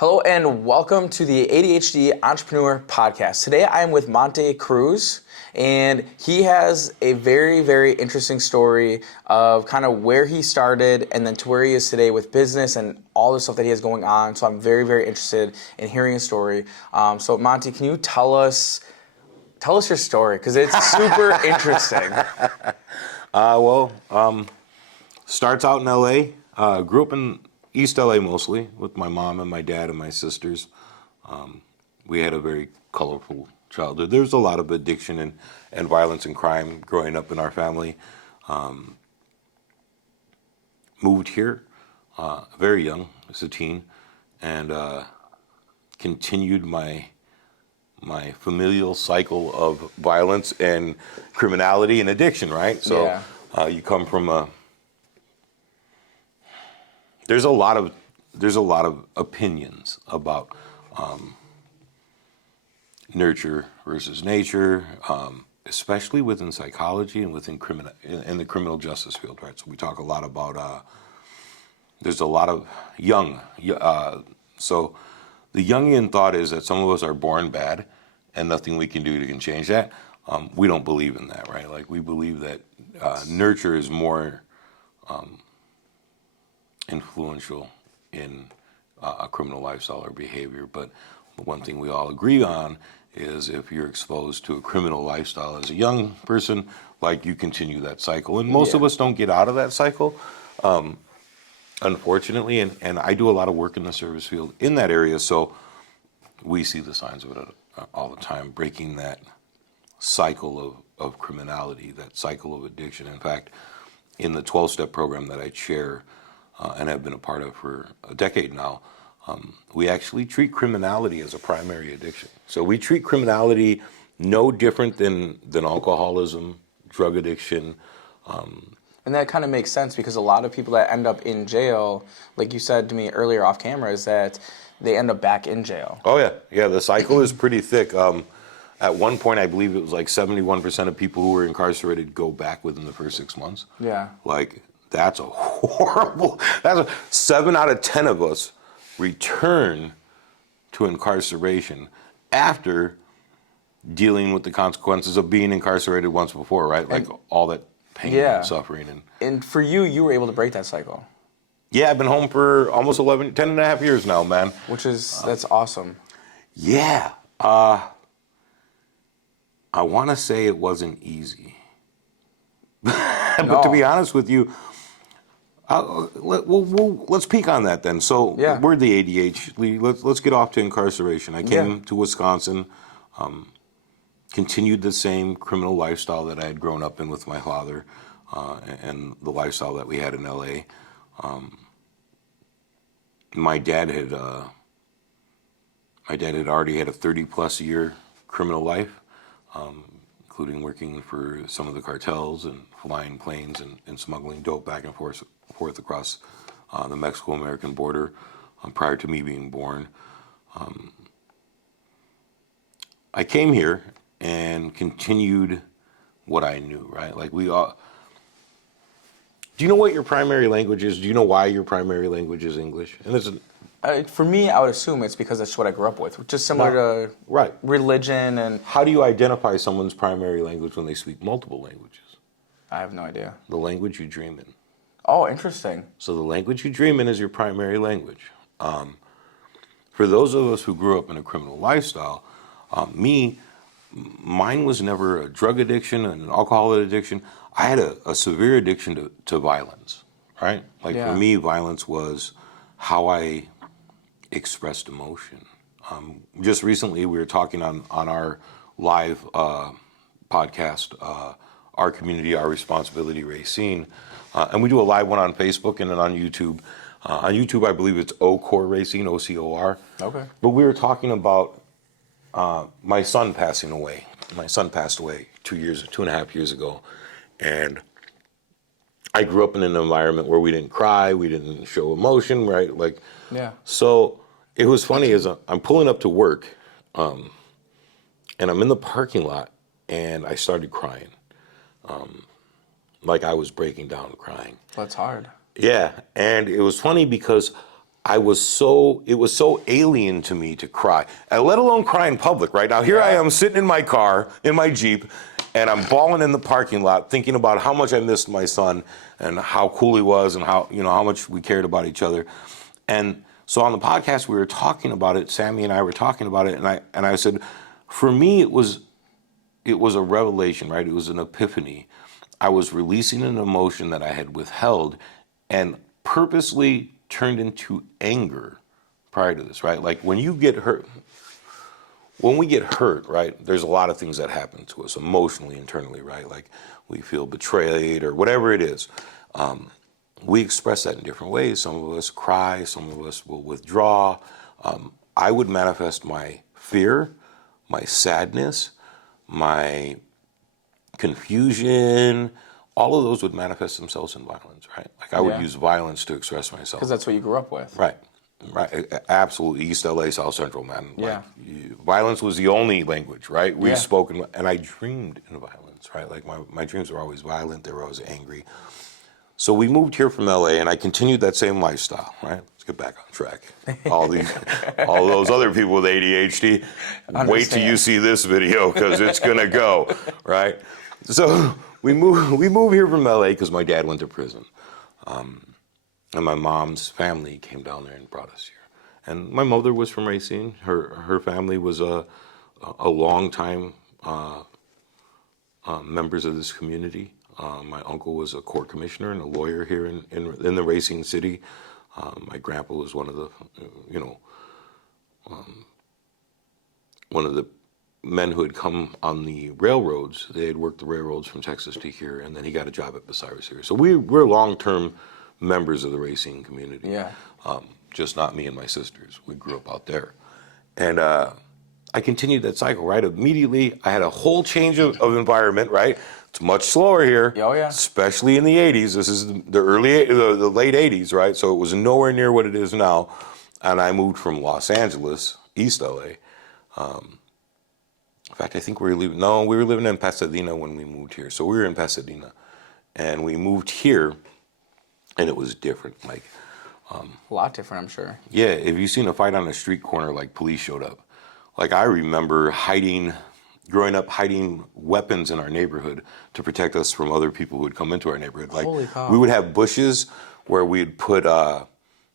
Hello and welcome to the ADHD Entrepreneur Podcast. Today I am with Monte Cruz, and he has a very, very interesting story of kind of where he started and then to where he is today with business and all the stuff that he has going on. So I'm very, very interested in hearing his story. So Monte, can you tell us your story? Because it's super interesting. Starts out in LA. Grew up in East LA mostly with my mom and my dad and my sisters. We had a very colorful childhood. There's a lot of addiction and violence and crime growing up in our family. Moved here very young as a teen and continued my familial cycle of violence and criminality and addiction, right? So you come from there's a lot of opinions about nurture versus nature, especially within psychology and within in the criminal justice field, right? So we talk a lot about there's a lot of so the Jungian thought is that some of us are born bad and nothing we can do can change that. We don't believe in that, right? Like we believe that nurture is more influential in a criminal lifestyle or behavior. But the one thing we all agree on is if you're exposed to a criminal lifestyle as a young person, like you continue that cycle. And most of us don't get out of that cycle, unfortunately. And I do a lot of work in the service field in that area. So we see the signs of it all the time, breaking that cycle of criminality, that cycle of addiction. In fact, in the 12-step program that I chair, and have been a part of for a decade now, we actually treat criminality as a primary addiction. So we treat criminality no different than alcoholism, drug addiction. And that kind of makes sense because a lot of people that end up in jail, like you said to me earlier off camera, is that they end up back in jail. Oh yeah, the cycle is pretty thick. At one point, I believe it was like 71% of people who were incarcerated go back within the first 6 months. Yeah. Like, that's a horrible, 7 out of 10 of us return to incarceration after dealing with the consequences of being incarcerated once before, right? Like all that pain and suffering. And for you were able to break that cycle. Yeah, I've been home for almost 10 and a half years now, man. Which is, that's awesome. Yeah. I want to say it wasn't easy. But to be honest with you, let's peek on that then. So we're the ADHD. Let's get off to incarceration. I came to Wisconsin, continued the same criminal lifestyle that I had grown up in with my father, and the lifestyle that we had in LA. My dad had already had a 30-plus year criminal life, including working for some of the cartels and flying planes and smuggling dope back and forth across the Mexico-American border prior to me being born. I came here and continued what I knew, right? Like we all... Do you know what your primary language is? Do you know why your primary language is English? And for me, I would assume it's because that's what I grew up with, which is similar to religion and... How do you identify someone's primary language when they speak multiple languages? I have no idea. The language you dream in. Oh, interesting. So the language you dream in is your primary language. For those of us who grew up in a criminal lifestyle, mine was never a drug addiction and an alcohol addiction. I had a severe addiction to violence, right? Like for me, violence was how I expressed emotion. Just recently, we were talking on our live podcast, Our Community, Our Responsibility, Racine. And we do a live one on Facebook and then on YouTube. On YouTube, I believe it's O-Core Racine, O-C-O-R. Okay. But we were talking about my son passing away. My son passed away 2.5 years ago. And I grew up in an environment where we didn't cry, we didn't show emotion, right? So it was funny as I'm pulling up to work, and I'm in the parking lot, and I started crying. Like I was breaking down crying. That's hard. Yeah, and it was funny because it was so alien to me to cry, and let alone cry in public, right? Now, here I am sitting in my car, in my Jeep, and I'm bawling in the parking lot, thinking about how much I missed my son and how cool he was and how much we cared about each other. And so on the podcast, we were talking about it, Sammy and I were talking about it, and I said, for me, it was a revelation, right? It was an epiphany. I was releasing an emotion that I had withheld and purposely turned into anger prior to this, right? Like when we get hurt, right, there's a lot of things that happen to us emotionally, internally, right? Like we feel betrayed or whatever it is. We express that in different ways. Some of us cry, some of us will withdraw. I would manifest my fear, my sadness, my confusion, all of those would manifest themselves in violence, right? Like I would use violence to express myself. Because that's what you grew up with. Right. Absolutely. East LA, South Central, man. Yeah. Violence was the only language, right? We spoke, and I dreamed in violence, right? Like my dreams were always violent. They were always angry. So we moved here from LA, and I continued that same lifestyle, right? Let's get back on track. All those other people with ADHD, wait till you see this video because it's gonna go, right? So we moved here from LA because my dad went to prison, and my mom's family came down there and brought us here. And my mother was from Racine. Her family was a long time members of this community. My uncle was a court commissioner and a lawyer here in the Racine city. My grandpa was one of the, one of the men who had come on the railroads. They had worked the railroads from Texas to here, and then he got a job at Bucyrus here. So we're long-term members of the Racine community. Yeah. Just not me and my sisters. We grew up out there. And I continued that cycle, right? Immediately, I had a whole change of environment, right? It's much slower here, especially in the 80s. This is the late 80s, right? So it was nowhere near what it is now. And I moved from Los Angeles, East LA. In fact, I think we were living in Pasadena when we moved here. So we were in Pasadena. And we moved here, and it was different. Like, a lot different, I'm sure. Yeah, if you've seen a fight on a street corner, like police showed up. Like I remember growing up hiding weapons in our neighborhood to protect us from other people who would come into our neighborhood. Like Holy cow. We would have bushes where we'd put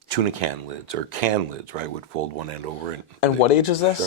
tuna can lids or can lids, right? Would fold one end over. And what age is this?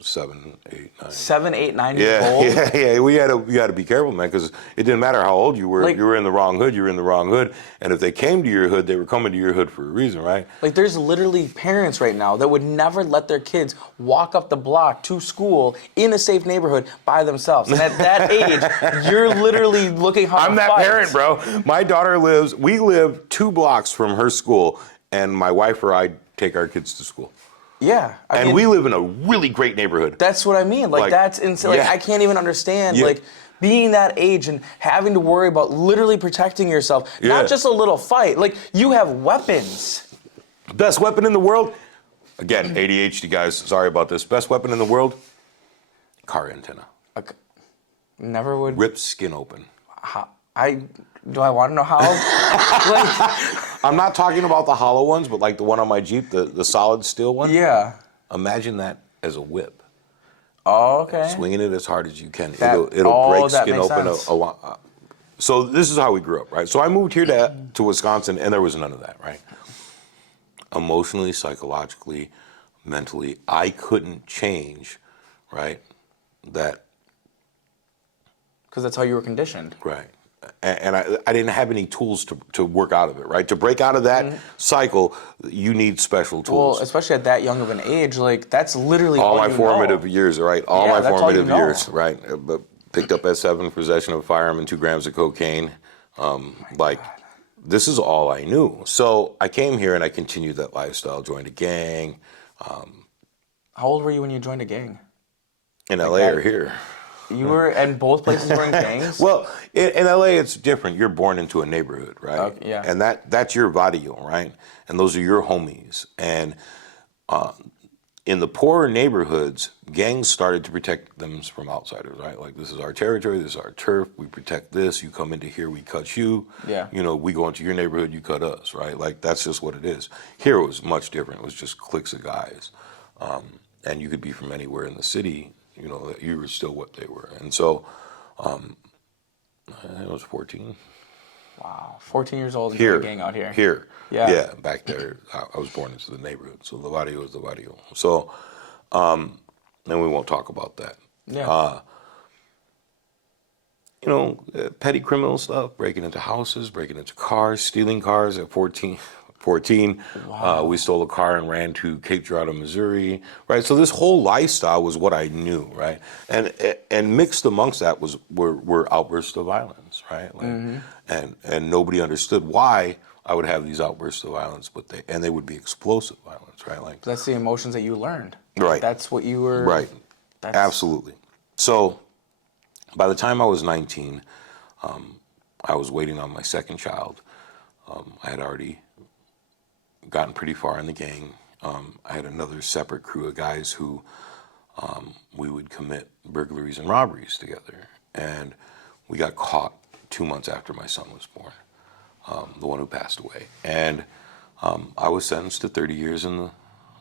7, 8, 9. 7, 8, 9 years old? Yeah. You had to be careful, man, because it didn't matter how old you were. If you were in the wrong hood, you were in the wrong hood. And if they came to your hood, they were coming to your hood for a reason, right? Like there's literally parents right now that would never let their kids walk up the block to school in a safe neighborhood by themselves. And at that age, you're literally looking how I'm that parent, bro. My daughter we live 2 blocks from her school, and my wife or I take our kids to school. Yeah. I mean, we live in a really great neighborhood. That's what I mean. Like that's insane. Like I can't even understand like being that age and having to worry about literally protecting yourself. Not just a little fight. Like you have weapons. Best weapon in the world? Again, ADHD guys, sorry about this. Best weapon in the world? Car antenna. Never would. Rip skin open. Do I want to know how? I'm not talking about the hollow ones, but like the one on my Jeep, the solid steel one. Yeah. Imagine that as a whip. Oh, okay. Swinging it as hard as you can. It'll break skin open. So this is how we grew up, right? So I moved here to Wisconsin, and there was none of that, right? Emotionally, psychologically, mentally, I couldn't change, right? That. Because that's how you were conditioned. Right. And I didn't have any tools to work out of it, right? To break out of that cycle, you need special tools. Well, especially at that young of an age, like that's literally all my formative years, right? All my formative years, right? But picked up at 7, possession of a firearm and 2 grams of cocaine. This is all I knew. So I came here and I continued that lifestyle, joined a gang. How old were you when you joined a gang? In LA or here? You were, and both places were in gangs? Well, in LA, it's different. You're born into a neighborhood, right? Okay, yeah. And that's your barrio, right? And those are your homies. And in the poorer neighborhoods, gangs started to protect them from outsiders, right? Like, this is our territory, this is our turf, we protect this, you come into here, we cut you. Yeah. You know, we go into your neighborhood, you cut us, right? Like, that's just what it is. Here it was much different. It was just cliques of guys. And you could be from anywhere in the city, you know, that you were still what they were. And so, I was 14. Wow. 14 years old and Here. a gang out here. Here. Yeah. Yeah, back there. I was born into the neighborhood. So the barrio is the barrio. So, and we won't talk about that. Yeah. You know, petty criminal stuff, breaking into houses, breaking into cars, stealing cars at 14. Wow. We stole a car and ran to Cape Girardeau, Missouri, right? So this whole lifestyle was what I knew, right? And mixed amongst that were outbursts of violence, right? Like, and nobody understood why I would have these outbursts of violence, but they would be explosive violence, right? Like, That's the emotions that you learned. right. That's what you were. Right. Absolutely. So by the time I was 19, I was waiting on my second child. I had already gotten pretty far in the gang. I had another separate crew of guys who we would commit burglaries and robberies together. And we got caught 2 months after my son was born, the one who passed away. And I was sentenced to 30 years in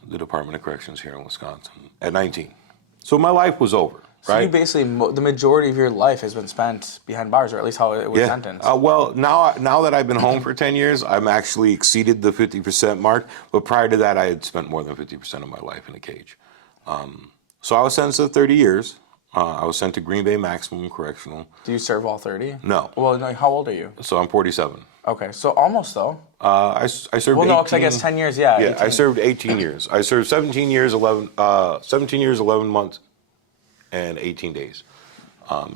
the Department of Corrections here in Wisconsin at 19. So my life was over. So right? you basically, the majority of your life has been spent behind bars, or at least how it was sentenced. Well, now that I've been home for 10 years, I'm actually exceeded the 50% mark. But prior to that, I had spent more than 50% of my life in a cage. So I was sentenced to 30 years. I was sent to Green Bay Maximum Correctional. Do you serve all 30? No. Well, no, how old are you? So I'm 47. Okay, so almost though. I served 18. Well, no, because I guess 10 years, yeah. Yeah, 18. I served 18 years. I served 17 years, 11 months, and 18 days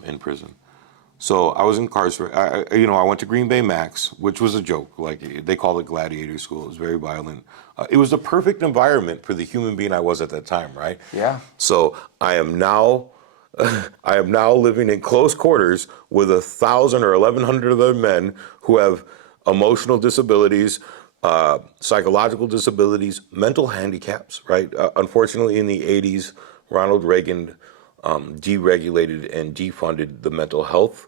in prison. So I was incarcerated. I went to Green Bay Max, which was a joke. Like, they called it gladiator school. It was very violent. It was the perfect environment for the human being I was at that time, right? Yeah. So I am now living in close quarters with 1,000 or 1,100 other men who have emotional disabilities, psychological disabilities, mental handicaps, right? Unfortunately, in the 80s, Ronald Reagan deregulated and defunded the mental health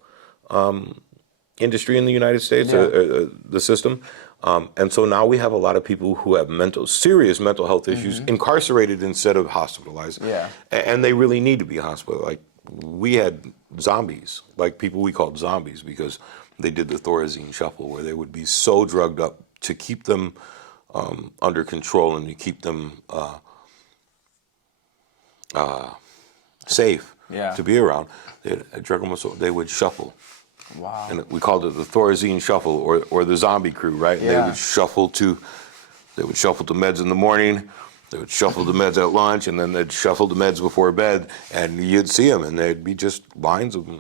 industry in the United States, the system. And so now we have a lot of people who have serious mental health issues incarcerated instead of hospitalized. Yeah. And they really need to be hospitalized. Like, we had zombies, like people we called zombies, because they did the Thorazine shuffle, where they would be so drugged up to keep them under control and to keep them safe to be around. They would shuffle. Wow. And we called it the Thorazine shuffle, or the zombie crew, right? Yeah. They would shuffle to meds in the morning. They would shuffle the meds at lunch, and then they'd shuffle the meds before bed, and you'd see them, and they'd be just lines of them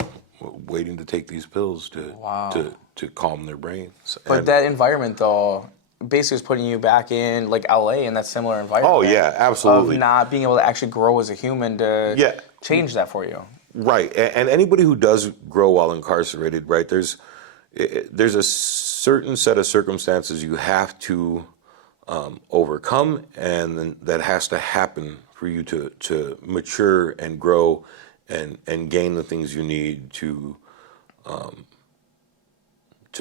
waiting to take these pills to calm their brains. But that environment, though, basically is putting you back in, like, LA in that similar environment. Oh, yeah, absolutely. Of not being able to actually grow as a human to change that for you. Right, and anybody who does grow while incarcerated, right, there's a certain set of circumstances you have to overcome, and then that has to happen for you to mature and grow and gain the things you need to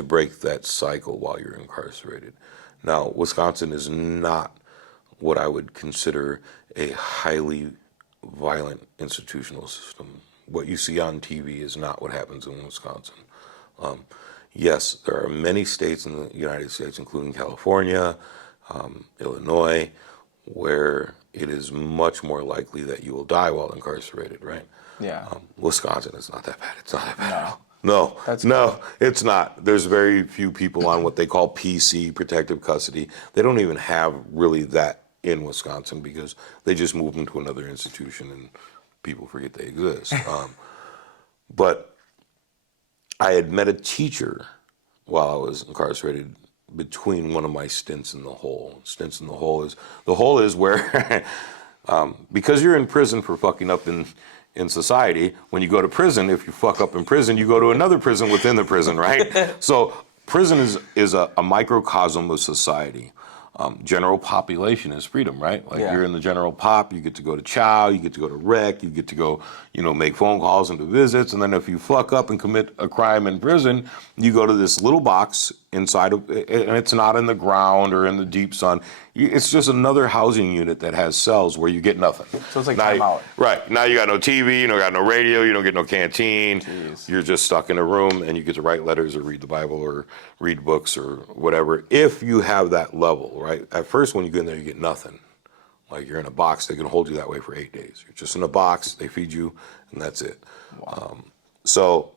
break that cycle while you're incarcerated. Now, Wisconsin is not what I would consider a highly violent institutional system. What you see on TV is not what happens in Wisconsin. Yes, there are many states in the United States, including California, Illinois, where it is much more likely that you will die while incarcerated, right? Yeah. Wisconsin is not that bad. It's not that bad at all. That's No, it's not. There's very few people on what they call PC, protective custody. They don't even have really that in Wisconsin, because they just move them to another institution and people forget they exist. But I had met a teacher while I was incarcerated between one of my stints in the hole. Stints in the hole is where, because you're in prison for fucking up in society, when you go to prison, if you fuck up in prison, you go to another prison within the prison, right? So prison is a microcosm of society. general population is freedom, right? Like Yeah. you're in the general pop, you get to go to chow, you get to go to rec, you get to go, make phone calls and do visits. And then if you fuck up and commit a crime in prison, you go to this little box inside of, and it's not in the ground or in the deep sun. It's just another housing unit that has cells where you get nothing. So it's like now, time out. Right. Now you got no TV, you don't got no radio, you don't get no canteen. Jeez. You're just stuck in a room and you get to write letters or read the Bible or read books or whatever. If you have that level, right? At first when you get in there, you get nothing. Like you're in a box, they can hold you that way for 8 days. You're just in a box, they feed you, and that's it. Wow. So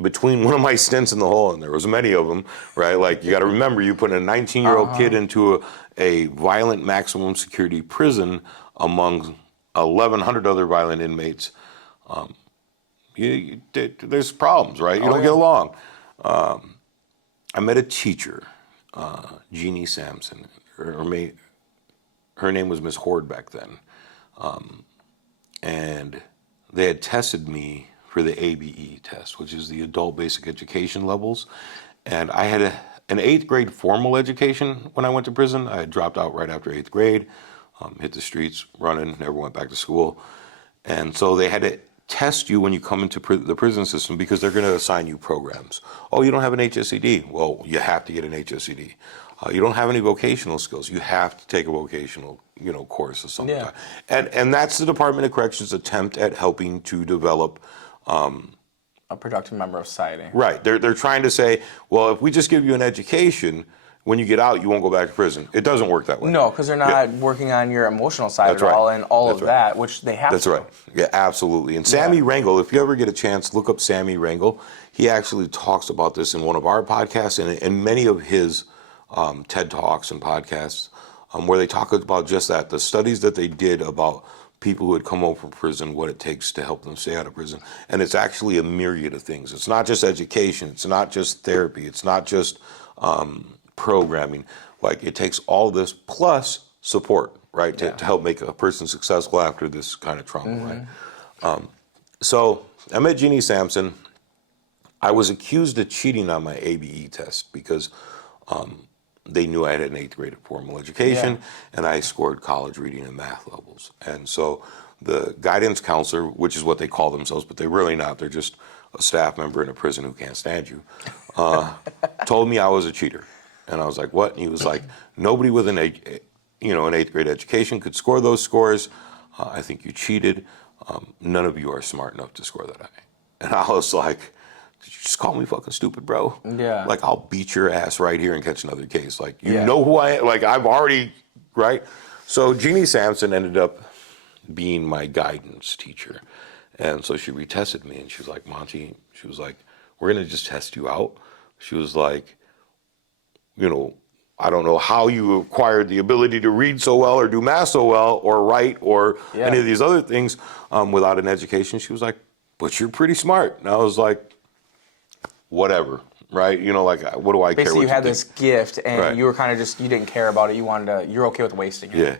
between one of my stints in the hole, and there was many of them, right? Like you got to remember, you put a 19-year-old kid into a violent maximum security prison among 1,100 other violent inmates. There's problems, right? You don't get along. I met a teacher, Jeannie Sampson. Her name was Miss Horde back then. And they had tested me for the ABE test, which is the Adult Basic Education levels. And I had an 8th grade formal education when I went to prison. I had dropped out right after 8th grade, hit the streets running, never went back to school. And so they had to test you when you come into the prison system because they're going to assign you programs. Oh, you don't have an HSED? Well, you have to get an HSED. You don't have any vocational skills. You have to take a vocational, course of some Yeah. kind. And that's the Department of Corrections' attempt at helping to develop A productive member of society. Right. They're trying to say, well, if we just give you an education, when you get out, you won't go back to prison. It doesn't work that way. No, because they're not working on your emotional side That's at all, right. and all That's of right. that, which they have That's to. right. Yeah, absolutely. And Sammy Rangel, if you ever get a chance, look up Sammy Rangel. He actually talks about this in one of our podcasts and in many of his TED Talks and podcasts, where they talk about just that, the studies that they did about people who had come home from prison, what it takes to help them stay out of prison. And it's actually a myriad of things. It's not just education. It's not just therapy. It's not just programming. Like it takes all this plus support, right, to help make a person successful after this kind of trauma, right? So I met Jeannie Sampson. I was accused of cheating on my ABE test because they knew I had an 8th grade formal education and I scored college reading and math levels. And so the guidance counselor, which is what they call themselves, but they're really not, they're just a staff member in a prison who can't stand you, told me I was a cheater. And I was like, what? And he was like, nobody with an 8th grade education could score those scores. I think you cheated. None of you are smart enough to score that high. And I was like, did you just call me fucking stupid, bro? Yeah. Like, I'll beat your ass right here and catch another case. Like, you Yeah. know who I am. Like, I've already, right? So Jeannie Sampson ended up being my guidance teacher. And so she retested me and she was like, Monty, she was like, we're going to just test you out. She was like, I don't know how you acquired the ability to read so well or do math so well or write or any of these other things without an education. She was like, but you're pretty smart. And I was like, whatever, right? What do I care? Basically, What you had think? this gift, and Right. you were kind of just, you didn't care about it. You're okay with wasting it. Yeah.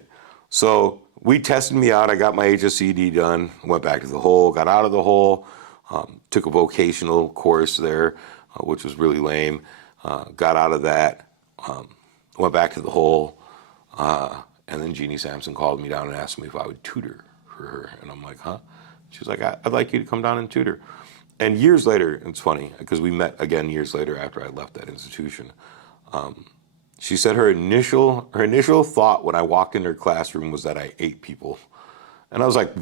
So we tested me out. I got my HSCD done, went back to the hole, got out of the hole, took a vocational course there, which was really lame. Got out of that, went back to the hole, and then Jeannie Sampson called me down and asked me if I would tutor for her. And I'm like, huh? She was like, I'd like you to come down and tutor. And years later, it's funny, because we met again years later after I left that institution. She said her initial thought when I walked in her classroom was that I ate people. And I was like,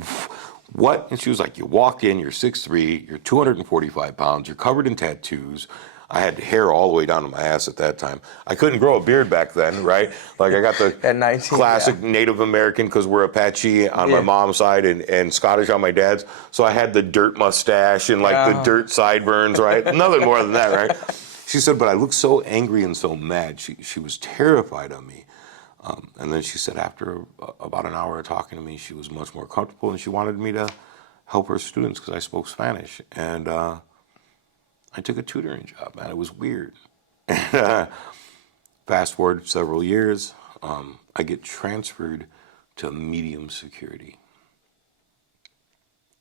what? And she was like, you walk in, you're 6'3", you're 245 pounds, you're covered in tattoos. I had hair all the way down to my ass at that time. I couldn't grow a beard back then, right? Like I got the At 19, classic Native American because we're Apache on my mom's side and Scottish on my dad's. So I had the dirt mustache and like the dirt sideburns, right? Nothing more than that, right? She said, but I looked so angry and so mad. She was terrified of me. And then she said after about an hour of talking to me, she was much more comfortable and she wanted me to help her students because I spoke Spanish. And I took a tutoring job, man. It was weird. Fast forward several years, I get transferred to medium security.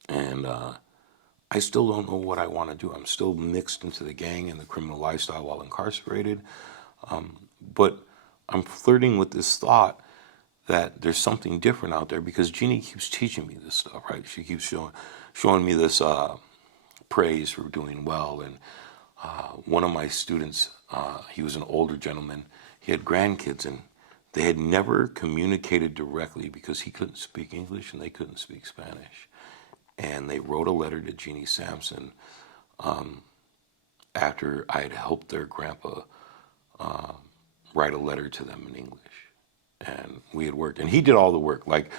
And I still don't know what I want to do. I'm still mixed into the gang and the criminal lifestyle while incarcerated. But I'm flirting with this thought that there's something different out there because Jeannie keeps teaching me this stuff, right? She keeps showing me this praise for doing well. And one of my students, he was an older gentleman. He had grandkids, and they had never communicated directly because he couldn't speak English and they couldn't speak Spanish. And they wrote a letter to Jeannie Sampson after I had helped their grandpa write a letter to them in English. And we had worked, and he did all the work. Like,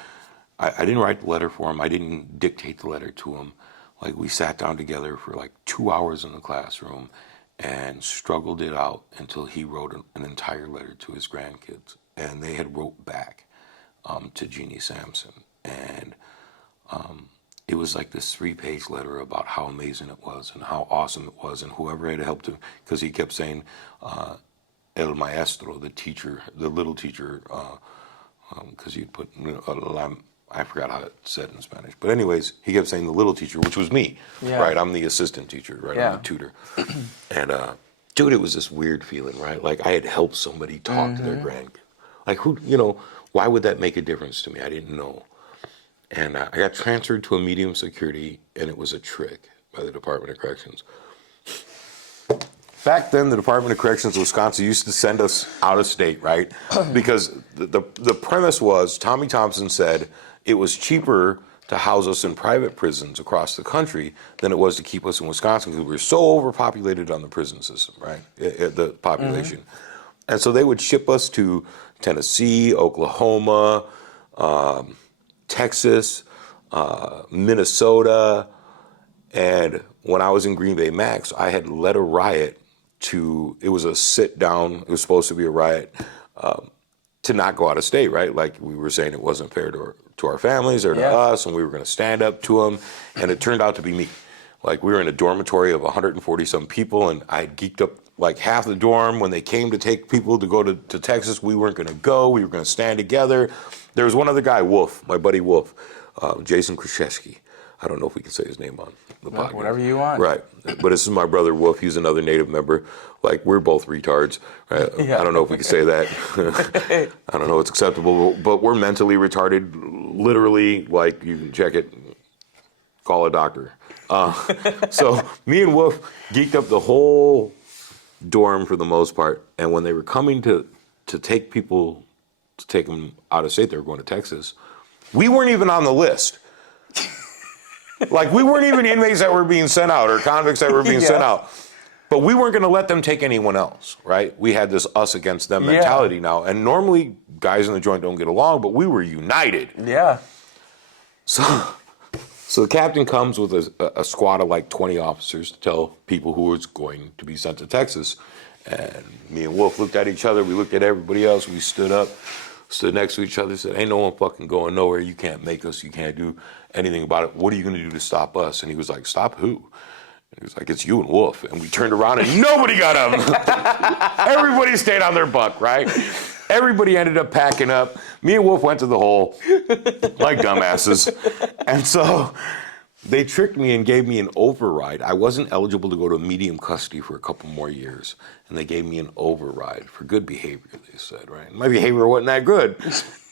I didn't write the letter for him. I didn't dictate the letter to him. Like, we sat down together for like 2 hours in the classroom and struggled it out until he wrote an entire letter to his grandkids. And they had wrote back to Jeannie Sampson. And it was like this 3-page letter about how amazing it was and how awesome it was, and whoever had helped him, because he kept saying, El Maestro, the teacher, the little teacher, because he'd put, I forgot how it said in Spanish. But anyways, he kept saying the little teacher, which was me, right? I'm the assistant teacher, right? I'm the tutor. And, dude, it was this weird feeling, right? Like I had helped somebody talk to their grandkids. Like who, why would that make a difference to me? I didn't know. And I got transferred to a medium security, and it was a trick by the Department of Corrections. Back then, the Department of Corrections of Wisconsin used to send us out of state, right? Because the premise was, Tommy Thompson said it was cheaper to house us in private prisons across the country than it was to keep us in Wisconsin because we were so overpopulated on the prison system, right? The population. And so they would ship us to Tennessee, Oklahoma, Texas, Minnesota. And when I was in Green Bay Max, I had led a riot it was a sit down, it was supposed to be a riot, to not go out of state, right? Like we were saying it wasn't fair to our families or to us, and we were going to stand up to them. And it turned out to be me. Like we were in a dormitory of 140 some people, and I had geeked up like half the dorm. When they came to take people to go to Texas, we weren't going to go. We were going to stand together. There was one other guy, Wolf, my buddy Wolf, Jason Kraszewski. I don't know if we can say his name on the podcast. Whatever you want. Right. But this is my brother Wolf. He's another Native member. Like, we're both retards. Right? Yeah. I don't know if we can say that. I don't know if it's acceptable, but we're mentally retarded. Literally, like, you can check it. Call a doctor. So me and Wolf geeked up the whole dorm for the most part. And when they were coming to take people, to take them out of state, they were going to Texas, we weren't even on the list. Like, we weren't even inmates that were being sent out or convicts that were being sent out. But we weren't going to let them take anyone else, right? We had this us against them mentality now. And normally, guys in the joint don't get along, but we were united. Yeah. So the captain comes with a squad of like 20 officers to tell people who was going to be sent to Texas. And me and Wolf looked at each other. We looked at everybody else. We stood up, stood next to each other, said, ain't no one fucking going nowhere. You can't make us. You can't do anything about it. What are you going to do to stop us? And he was like, stop who? And he was like, it's you and Wolf. And we turned around and nobody got up. Everybody stayed on their buck, right? Everybody ended up packing up. Me and Wolf went to the hole like dumbasses. And so they tricked me and gave me an override. I wasn't eligible to go to medium custody for a couple more years. And they gave me an override for good behavior, they said, right? My behavior wasn't that good.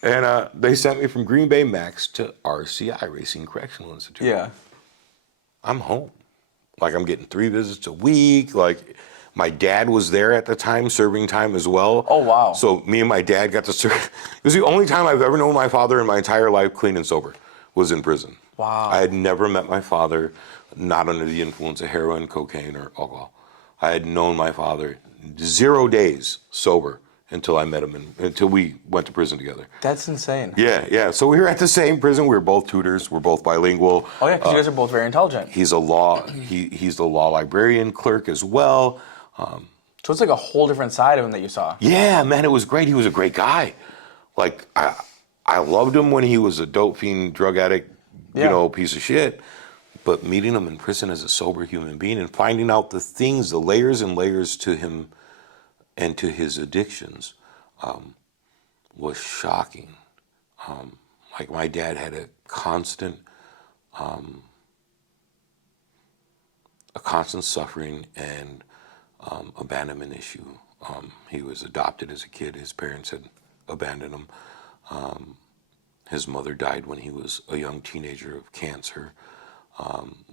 And they sent me from Green Bay Max to RCI, Racine Correctional Institute. Yeah. I'm home. Like, I'm getting 3 visits a week. Like, my dad was there at the time, serving time as well. Oh, wow. So me and my dad got to serve. It was the only time I've ever known my father in my entire life clean and sober, was in prison. Wow. I had never met my father not under the influence of heroin, cocaine, or alcohol. I had known my father 0 days sober until I met him, until we went to prison together. That's insane. Yeah. So we were at the same prison. We were both tutors. We're both bilingual. Oh yeah, because you guys are both very intelligent. He's he's the law librarian clerk as well. So it's like a whole different side of him that you saw. Yeah, man, it was great. He was a great guy. Like, I loved him when he was a dope fiend, drug addict, piece of shit. But meeting him in prison as a sober human being and finding out the things, the layers and layers to him and to his addictions, was shocking. Like, my dad had a constant suffering and abandonment issue He was adopted as a kid. His parents had abandoned him. His mother died when he was a young teenager of cancer,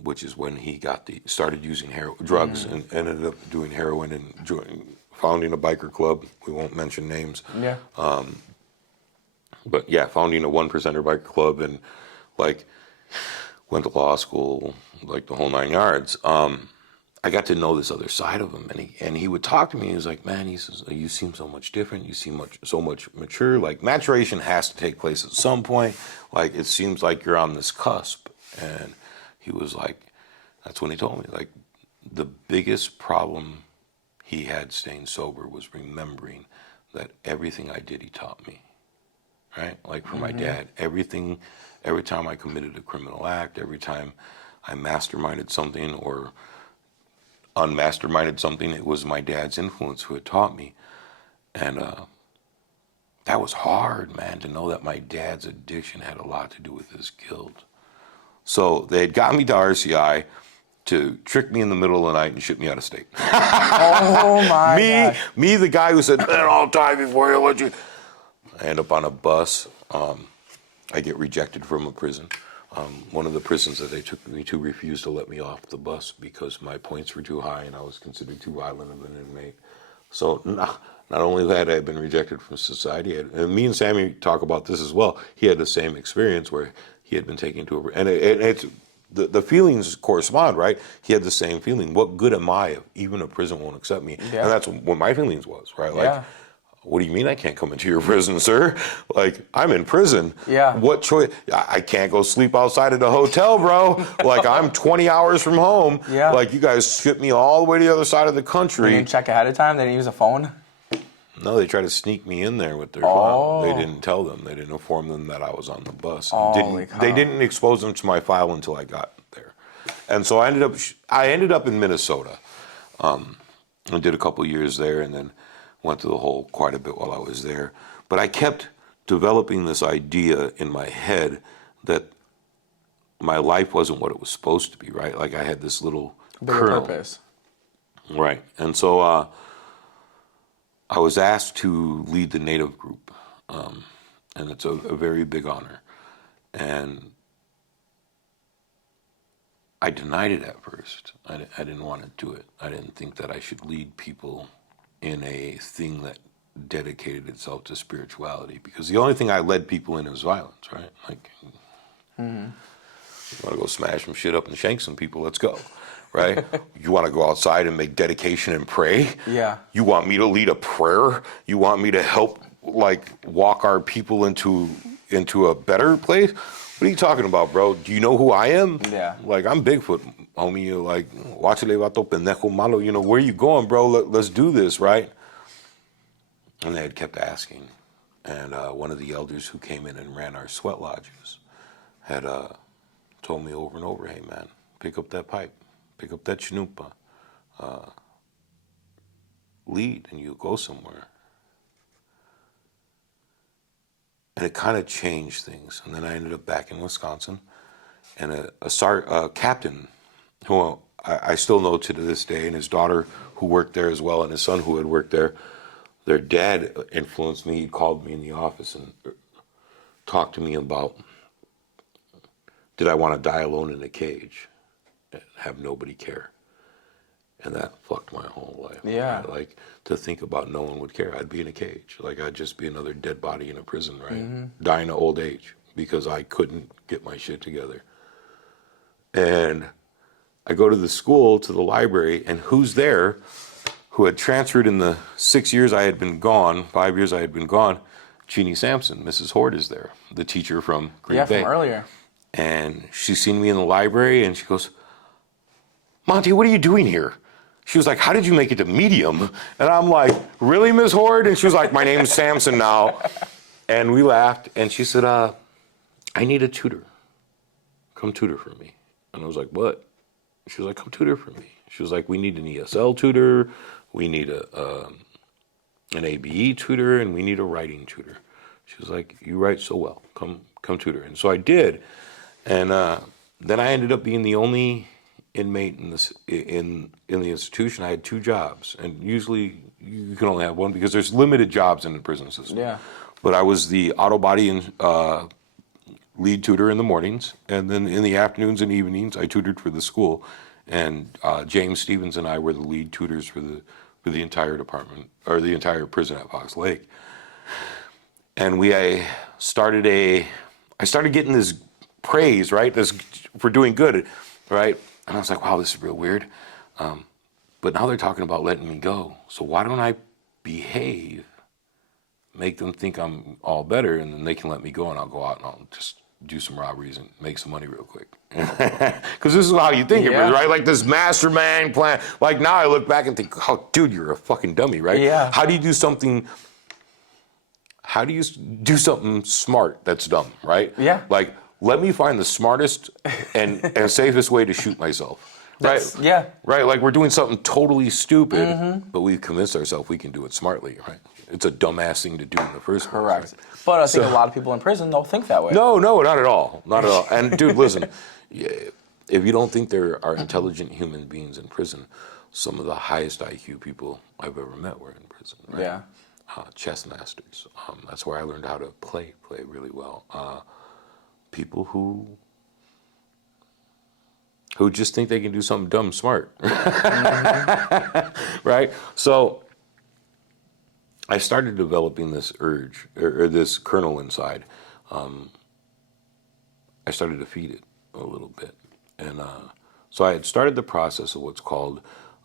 which is when he started using drugs and ended up doing heroin and founding a biker club. We won't mention names. Yeah. But yeah, founding a 1%er biker club and like went to law school, like the whole 9 yards. I got to know this other side of him, and he would talk to me. He was like, "Man," he says, "you seem so much different. You seem so much mature. Like maturation has to take place at some point. Like it seems like you're on this cusp." And he was like, "That's when he told me like the biggest problem he had staying sober was remembering that everything I did, he taught me." Right? Like for my dad, every time I committed a criminal act, every time I masterminded something or unmasterminded something, it was my dad's influence who had taught me. And that was hard, man, to know that my dad's addiction had a lot to do with his guilt. So they had got me to RCI to trick me in the middle of the night and ship me out of state. Oh my gosh. Me, the guy who said, "Man, I'll die before I let you." I end up on a bus. I get rejected from a prison. One of the prisons that they took me to refused to let me off the bus because my points were too high and I was considered too violent of an inmate. So not only had I been rejected from society, and me and Sammy talk about this as well, he had the same experience where he had been taken to and it's the feelings correspond, right? He had the same feeling. What good am I if even a prison won't accept me? Yeah. And that's what my feelings was, right? Like, Yeah. what do you mean I can't come into your prison, sir? Like, I'm in prison. Yeah. What choice? I can't go sleep outside of the hotel, bro. Like, I'm 20 hours from home. Yeah. Like, you guys ship me all the way to the other side of the You country. didn't check ahead of time? They didn't use a phone? No, they tried to sneak me in there with their Oh. file. They didn't tell them. They didn't inform them that I was on the bus. Holy cow. They didn't expose them to my file until I got there. And so I ended up in Minnesota. I did a couple years there and then went to the hole quite a bit while I was there. But I kept developing this idea in my head that my life wasn't what it was supposed to be, right? Like I had this little Bigger kernel. purpose. Right. And so I was asked to lead the Native group, and it's a very big honor. And I denied it at first. I didn't want to do it. I didn't think that I should lead people in a thing that dedicated itself to spirituality, because the only thing I led people in was violence, right? Like, you want to go smash some shit up and shank some people, let's go, right? You want to go outside and make dedication and pray? Yeah. You want me to lead a prayer? You want me to help, like, walk our people into a better place? What are you talking about, bro? Do you know who I am? Yeah. Like, I'm Bigfoot, homie. You're like, watchale vato pendejo malo. You know, where you going, bro? Let's do this, right? And they had kept asking. And one of the elders who came in and ran our sweat lodges had told me over and over, "Hey, man, pick up that pipe. Pick up that chanupa. Lead, and you'll go somewhere." And it kind of changed things. And then I ended up back in Wisconsin. And a captain, who I still know to this day, and his daughter who worked there as well, and his son who had worked there, their dad influenced me. He called me in the office and talked to me about, did I want to die alone in a cage and have nobody care? And that fucked my whole life. Yeah. Right? Like, to think about no one would care. I'd be in a cage. Like, I'd just be another dead body in a prison, right? Dying of old age because I couldn't get my shit together. And I go to the school, to the library, and who's there who had transferred in the 6 years I had been gone, 5 years I had been gone? Jeannie Sampson, Mrs. Horde, is there, the teacher from Green Bay. From earlier. And she's seen me in the library, and she goes, "Monty, what are you doing here?" She was like, "How did you make it to medium?" And I'm like, "Really, Ms. Horde?" And she was like, "My name's Sampson now." And we laughed, and she said, "I need a tutor. Come tutor for me." And I was like, "What?" She was like, "Come tutor for me." She was like, "We need an ESL tutor, we need an ABE tutor, and we need a writing tutor." She was like, "You write so well, come tutor." And so I did. And then I ended up being the only inmate in the institution, I had 2 jobs, and usually you can only have one because there's limited jobs in the prison system. Yeah. But I was the auto body and lead tutor in the mornings, and then in the afternoons and evenings, I tutored for the school. And James Stevens and I were the lead tutors for the entire department, or the entire prison at Fox Lake. And I started getting this praise, right? This for doing good, right? And I was like, wow, this is real weird. But now they're talking about letting me go. So why don't I behave, make them think I'm all better, and then they can let me go, and I'll go out and I'll just do some robberies and make some money real quick. Because this is how you think, Yeah. right? Like this mastermind plan. Like now I look back and think, oh, dude, you're a fucking dummy, right? Yeah. How do you do something smart that's dumb, right? Yeah. Like, let me find the smartest and safest way to shoot myself. Right? Yeah. Right? Like we're doing something totally stupid, but we've convinced ourselves we can do it smartly, right? It's a dumbass thing to do in the first place. Correct. Right? But I think a lot of people in prison don't think that way. No, not at all. Not at all. And dude, listen, if you don't think there are intelligent human beings in prison, some of the highest IQ people I've ever met were in prison, right? Yeah. Chess masters. That's where I learned how to play really well. People who just think they can do something dumb smart. Right? So I started developing this urge, or this kernel inside. I started to feed it a little bit. And so I had started the process of what's called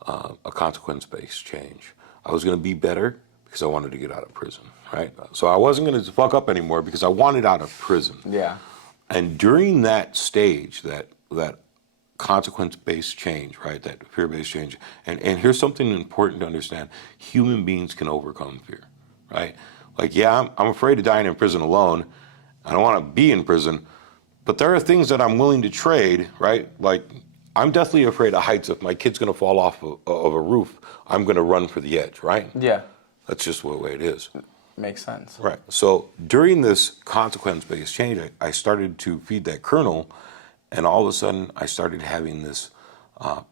a consequence-based change. I was going to be better because I wanted to get out of prison, right? So I wasn't going to fuck up anymore because I wanted out of prison. Yeah. And during that stage, that consequence-based change, right, that fear-based change, and here's something important to understand: human beings can overcome fear, right? Like, yeah, I'm afraid of dying in prison alone. I don't want to be in prison, but there are things that I'm willing to trade, right? Like, I'm deathly afraid of heights. If my kid's going to fall off of a roof, I'm going to run for the edge, right? Yeah. That's just the way it is. Makes sense. Right. So during this consequence-based change, I started to feed that kernel, and all of a sudden I started having this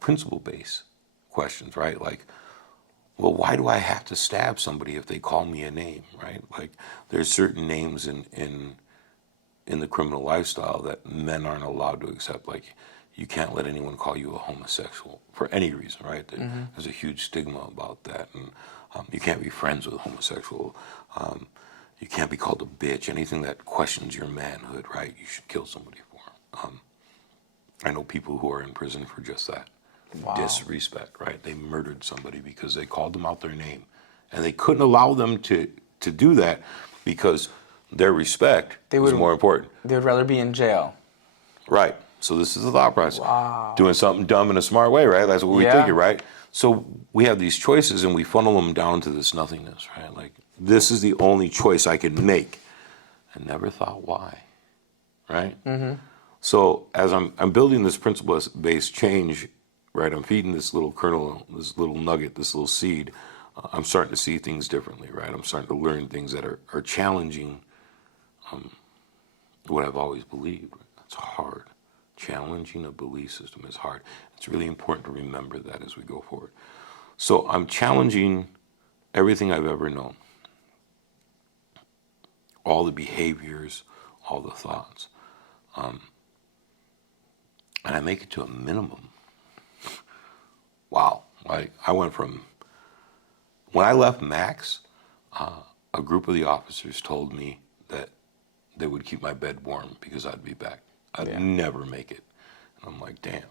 principle-based questions, right? Like, well, why do I have to stab somebody if they call me a name, right? Like, there's certain names in the criminal lifestyle that men aren't allowed to accept. Like, you can't let anyone call you a homosexual for any reason, right? There's a huge stigma about that, and you can't be friends with a homosexual. You can't be called a bitch. Anything that questions your manhood, right? You should kill somebody for. I know people who are in prison for just that. Wow. Disrespect, right? They murdered somebody because they called them out their name. And they couldn't allow them to do that because their respect was more important. They would rather be in jail. Right. So this is the thought process. Wow. Doing something dumb in a smart way, right? That's what we Yeah. think, right? So we have these choices and we funnel them down to this nothingness, right? Like, this is the only choice I can make. I never thought why, right? Mm-hmm. So as I'm building this principle-based change, right, I'm feeding this little kernel, this little nugget, this little seed, I'm starting to see things differently, right? I'm starting to learn things that are challenging what I've always believed. It's hard. Challenging a belief system is hard. It's really important to remember that as we go forward. So I'm challenging everything I've ever known. All the behaviors, all the thoughts. And I make it to a minimum. Wow. Like, I went from, when I left Max, a group of the officers told me that they would keep my bed warm because I'd be back. I'd never make it. And I'm like, damn.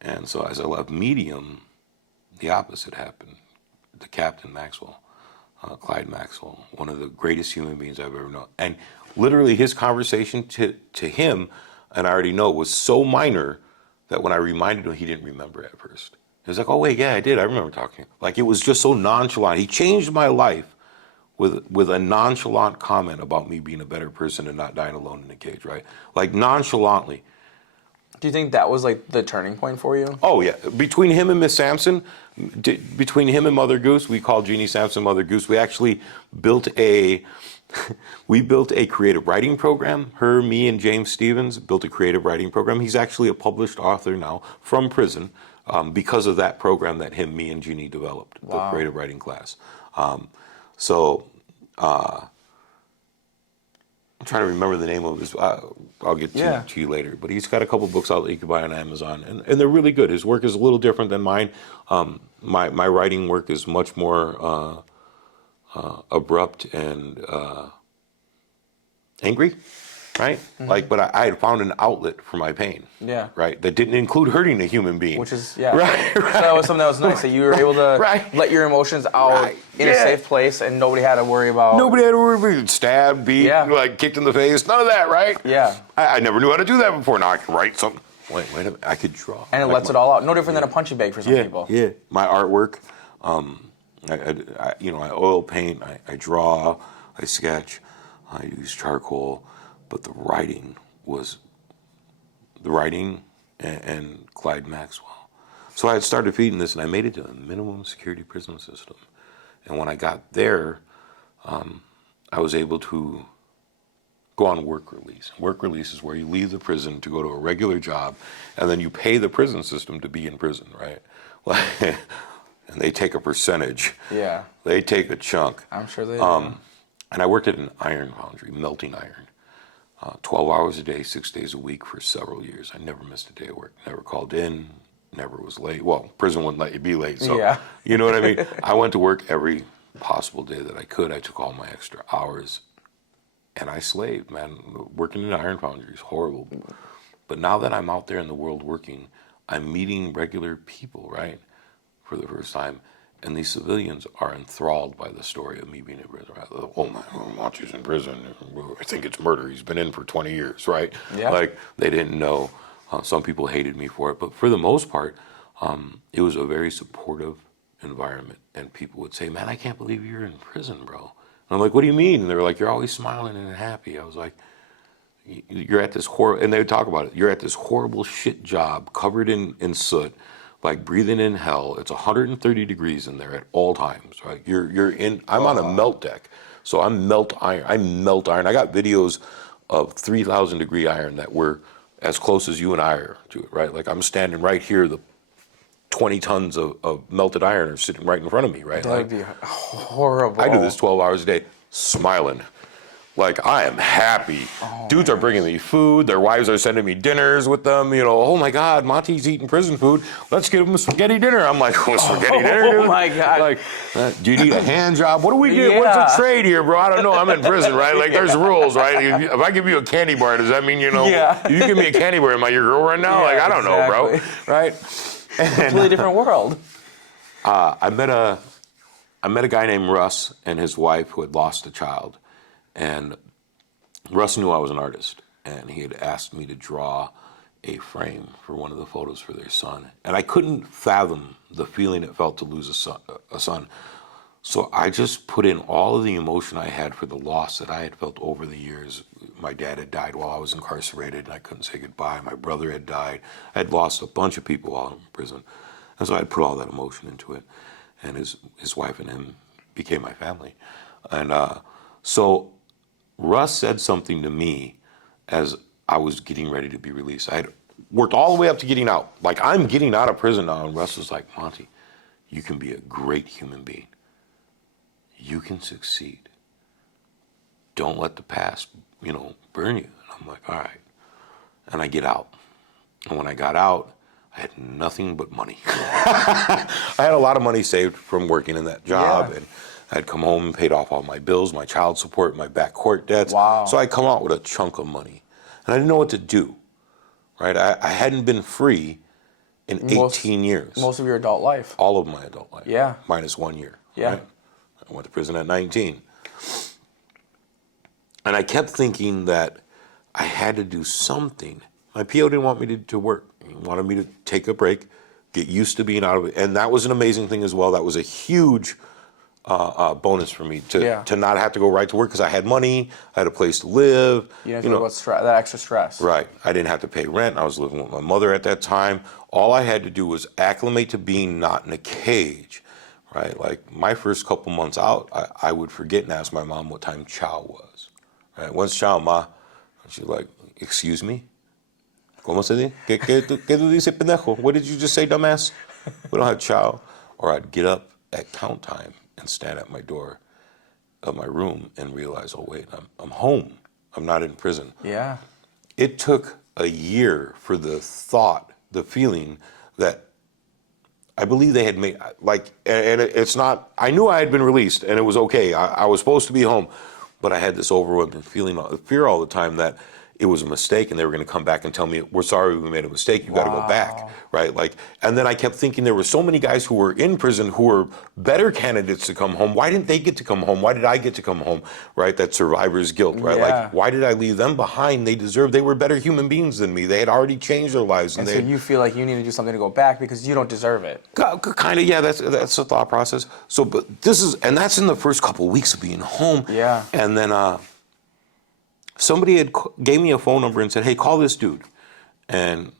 And so as I left Medium, the opposite happened. The captain, Maxwell, Clyde Maxwell, one of the greatest human beings I've ever known. And literally his conversation to him, and I already know, was so minor that when I reminded him, he didn't remember at first. He was like, oh, wait, yeah, I did. I remember talking. Like, it was just so nonchalant. He changed my life with a nonchalant comment about me being a better person and not dying alone in a cage, right? Like, nonchalantly. Do you think that was like the turning point for you? Oh, yeah. Between him and Miss Sampson, between him and Mother Goose, we called Jeannie Sampson Mother Goose. We actually built a we built a creative writing program. Me, and James Stevens built a creative writing program. He's actually a published author now from prison because of that program that me, and Jeannie developed, the creative writing class. So I'm trying to remember the name of his. I'll get to you later. But he's got a couple books out that you can buy on Amazon, and they're really good. His work is a little different than mine. My writing work is much more abrupt and angry, right? Mm-hmm. But I had found an outlet for my pain. Yeah. Right. That didn't include hurting a human being. Which is right. So that was something that was nice that you were able to let your emotions out in a safe place, and nobody had to worry about. Nobody had to worry about stabbed, beat, kicked in the face. None of that, right? Yeah. I never knew how to do that before. Now I can write something. Wait a minute. I could draw. And it lets it all out. No different than a punching bag for some people. Yeah. My artwork. I oil paint. I draw. I sketch. I use charcoal. But the writing and Clyde Maxwell. So I had started feeding this, and I made it to a minimum security prison system. And when I got there, I was able to go on work release. Work release is where you leave the prison to go to a regular job, and then you pay the prison system to be in prison, right? And they take a percentage. Yeah. They take a chunk. I'm sure they do. And I worked at an iron foundry, melting iron. 12 hours a day, 6 days a week for several years. I never missed a day of work. Never called in, never was late. Well, prison wouldn't let you be late, so you know what I mean? I went to work every possible day that I could. I took all my extra hours, and I slaved, man. Working in an iron foundry is horrible. But now that I'm out there in the world working, I'm meeting regular people, right, for the first time. And these civilians are enthralled by the story of me being in prison. Right? Oh my, Monty's in prison. I think it's murder. He's been in for 20 years, right? Yeah. They didn't know. Some people hated me for it. But for the most part, it was a very supportive environment. And people would say, man, I can't believe you're in prison, bro. And I'm like, what do you mean? And they were like, you're always smiling and happy. I was like, you're at this horrible, and they would talk about it. You're at this horrible shit job covered in soot. Breathing in hell. It's 130 degrees in there at all times, right? I'm on a melt deck, so I'm melt iron. I got videos of 3,000 degree iron that were as close as you and I are to it, right? I'm standing right here, the 20 tons of melted iron are sitting right in front of me, right? That would be horrible. I do this 12 hours a day, smiling. I am happy. Dudes are bringing me food. Their wives are sending me dinners with them. Oh my God, Monty's eating prison food. Let's give him a spaghetti dinner. I'm like, spaghetti dinner, dude? Oh my God. Do you need a hand job? What do we get? What's the trade here, bro? I don't know. I'm in prison, right? There's rules, right? If I give you a candy bar, does that mean, you give me a candy bar, am I your girlfriend now? I don't know, bro. Right? Completely different world. I met a guy named Russ and his wife who had lost a child. And Russ knew I was an artist, and he had asked me to draw a frame for one of the photos for their son. And I couldn't fathom the feeling it felt to lose a son. So I just put in all of the emotion I had for the loss that I had felt over the years. My dad had died while I was incarcerated, and I couldn't say goodbye. My brother had died. I had lost a bunch of people while in prison. And so I put all that emotion into it. And his wife and him became my family. And so Russ said something to me as I was getting ready to be released. I had worked all the way up to getting out. I'm getting out of prison now, and Russ was like, Monty, you can be a great human being. You can succeed. Don't let the past, burn you. And I'm like, all right. And I get out. And when I got out, I had nothing but money. I had a lot of money saved from working in that job, and I'd come home and paid off all my bills, my child support, my back court debts. Wow. So I'd come out with a chunk of money. And I didn't know what to do, right? I hadn't been free in 18 years. Most of your adult life. All of my adult life. Yeah. Minus 1 year. Yeah. Right? I went to prison at 19. And I kept thinking that I had to do something. My PO didn't want me to work. He wanted me to take a break, get used to being out of it. And that was an amazing thing as well. That was a huge bonus for me to not have to go right to work because I had money, I had a place to live. You didn't have to about that extra stress. Right. I didn't have to pay rent. I was living with my mother at that time. All I had to do was acclimate to being not in a cage, right? Like my first couple months out, I would forget and ask my mom what time chow was, right? When's chow, ma? And she's like, excuse me? ¿Cómo se dice? ¿Qué tú dices, pendejo? What did you just say, dumbass? We don't have chow. Or I'd get up at count time and stand at my door of my room and realize, oh wait, I'm home. I'm not in prison. Yeah. It took a year for the thought, the feeling that I believe they had made, like, and it's not, I knew I had been released and it was okay. I was supposed to be home, but I had this overwhelming feeling, fear all the time that it was a mistake and they were going to come back and tell me, we're sorry we made a mistake, you got to go back, right? Like, and then I kept thinking there were so many guys who were in prison who were better candidates to come home. Why didn't they get to come home? Why did I get to come home, right? That survivor's guilt, right? Yeah. Like, why did I leave them behind? They were better human beings than me. They had already changed their lives. And so you feel like you need to do something to go back because you don't deserve it. Kind of, yeah, that's the thought process. So, but and that's in the first couple of weeks of being home. Yeah. And then, somebody gave me a phone number and said, hey, call this dude. And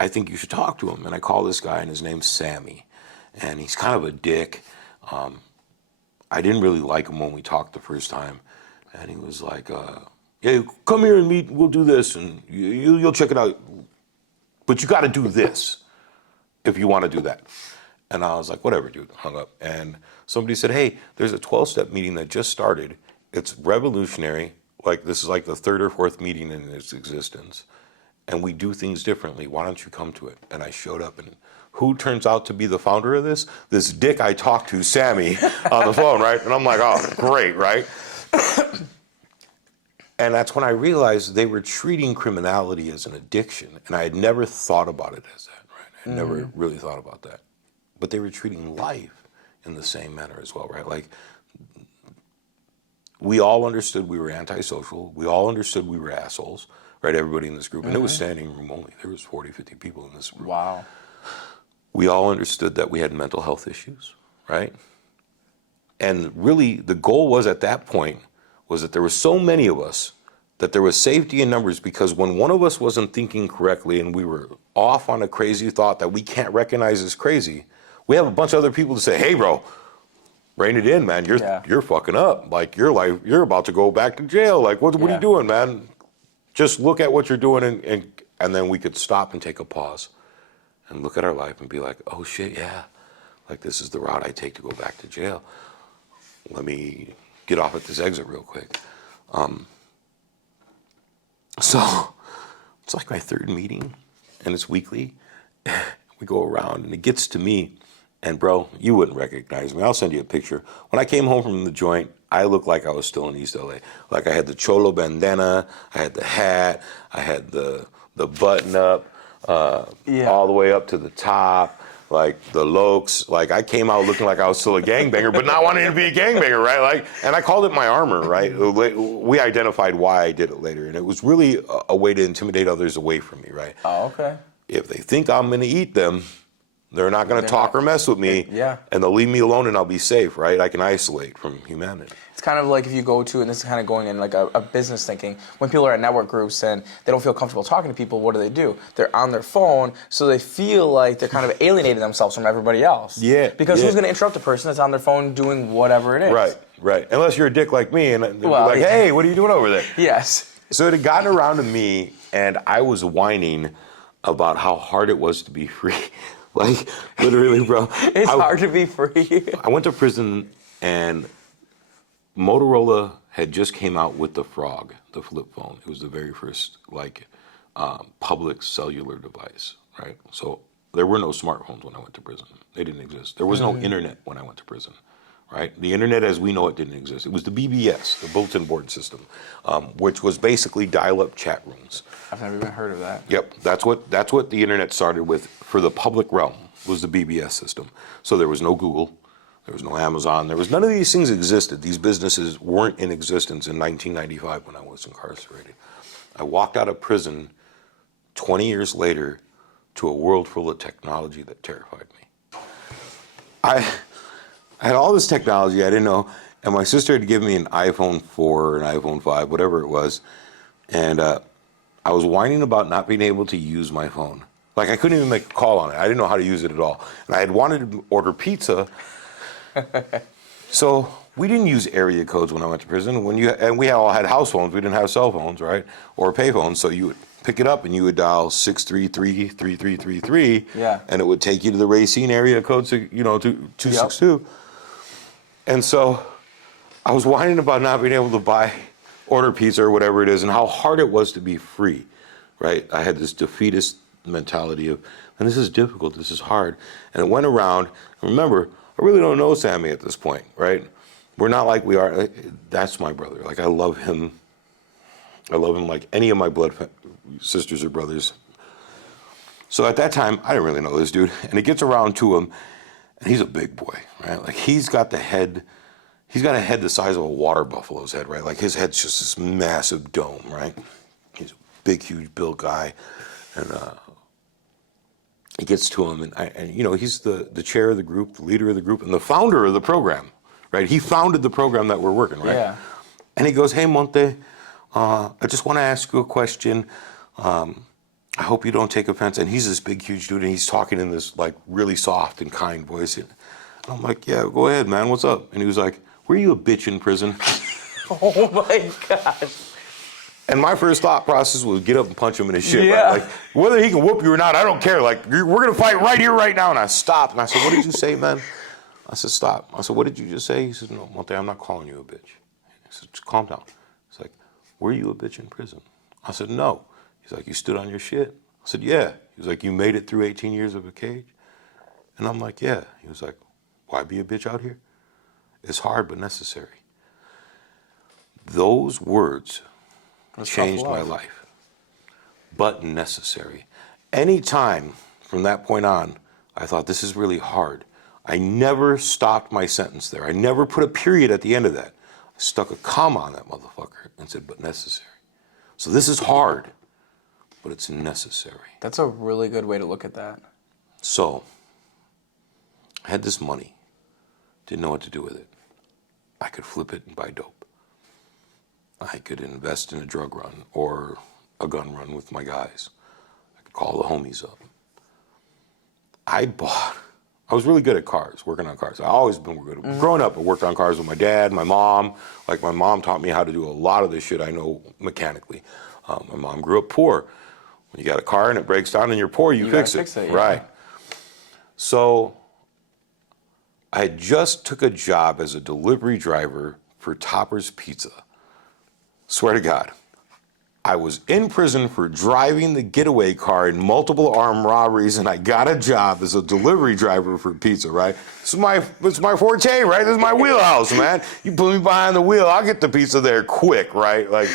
I think you should talk to him. And I call this guy, and his name's Sammy. And he's kind of a dick. I didn't really like him when we talked the first time. And he was like, yeah, come here and meet, we'll do this, and you'll check it out. But you got to do this if you want to do that. And I was like, whatever, dude, hung up. And somebody said, hey, there's a 12-step meeting that just started. It's revolutionary. Like, this is like the third or fourth meeting in its existence. And we do things differently. Why don't you come to it? And I showed up, and who turns out to be the founder of this? This dick I talked to, Sammy, on the phone, right? And I'm like, oh, great, right? And that's when I realized they were treating criminality as an addiction. And I had never thought about it as that, right? I had never really thought about that. But they were treating life in the same manner as well, right? Like, we all understood we were antisocial. We all understood we were assholes, right? Everybody in this group. And it was standing room only. There was 40, 50 people in this group. Wow. We all understood that we had mental health issues, right? And really, the goal was at that point was that there were so many of us that there was safety in numbers, because when one of us wasn't thinking correctly and we were off on a crazy thought that we can't recognize as crazy, we have a bunch of other people to say, hey, bro, rein it in, man. You're fucking up. Like, you're about to go back to jail. Like, what are you doing, man? Just look at what you're doing, and then we could stop and take a pause and look at our life and be like, oh shit, yeah. Like, this is the route I take to go back to jail. Let me get off at this exit real quick. So it's like my third meeting, and it's weekly. We go around, and it gets to me. And bro, you wouldn't recognize me. I'll send you a picture. When I came home from the joint, I looked like I was still in East LA. Like, I had the cholo bandana, I had the hat, I had the button up, all the way up to the top, like the lokes. Like, I came out looking like I was still a gangbanger, but not wanting to be a gangbanger, right? Like, and I called it my armor, right? We identified why I did it later, and it was really a way to intimidate others away from me, right? Oh, okay. If they think I'm gonna eat them, they're not going to talk or mess with me, and they'll leave me alone, and I'll be safe, right? I can isolate from humanity. It's kind of like if you go to, and this is kind of going in like a business thinking, when people are at network groups and they don't feel comfortable talking to people, what do? They're on their phone, so they feel like they're kind of alienating themselves from everybody else. Yeah. Because who's going to interrupt a person that's on their phone doing whatever it is? Right. Unless you're a dick like me, and they'll be like, hey, what are you doing over there? Yes. So it had gotten around to me, and I was whining about how hard it was to be free. Like, literally, bro. It's hard to be free. I went to prison, and Motorola had just came out with the Frog, the flip phone. It was the very first, like, public cellular device, right? So there were no smartphones when I went to prison. They didn't exist. There was no internet when I went to prison, right? The internet as we know it didn't exist. It was the BBS, the bulletin board system, which was basically dial-up chat rooms. I've never even heard of that. Yep, that's what the internet started with for the public realm, was the BBS system. So there was no Google, there was no Amazon, none of these things existed. These businesses weren't in existence in 1995 when I was incarcerated. I walked out of prison 20 years later to a world full of technology that terrified me. I had all this technology I didn't know, and my sister had given me an iPhone 4, an iPhone 5, whatever it was, and I was whining about not being able to use my phone. Like, I couldn't even make a call on it. I didn't know how to use it at all. And I had wanted to order pizza, So we didn't use area codes when I went to prison. And we all had house phones. We didn't have cell phones, right? Or pay phones. So you would pick it up and you would dial 633-3333. Yeah. And it would take you to the Racine area code, to 262. And so I was whining about not being able to order pizza or whatever it is, and how hard it was to be free, right? I had this defeatist mentality of, and this is difficult, this is hard. And it went around. And remember, I really don't know Sammy at this point, right? We're not like we are. That's my brother. Like, I love him. I love him like any of my blood sisters or brothers. So at that time, I didn't really know this dude. And it gets around to him, and he's a big boy, right? Like, he's got a head the size of a water buffalo's head, right? Like, his head's just this massive dome, right? He's a big, huge built guy. And it gets to him, and he's the chair of the group, the leader of the group, and the founder of the program, right? He founded the program that we're working, right? Yeah. And he goes, "Hey, Monte, I just want to ask you a question. I hope you don't take offense." And he's this big, huge dude, and he's talking in this like really soft and kind voice. And I'm like, "Yeah, go ahead, man. What's up?" And he was like, "Were you a bitch in prison?" Oh my gosh. And my first thought process was get up and punch him in his shit. Yeah. Right? Like, whether he can whoop you or not, I don't care. Like, we're going to fight right here, right now. And I stopped. And I said, "What did you say, man?" I said, "Stop." I said, "What did you just say?" He said, "No, Monte, I'm not calling you a bitch." I said, "Just calm down." He's like, "Were you a bitch in prison?" I said, "No." He's like, "You stood on your shit?" I said, "Yeah." He was like, "You made it through 18 years of a cage?" And I'm like, "Yeah." He was like, "Why be a bitch out here? It's hard but necessary." Those words changed my life, but necessary. Anytime from that point on, I thought, this is really hard. I never stopped my sentence there. I never put a period at the end of that. I stuck a comma on that motherfucker and said, "but necessary." So this is hard, but it's necessary. That's a really good way to look at that. So I had this money, didn't know what to do with it. I could flip it and buy dope. I could invest in a drug run or a gun run with my guys. I could call the homies up. I was really good at cars, working on cars. I've always been good. Growing up, I worked on cars with my dad, my mom. Like, my mom taught me how to do a lot of this shit I know mechanically. My mom grew up poor. When you got a car and it breaks down and you're poor, you fix it. Yeah. Right. So I just took a job as a delivery driver for Topper's Pizza. Swear to God. I was in prison for driving the getaway car in multiple armed robberies, and I got a job as a delivery driver for pizza, right? It's my forte, right? This is my wheelhouse, man. You put me behind the wheel, I'll get the pizza there quick, right? Like,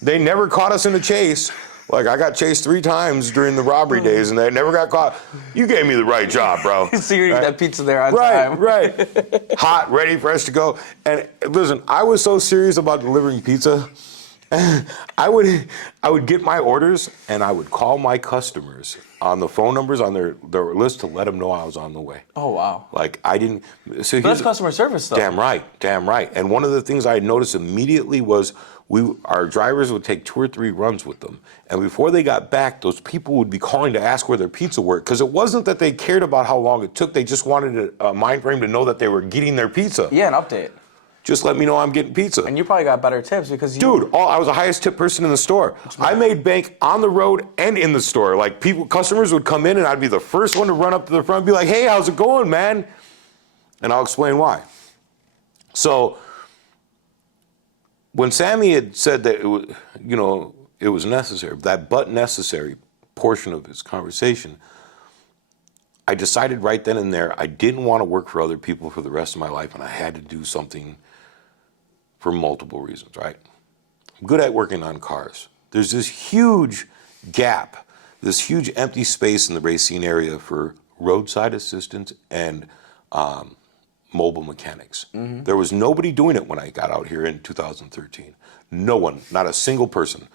they never caught us in a chase. Like, I got chased 3 times during the robbery days, and they never got caught. You gave me the right job, bro. So you're right? that pizza there on time. Right. Hot, ready, fresh to go. And listen, I was so serious about delivering pizza. I would get my orders, and I would call my customers on the phone numbers on their list to let them know I was on the way. Oh, wow. Like, I didn't. So That's customer service, though. Damn right. And one of the things I noticed immediately was our drivers would take 2 or 3 runs with them. And before they got back, those people would be calling to ask where their pizza were. Because it wasn't that they cared about how long it took. They just wanted a mind frame to know that they were getting their pizza. Yeah, an update. Just let me know I'm getting pizza. And you probably got better tips because you... Dude, I was the highest tip person in the store. I made bank on the road and in the store. Like, customers would come in, and I'd be the first one to run up to the front and be like, "Hey, how's it going, man?" And I'll explain why. So when Sammy had said that it was necessary, that but necessary portion of his conversation, I decided right then and there I didn't want to work for other people for the rest of my life, and I had to do something for multiple reasons, right? I'm good at working on cars. There's this huge gap, this huge empty space in the Racine area for roadside assistance and mobile mechanics. Mm-hmm. There was nobody doing it when I got out here in 2013. No one, not a single person.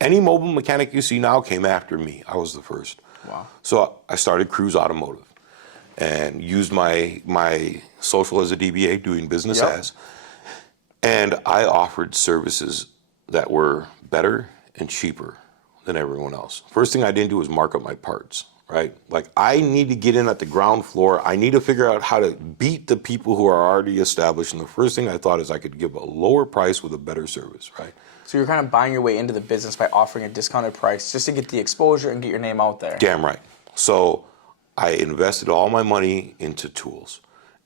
Any mobile mechanic you see now came after me. I was the first. Wow. So I started Cruz Automotive and used my social as a DBA, doing business as. And I offered services that were better and cheaper than everyone else. First thing I didn't do was mark up my parts. right? Like, I need to get in at the ground floor. I need to figure out how to beat the people who are already established. And the first thing I thought is I could give a lower price with a better service, right? So you're kind of buying your way into the business by offering a discounted price just to get the exposure and get your name out there. Damn right. So I invested all my money into tools,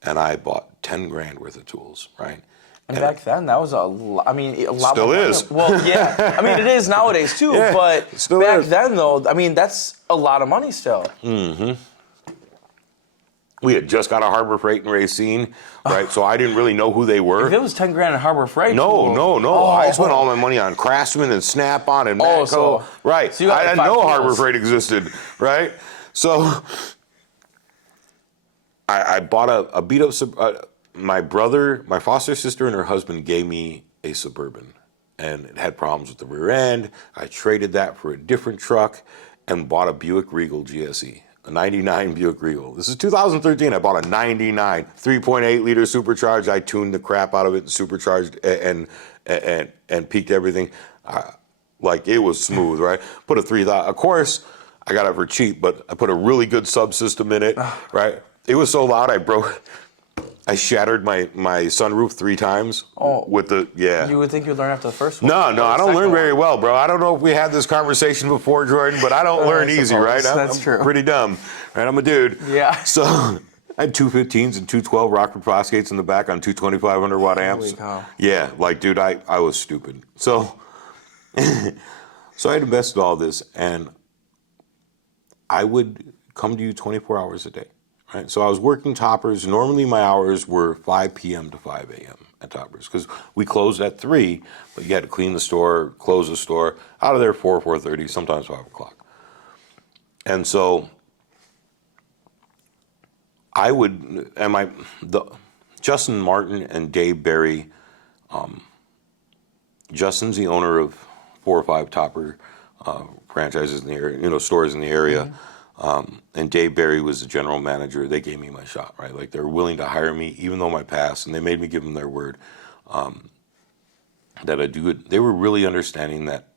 and I bought 10 grand worth of tools, right? And back then, that was a lot. I mean, a lot Still more money. is. Well, yeah. I mean, it is nowadays too. Yeah, but still back is. then, though, I mean, that's a lot of money still. We had just got a Harbor Freight and Racine, right? So I didn't really know who they were. If it was 10 grand in Harbor Freight. No. Oh. I spent all my money on Craftsman and Snap-on and Matco. So, right. So you got I like didn't know 5 Harbor tools. Freight existed, right? So I bought a beat up. My brother, my foster sister, and her husband gave me a Suburban, and it had problems with the rear end. I traded that for a different truck and bought a Buick Regal GSE. A 99 Buick Regal. This is 2013. I bought a 99 3.8 liter supercharged. I tuned the crap out of it and supercharged and peaked everything. Like, it was smooth, right? Put a 3,000. Of course, I got it for cheap, but I put a really good subsystem in it, right? It was so loud I shattered my sunroof 3 times with the, You would think you'd learn after the first one. No, I don't learn very well, bro. I don't know if we had this conversation before, Jordan, but I don't learn easy, right? That's I'm true. pretty dumb, right? I'm a dude. Yeah. So I had 215s and 212 Rockford Fosgates in the back on 2 2,500 watt amps. Holy cow. Yeah, like, dude, I was stupid. So, so I had invested all this, and I would come to you 24 hours a day. Right? So I was working Toppers. Normally my hours were 5 p.m. to 5 a.m. at Toppers because we closed at 3, but you had to clean the store, close the store, out of there 4:30, sometimes 5 o'clock. And so I would, and Justin Martin and Dave Berry, Justin's the owner of 4 or 5 Topper franchises in the area, stores in the area. And Dave Berry was the general manager. They gave me my shot, right? Like, they were willing to hire me, even though my past, and they made me give them their word that I do it. They were really understanding that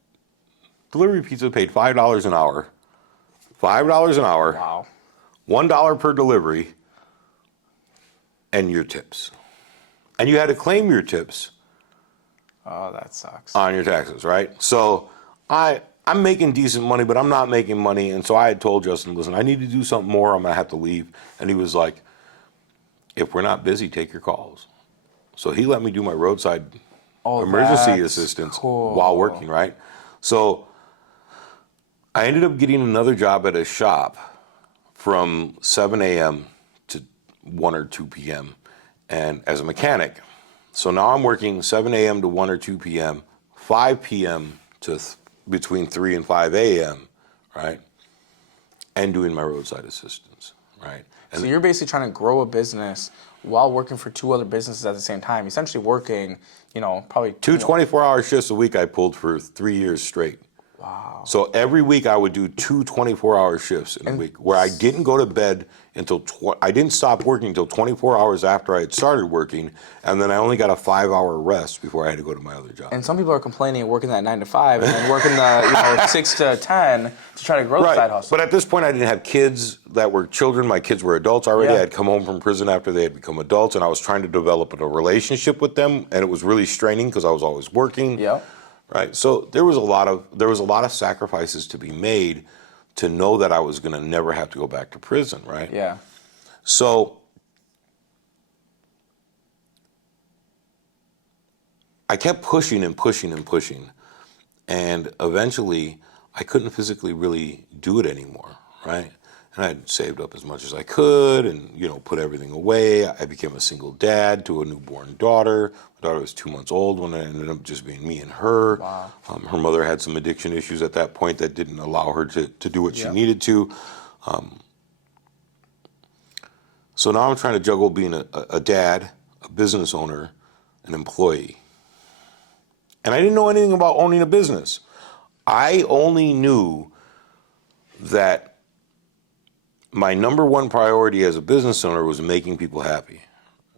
delivery pizza paid $5 an hour, Wow. $1 per delivery, and your tips. And you had to claim your tips. Oh, that sucks. On your taxes, right? So I'm making decent money, but I'm not making money. And so I had told Justin, listen, I need to do something more. I'm going to have to leave. And he was like, if we're not busy, take your calls. So he let me do my roadside emergency assistance while working, right? So I ended up getting another job at a shop from 7 a.m. to 1 or 2 p.m. and as a mechanic. So now I'm working 7 a.m. to 1 or 2 p.m., 5 p.m. to between 3 and 5 a.m., right? And doing my roadside assistance, right? And so you're basically trying to grow a business while working for 2 other businesses at the same time, essentially working, probably 2 24-hour shifts a week I pulled for 3 years straight. Wow. So every week I would do 2 24-hour shifts in a week where I didn't go to bed until I didn't stop working until 24 hours after I had started working, and then I only got a 5-hour rest before I had to go to my other job. And some people are complaining of working that 9 to 5 and then working the 6 to 10 to try to grow the side hustle. But at this point, I didn't have kids that were children. My kids were adults already. Yeah. I had come home from prison after they had become adults, and I was trying to develop a relationship with them, and it was really straining because I was always working. Yeah. Right. So there was a lot of sacrifices to be made to know that I was going to never have to go back to prison. Right. Yeah. So I kept pushing and pushing and pushing, and eventually I couldn't physically really do it anymore, right? And I'd saved up as much as I could and, put everything away. I became a single dad to a newborn daughter. My daughter was 2 months old when it ended up just being me and her. Wow. Her mother had some addiction issues at that point that didn't allow her to do what she needed to. So now I'm trying to juggle being a dad, a business owner, an employee. And I didn't know anything about owning a business. I only knew that my number one priority as a business owner was making people happy.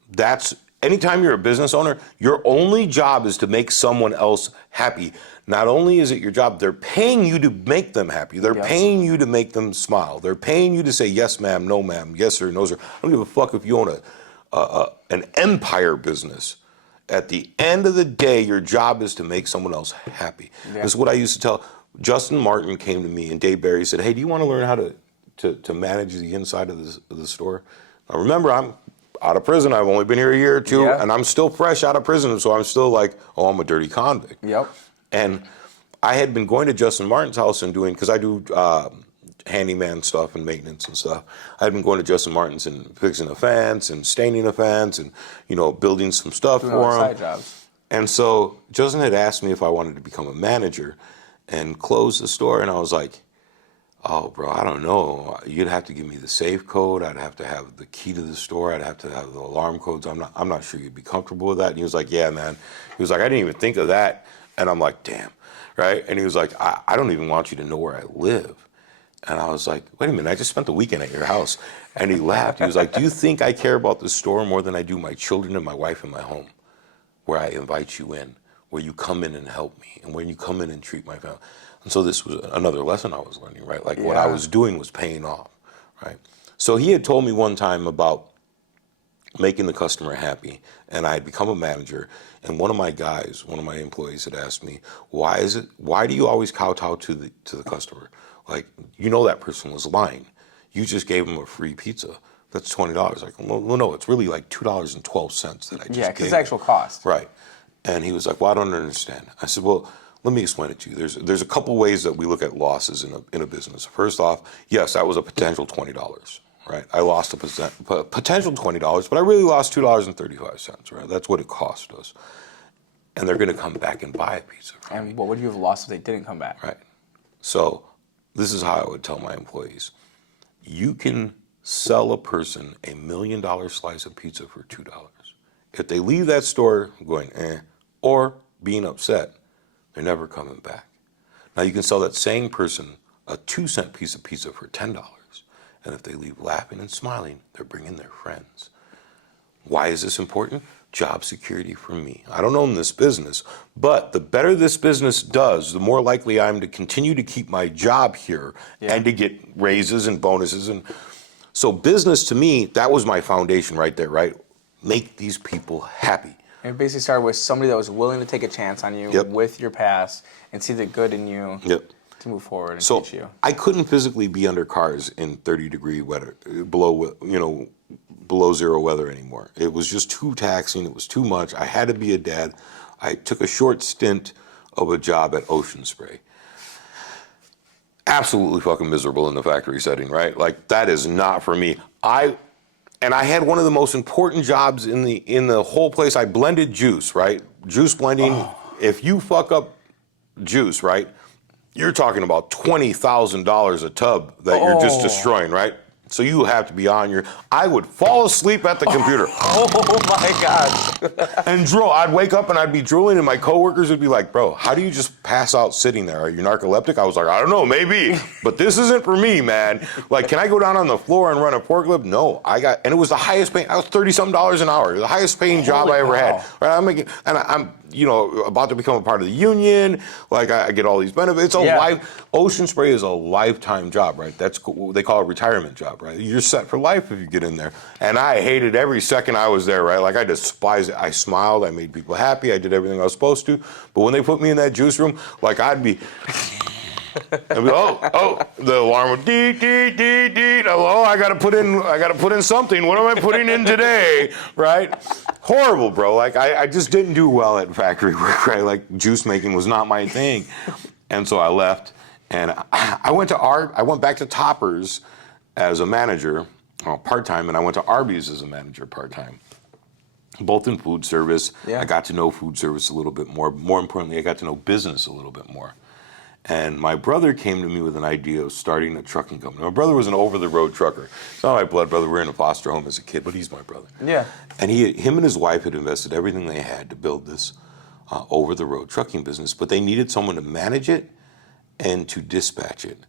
That's anytime you're a business owner, your only job is to make someone else happy. Not only is it your job, they're paying you to make them happy. They're paying you to make them smile. They're paying you to say, yes, ma'am, no, ma'am, yes, sir, no, sir. I don't give a fuck if you own an empire business. At the end of the day, your job is to make someone else happy. Yeah. This is what I used to tell. Justin Martin came to me and Dave Barry said, hey, do you want to learn how to manage the inside of the store? Now remember, I'm out of prison. I've only been here a year or two, and I'm still fresh out of prison, so I'm still like, oh, I'm a dirty convict. Yep. And I had been going to Justin Martin's house and doing, because I do handyman stuff and maintenance and stuff. I had been going to Justin Martin's and fixing a fence and staining a fence and, building some stuff for him. Side jobs. And so Justin had asked me if I wanted to become a manager and close the store, and I was like, oh, bro, I don't know. You'd have to give me the safe code. I'd have to have the key to the store. I'd have to have the alarm codes. I'm not sure you'd be comfortable with that. And he was like, yeah, man. He was like, I didn't even think of that. And I'm like, damn, right? And he was like, I don't even want you to know where I live. And I was like, wait a minute, I just spent the weekend at your house. And he laughed. He was like, do you think I care about the store more than I do my children and my wife and my home, where I invite you in, where you come in and help me, and when you come in and treat my family? And so this was another lesson I was learning, right? Like what I was doing was paying off, right? So he had told me one time about making the customer happy, and I had become a manager, and one of my employees had asked me, why do you always kowtow to the customer? Like, that person was lying. You just gave them a free pizza. That's $20. Like, well, no, it's really like $2.12 that I just gave. Yeah, because it's actual cost. Right. And he was like, well, I don't understand. I said, well, let me explain it to you. There's a couple ways that we look at losses in a business. First off, yes, that was a potential $20, right? I lost a potential $20, but I really lost $2.35, right? That's what it cost us. And they're going to come back and buy a pizza from me. And what would you have lost if they didn't come back? Right. So this is how I would tell my employees. You can sell a person a $1 million slice of pizza for $2. If they leave that store going, or being upset, they're never coming back. Now you can sell that same person a 2-cent piece of pizza for $10. And if they leave laughing and smiling, they're bringing their friends. Why is this important? Job security for me. I don't own this business, but the better this business does, the more likely I am to continue to keep my job here and to get raises and bonuses. And so business to me, that was my foundation right there, right? Make these people happy. And it basically started with somebody that was willing to take a chance on you with your past and see the good in you to move forward and teach you. I couldn't physically be under cars in 30-degree weather, below zero weather anymore. It was just too taxing. It was too much. I had to be a dad. I took a short stint of a job at Ocean Spray. Absolutely fucking miserable in the factory setting, right? Like, that is not for me. I had one of the most important jobs in the whole place. I blended juice, right? Juice blending. If you fuck up juice, right, you're talking about $20,000 a tub that you're just destroying, right? So you have to be on I would fall asleep at the computer. Oh my God. And drool. I'd wake up and I'd be drooling and my coworkers would be like, bro, how do you just pass out sitting there? Are you narcoleptic? I was like, I don't know, maybe, but this isn't for me, man. Like, can I go down on the floor and run a forklift? No, and it was the highest paying, I was $30-something an hour, the highest paying job I ever had. Right? I'm about to become a part of the union. Like, I get all these benefits. Ocean Spray is a lifetime job, right? That's what they call a retirement job, right? You're set for life if you get in there. And I hated every second I was there, right? Like, I despised it. I smiled. I made people happy. I did everything I was supposed to. But when they put me in that juice room, like, I'd be, the alarm would dee, dee, dee, dee. Oh, I gotta put in something. What am I putting in today? Right? Horrible, bro. Like, I just didn't do well at factory work, right? Like, juice making was not my thing. And so I left, and I went back to Toppers as a manager, part-time, and I went to Arby's as a manager part-time. Both in food service. I got to know food service a little bit more. More importantly, I got to know business a little bit more. And my brother came to me with an idea of starting a trucking company. My brother was an over-the-road trucker. It's not my blood brother. We were in a foster home as a kid, but he's my brother. Yeah. And him and his wife had invested everything they had to build this over-the-road trucking business, but they needed someone to manage it and to dispatch it.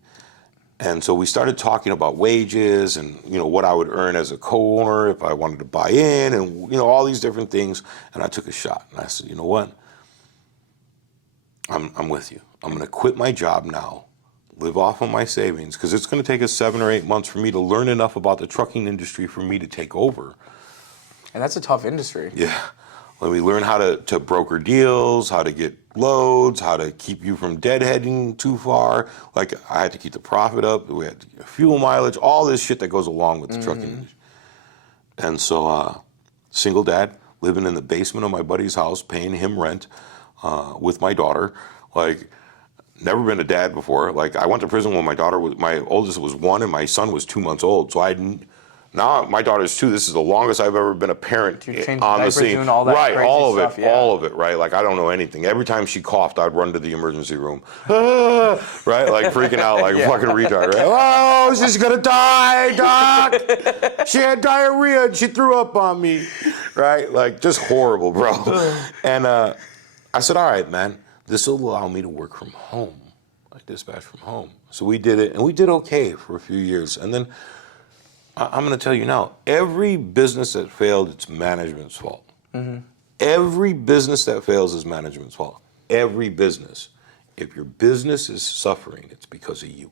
And so we started talking about wages and, what I would earn as a co-owner if I wanted to buy in and, all these different things. And I took a shot and I said, you know what? I'm with you. I'm going to quit my job now, live off of my savings, because it's going to take us 7 or 8 months for me to learn enough about the trucking industry for me to take over. And that's a tough industry. Yeah. Let me learn how to broker deals, how to get loads, how to keep you from deadheading too far. Like, I had to keep the profit up. We had fuel mileage, all this shit that goes along with the trucking industry. And so, single dad, living in the basement of my buddy's house, paying him rent with my daughter. Like, never been a dad before. Like, I went to prison when my oldest was 1 and my son was 2 months old. So now my daughter's 2. This is the longest I've ever been a parent on the scene. Doing all that right, crazy all of stuff, it, yeah. all of it. Right, like I don't know anything. Every time she coughed, I'd run to the emergency room. Ah, right, like freaking out, like a fucking retard. Right? Oh, she's gonna die, doc. She had diarrhea and she threw up on me. Right, like just horrible, bro. And I said, all right, man, this will allow me to work from home. I dispatch from home. So we did it, and we did okay for a few years, and then. I'm going to tell you now, every business that failed, it's management's fault. Every business that fails is management's fault. Every business. If your business is suffering, it's because of you.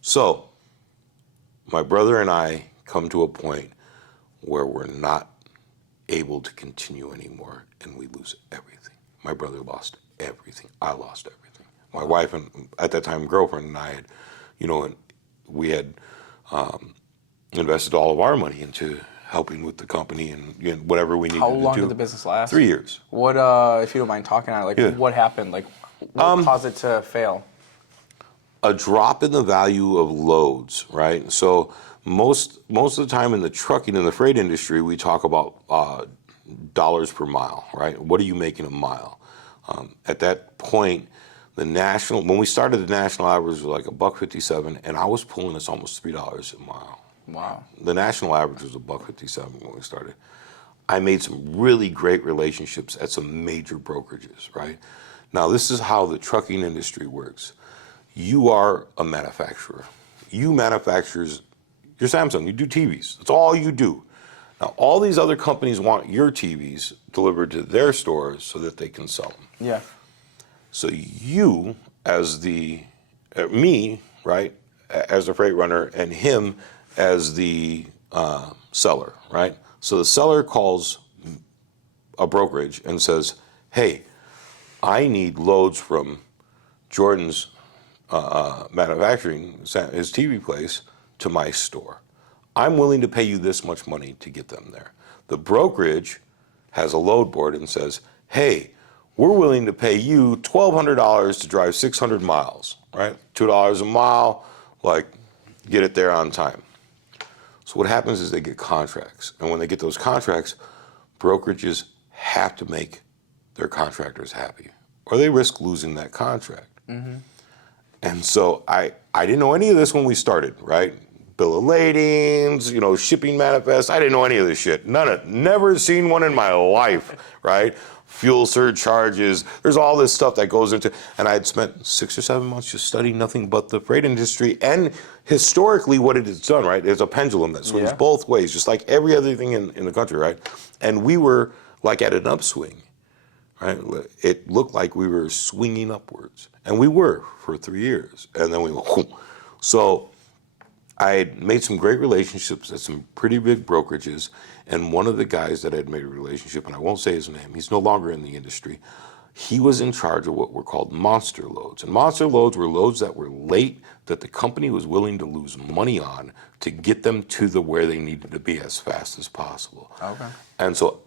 So, my brother and I come to a point where we're not able to continue anymore, and we lose everything. My brother lost everything. I lost everything. My wife and, at that time, girlfriend and I had, and we had... invested all of our money into helping with the company and whatever we needed to do. How long did the business last? 3 years. What, if you don't mind talking on it, what happened? Like, what caused it to fail? A drop in the value of loads, right? So most of the time in the trucking and the freight industry, we talk about dollars per mile, right? What are you making a mile? At that point, when we started, the national average was like $1.57, and I was pulling us almost $3 a mile. Wow. The national average was $1.57 when we started. I made some really great relationships at some major brokerages, right? Now, this is how the trucking industry works. You are a manufacturer. You manufacture your Samsung. You do TVs. That's all you do. Now, all these other companies want your TVs delivered to their stores so that they can sell them. Yeah. So you, as me, right, as the freight runner, and him as the seller, right? So the seller calls a brokerage and says, hey, I need loads from Jordan's manufacturing, his TV place, to my store. I'm willing to pay you this much money to get them there. The brokerage has a load board and says, hey, we're willing to pay you $1,200 to drive 600 miles, right? $2 a mile, like, get it there on time. So what happens is they get contracts. And when they get those contracts, brokerages have to make their contractors happy, or they risk losing that contract. And so I didn't know any of this when we started, right? Bill of ladings, shipping manifests. I didn't know any of this shit. Never seen one in my life, right? Fuel surcharges. There's all this stuff that goes into, and I had spent 6 or 7 months just studying nothing but the freight industry and historically what it has done, right? There's a pendulum that swings both ways, just like every other thing in the country, right? And we were like at an upswing, right? It looked like we were swinging upwards, and we were for 3 years, and then we went, so I had made some great relationships at some pretty big brokerages, and one of the guys that I had made a relationship, and I won't say his name, he's no longer in the industry, he was in charge of what were called monster loads. And monster loads were loads that were late that the company was willing to lose money on to get them to where they needed to be as fast as possible. Okay. And so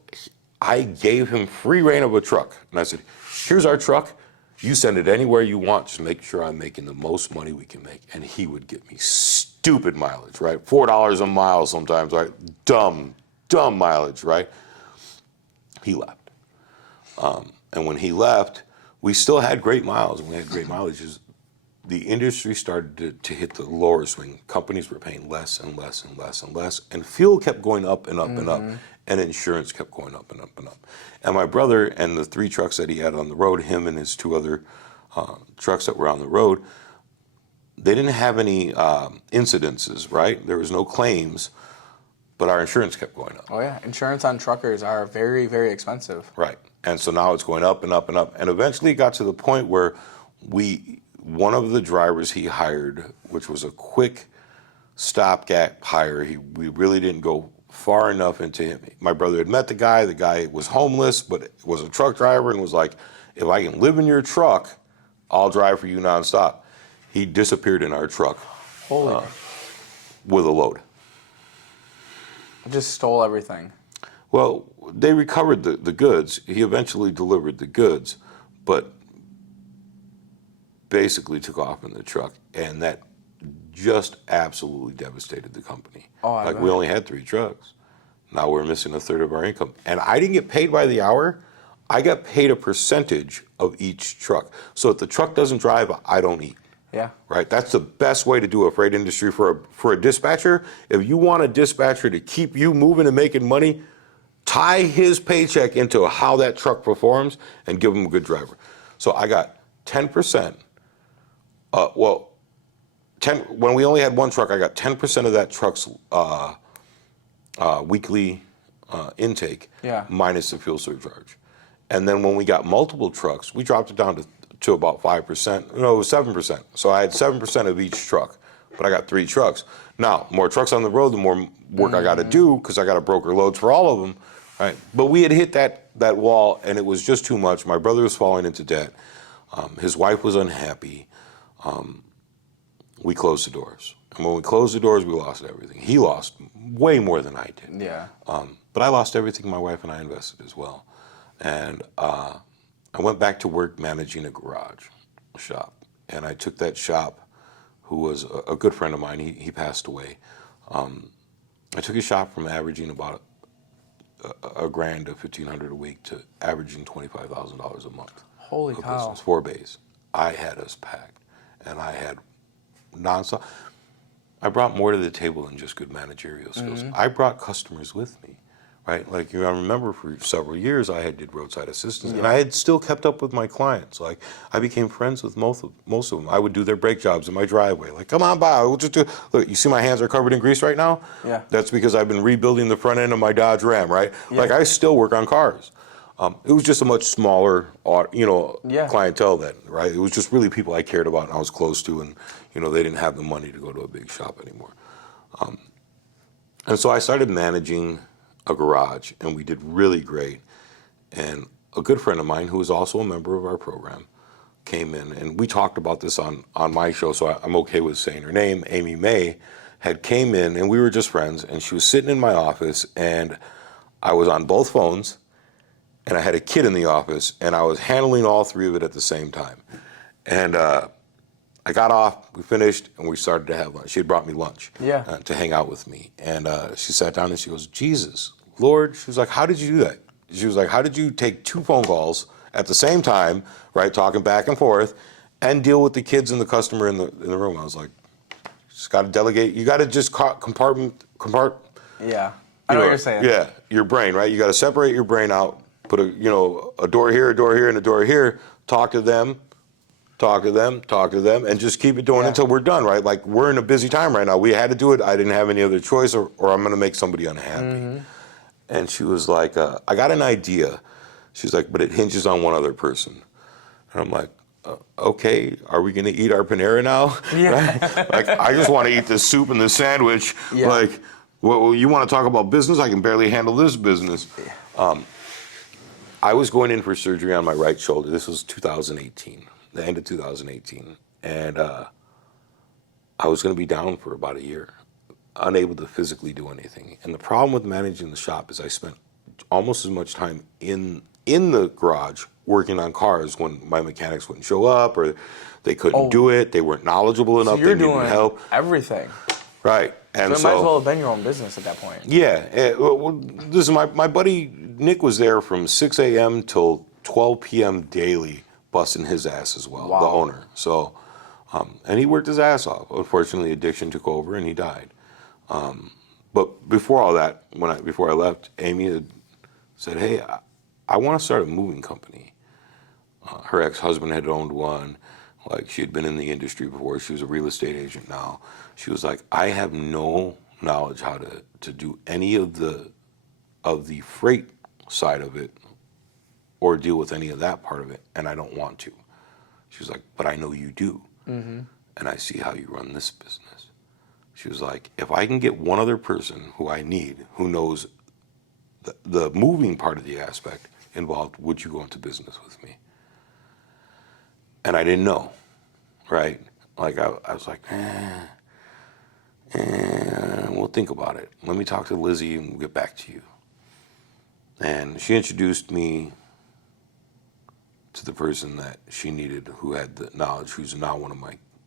I gave him free reign of a truck. And I said, here's our truck. You send it anywhere you want. Just make sure I'm making the most money we can make. And he would get me stupid mileage, right? $4 a mile sometimes, right? Dumb mileage, right? He left. And when he left, we still had great miles and we had great mileages. The industry started to hit the lower swing. Companies were paying less and less and less and less. And fuel kept going up and up and up. And insurance kept going up and up and up. And my brother and the 3 trucks that he had on the road, him and his 2 other trucks that were on the road, They didn't have any incidences, right? There was no claims, but our insurance kept going up. Oh yeah, insurance on truckers are very, very expensive. Right. And so now it's going up and up and up. And eventually it got to the point where one of the drivers he hired, which was a quick stopgap hire, we really didn't go far enough into him. My brother had met the guy. The guy was homeless, but was a truck driver and was like, if I can live in your truck, I'll drive for you nonstop. He disappeared in our truck with a load. Just stole everything. Well, they recovered the goods. He eventually delivered the goods, but basically took off in the truck, and that just absolutely devastated the company. Oh, I like bet. we only had 3 trucks. Now we're missing a third of our income. And I didn't get paid by the hour. I got paid a percentage of each truck. So if the truck doesn't drive, I don't eat. Yeah. Right? That's the best way to do a freight industry for a dispatcher. If you want a dispatcher to keep you moving and making money, tie his paycheck into how that truck performs and give him a good driver. So I got 10%. When we only had 1 truck, I got 10% of that truck's weekly intake, minus the fuel surcharge. And then when we got multiple trucks, we dropped it down to about 5%. No, it was 7%. So I had 7% of each truck, but I got 3 trucks. Now, more trucks on the road, the more work I got to do because I got to broker loads for all of them. Right? But we had hit that wall, and it was just too much. My brother was falling into debt. His wife was unhappy. We closed the doors. And when we closed the doors, we lost everything. He lost way more than I did. Yeah. But I lost everything my wife and I invested as well. And I went back to work managing a garage shop. And I took that shop, who was a good friend of mine, he passed away. I took his shop from averaging about $1,000 to $1,500 a week to averaging $25,000 a month. Holy cow. Business, 4 bays. I had us packed. And I had nonstop. I brought more to the table than just good managerial skills. I brought customers with me, right? Like, I remember for several years I did roadside assistance, and I had still kept up with my clients. Like, I became friends with most of them. I would do their brake jobs in my driveway. Like, come on by, we'll just do. Look, you see my hands are covered in grease right now? Yeah. That's because I've been rebuilding the front end of my Dodge Ram, right? Yeah. Like, I still work on cars. It was just a much smaller, clientele then, right? It was just really people I cared about and I was close to, and they didn't have the money to go to a big shop anymore. And so I started managing a garage, and we did really great. And a good friend of mine, who was also a member of our program, came in, and we talked about this on my show, so I'm okay with saying her name. Amy May came in, and we were just friends, and she was sitting in my office, and I was on both phones, and I had a kid in the office, and I was handling all 3 of it at the same time. And I got off, we finished, and we started to have lunch. She had brought me lunch to hang out with me. And she sat down and she goes, Jesus, Lord, she was like, how did you do that? She was like, how did you take 2 phone calls at the same time, right, talking back and forth, and deal with the kids and the customer in the room? I was like, you just got to delegate. You got to just compartment. Yeah, I know what you're saying. Yeah, your brain, right? You got to separate your brain out. Put a door here, and a door here. Talk to them, and just keep it doing until we're done, right? Like, we're in a busy time right now. We had to do it. I didn't have any other choice, or I'm going to make somebody unhappy. And she was like, I got an idea. She's like, but it hinges on one other person. And I'm like, okay, are we going to eat our Panera now? Yeah. Right? Like, I just want to eat the soup and the sandwich. Yeah. Like, well, you want to talk about business? I can barely handle this business. I was going in for surgery on my right shoulder. This was 2018, the end of 2018. And I was going to be down for about a year, unable to physically do anything. And the problem with managing the shop is I spent almost as much time in the garage working on cars when my mechanics wouldn't show up or they couldn't do it. They weren't knowledgeable enough. So you're they needed doing help. Everything. Right. And so it might as well have been your own business at that point. Yeah. This is my buddy Nick was there from 6 a.m. till 12 p.m. daily, busting his ass as well, the owner. So, and he worked his ass off. Unfortunately, addiction took over and he died. But before all that, before I left, Amy had said, hey, I want to start a moving company. Her ex-husband had owned one. Like, she had been in the industry before. She was a real estate agent now. She was like, I have no knowledge how to do any of the freight side of it or deal with any of that part of it, and I don't want to. She was like, but I know you do, and I see how you run this business. She was like, if I can get one other person who I need, who knows the moving part of the aspect involved, would you go into business with me? And I didn't know, right? Like, I was like, we'll think about it. Let me talk to Lizzie and we'll get back to you. And she introduced me to the person that she needed, who had the knowledge, who's now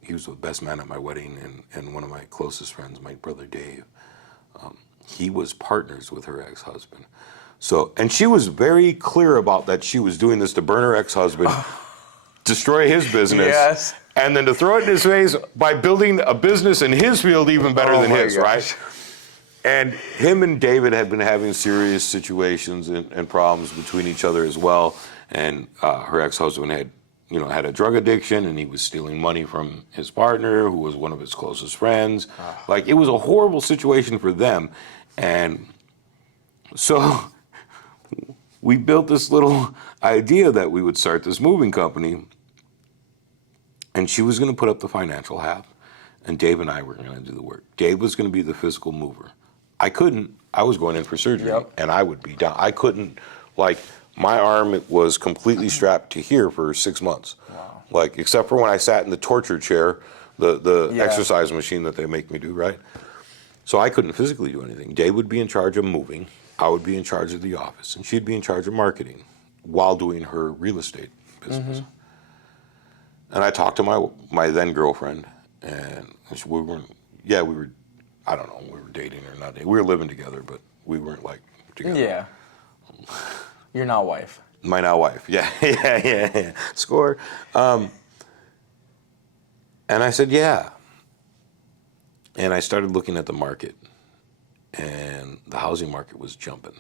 he was the best man at my wedding, and one of my closest friends, my brother Dave. He was partners with her ex-husband. So, and she was very clear about that she was doing this to burn her ex-husband, destroy his business, Yes. and then to throw it in his face by building a business in his field even better than his, gosh. right? And him and David had been having serious situations and problems between each other as well. And her ex-husband had a drug addiction, and he was stealing money from his partner, who was one of his closest friends. Like, it was a horrible situation for them. And so we built this little idea that we would start this moving company, and she was going to put up the financial half, and Dave and I were going to do the work. Dave was going to be the physical mover. I couldn't. I was going in for surgery, and I would be down. I couldn't, like, my arm was completely strapped to here for 6 months. Wow. Like, except for when I sat in the torture chair, the exercise machine that they make me do, right? So I couldn't physically do anything. Dave would be in charge of moving. I would be in charge of the office, and she'd be in charge of marketing while doing her real estate business. And I talked to my then girlfriend, and we were, I don't know, we were dating or not dating. We were living together, but we weren't, like, together. Yeah. Your now wife. My now wife, yeah. Score. And I said, yeah. And I started looking at the market, and the housing market was jumping,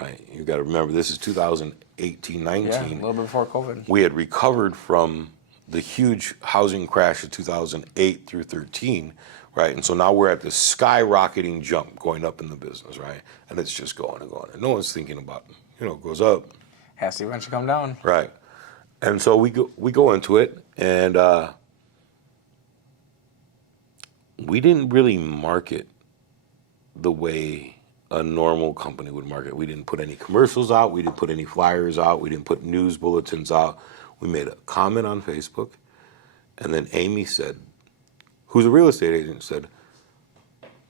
right? You got to remember, this is 2018, 19. Yeah, a little bit before COVID. We had recovered from the huge housing crash of 2008 through 13, right? And so now we're at this skyrocketing jump going up in the business, right? And it's just going and going. And no one's thinking about, it goes up. Has to eventually come down. Right. And so we go into it, and we didn't really market the way a normal company would market. We didn't put any commercials out. We didn't put any flyers out. We didn't put news bulletins out. We made a comment on Facebook, and then Amy said, who's a real estate agent, said,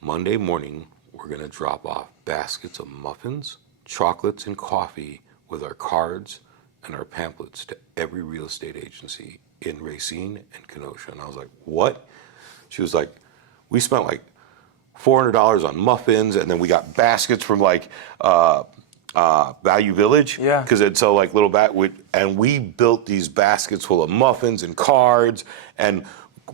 Monday morning, we're going to drop off baskets of muffins, chocolates, and coffee with our cards and our pamphlets to every real estate agency in Racine and Kenosha. And I was like, what? She was like, we spent like $400 on muffins, and then we got baskets from Value Village, because it'd sell like little and we built these baskets full of muffins and cards and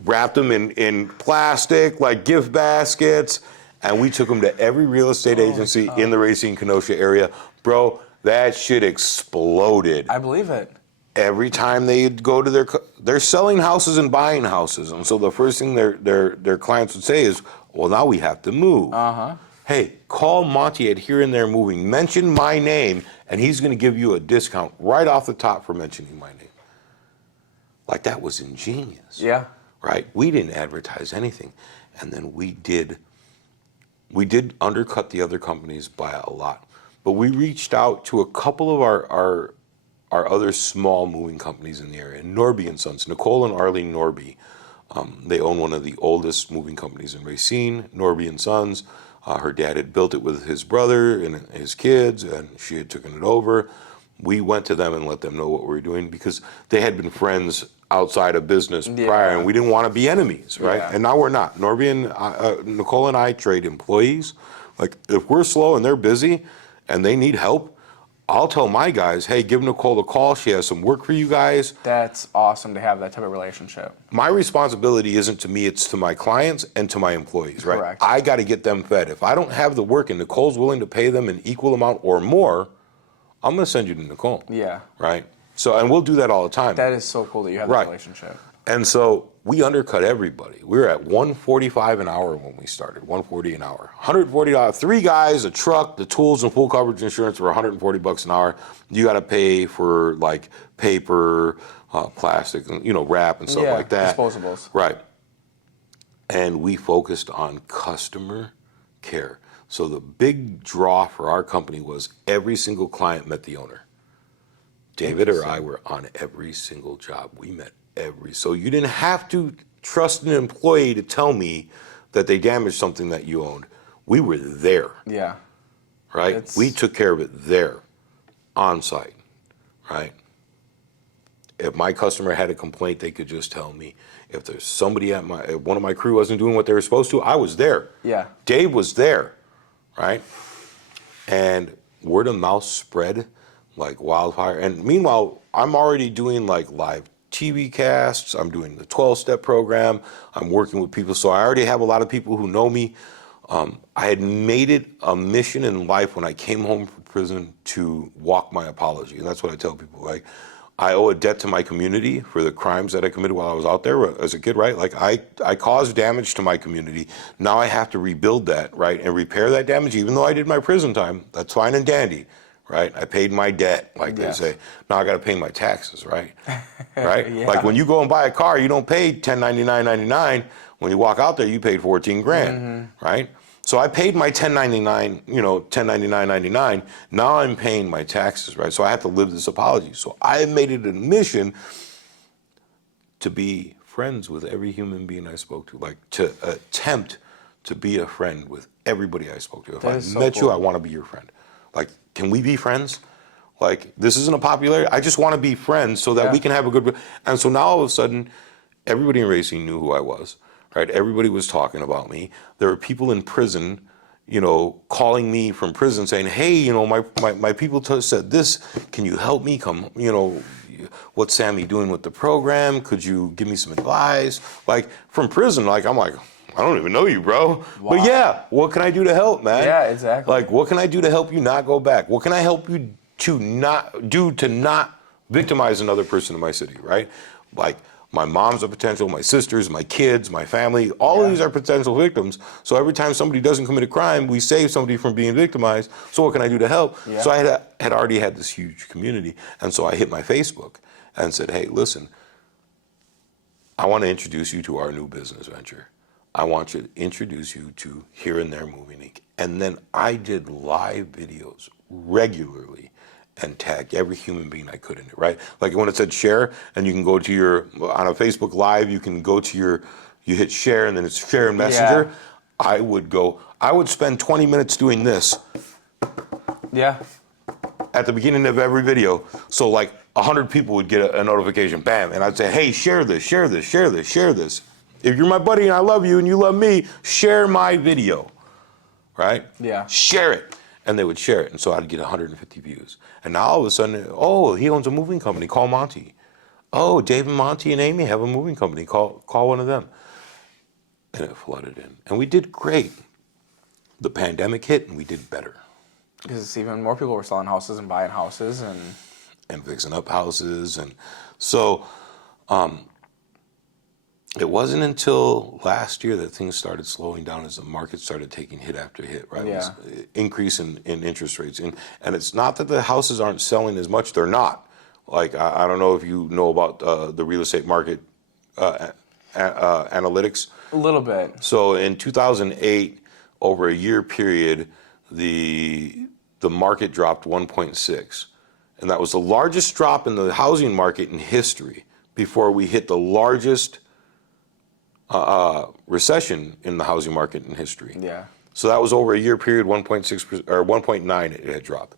wrapped them in plastic, like gift baskets, and we took them to every real estate agency in the Racine Kenosha area. Bro, that shit exploded. I believe it. Every time they'd go to they're selling houses and buying houses, and so the first thing their clients would say is, well, now we have to move. Hey, call Monte at Here and There Moving. Mention my name, and he's going to give you a discount right off the top for mentioning my name. Like, that was ingenious. Yeah. Right? We didn't advertise anything. And then we did undercut the other companies by a lot. But we reached out to a couple of our other small moving companies in the area. Norby and Sons, Nicole and Arlene Norby. They own one of the oldest moving companies in Racine, Norby and Sons. Her dad had built it with his brother and his kids, and she had taken it over. We went to them and let them know what we were doing, because they had been friends outside of business prior, and we didn't want to be enemies, right? And now we're not. Norby and Nicole and I trade employees. Like, if we're slow and they're busy and they need help, I'll tell my guys, hey, give Nicole a call. She has some work for you guys. That's awesome to have that type of relationship. My responsibility isn't to me, it's to my clients and to my employees, right? Correct. I got to get them fed. If I don't have the work and Nicole's willing to pay them an equal amount or more, I'm going to send you to Nicole. Yeah. Right? So, and we'll do that all the time. That is so cool that you have that relationship. And so we undercut everybody. We were at $145 an hour when we started, $140 an hour. $140, 3 guys, a truck, the tools and full coverage insurance were $140 an hour. You got to pay for like paper, plastic, and, wrap and stuff like that. Disposables. Right. And we focused on customer care. So the big draw for our company was every single client met the owner. David or I were on every single job. We met so you didn't have to trust an employee to tell me that they damaged something that you owned. We were there. Yeah. Right? We took care of it there, on site, right? If my customer had a complaint, they could just tell me. If there's somebody if one of my crew wasn't doing what they were supposed to, I was there. Yeah. Dave was there, right? And word of mouth spread like wildfire. And meanwhile, I'm already doing like live TV casts. I'm doing the 12-step program. I'm working with people. So I already have a lot of people who know me. I had made it a mission in life when I came home from prison to walk my apology. And that's what I tell people. Like, I owe a debt to my community for the crimes that I committed while I was out there as a kid, right? Like, I caused damage to my community. Now I have to rebuild that, right? And repair that damage, even though I did my prison time. That's fine and dandy. Right, I paid my debt, like they say. Now I got to pay my taxes, right? Right, like when you go and buy a car, you don't pay $1099.99. When you walk out there, you paid 14 grand, right? So I paid my $1099.99. Now I'm paying my taxes, right? So I have to live this apology. So I have made it a mission to be friends with every human being I spoke to, like to attempt to be a friend with everybody I spoke to. If I met you, I want to be your friend. Like, can we be friends? Like, this isn't a popular, I just want to be friends so that we can have a good, and so now all of a sudden, everybody in racing knew who I was, right? Everybody was talking about me. There were people in prison, calling me from prison saying, hey, my people said this, can you help me come, what's Sammy doing with the program? Could you give me some advice? Like, from prison, like, I'm like, I don't even know you, bro. Wow. But yeah, what can I do to help, man? Yeah, exactly. Like, what can I do to help you not go back? What can I help you to not victimize another person in my city, right? Like, my mom's a potential, my sisters, my kids, my family, all of these are potential victims. So every time somebody doesn't commit a crime, we save somebody from being victimized. So what can I do to help? Yeah. So I had already had this huge community. And so I hit my Facebook and said, hey, listen, I want to introduce you to our new business venture. I want to introduce you to Here and There Moving Inc. And then I did live videos regularly and tagged every human being I could in it, right? Like when it said share, and you can go to on a Facebook Live, you can go to you hit share, and then it's share in Messenger. Yeah. I would spend 20 minutes doing this. Yeah. At the beginning of every video. So like 100 people would get a notification, bam, and I'd say, hey, share this, share this, share this, share this. If you're my buddy and I love you and you love me, share my video, right? Yeah. Share it. And they would share it. And so I'd get 150 views. And now all of a sudden, oh, he owns a moving company. Call Monty. Oh, Dave and Monty and Amy have a moving company. Call one of them. And it flooded in. And we did great. The pandemic hit and we did better. Because even more people were selling houses and buying houses and fixing up houses. And so it wasn't until last year that things started slowing down as the market started taking hit after hit, right? Yeah. It was increase in interest rates. And it's not that the houses aren't selling as much. They're not. Like, I don't know if you know about the real estate market analytics. A little bit. So in 2008, over a year period, the market dropped 1.6. And that was the largest drop in the housing market in history before we hit the largest recession in the housing market in history. Yeah. So that was over a year period, 1.6 or 1.9 it had dropped.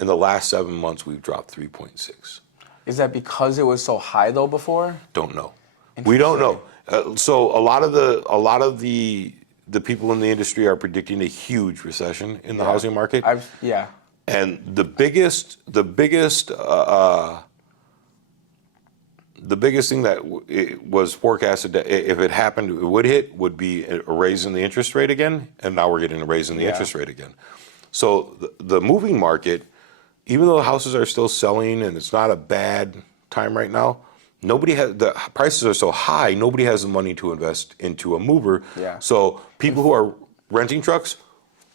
In the last 7 months, we've dropped 3.6. Is that because it was so high though before? Don't know. We don't know. So a lot of the people in the industry are predicting a huge recession in the housing market. And the biggest thing that was forecasted that if it happened, it would be a raise in the interest rate again, and now we're getting a raise in the interest rate again. So the moving market, even though houses are still selling and it's not a bad time right now, nobody has, the prices are so high, nobody has the money to invest into a mover. Yeah. So people who are renting trucks,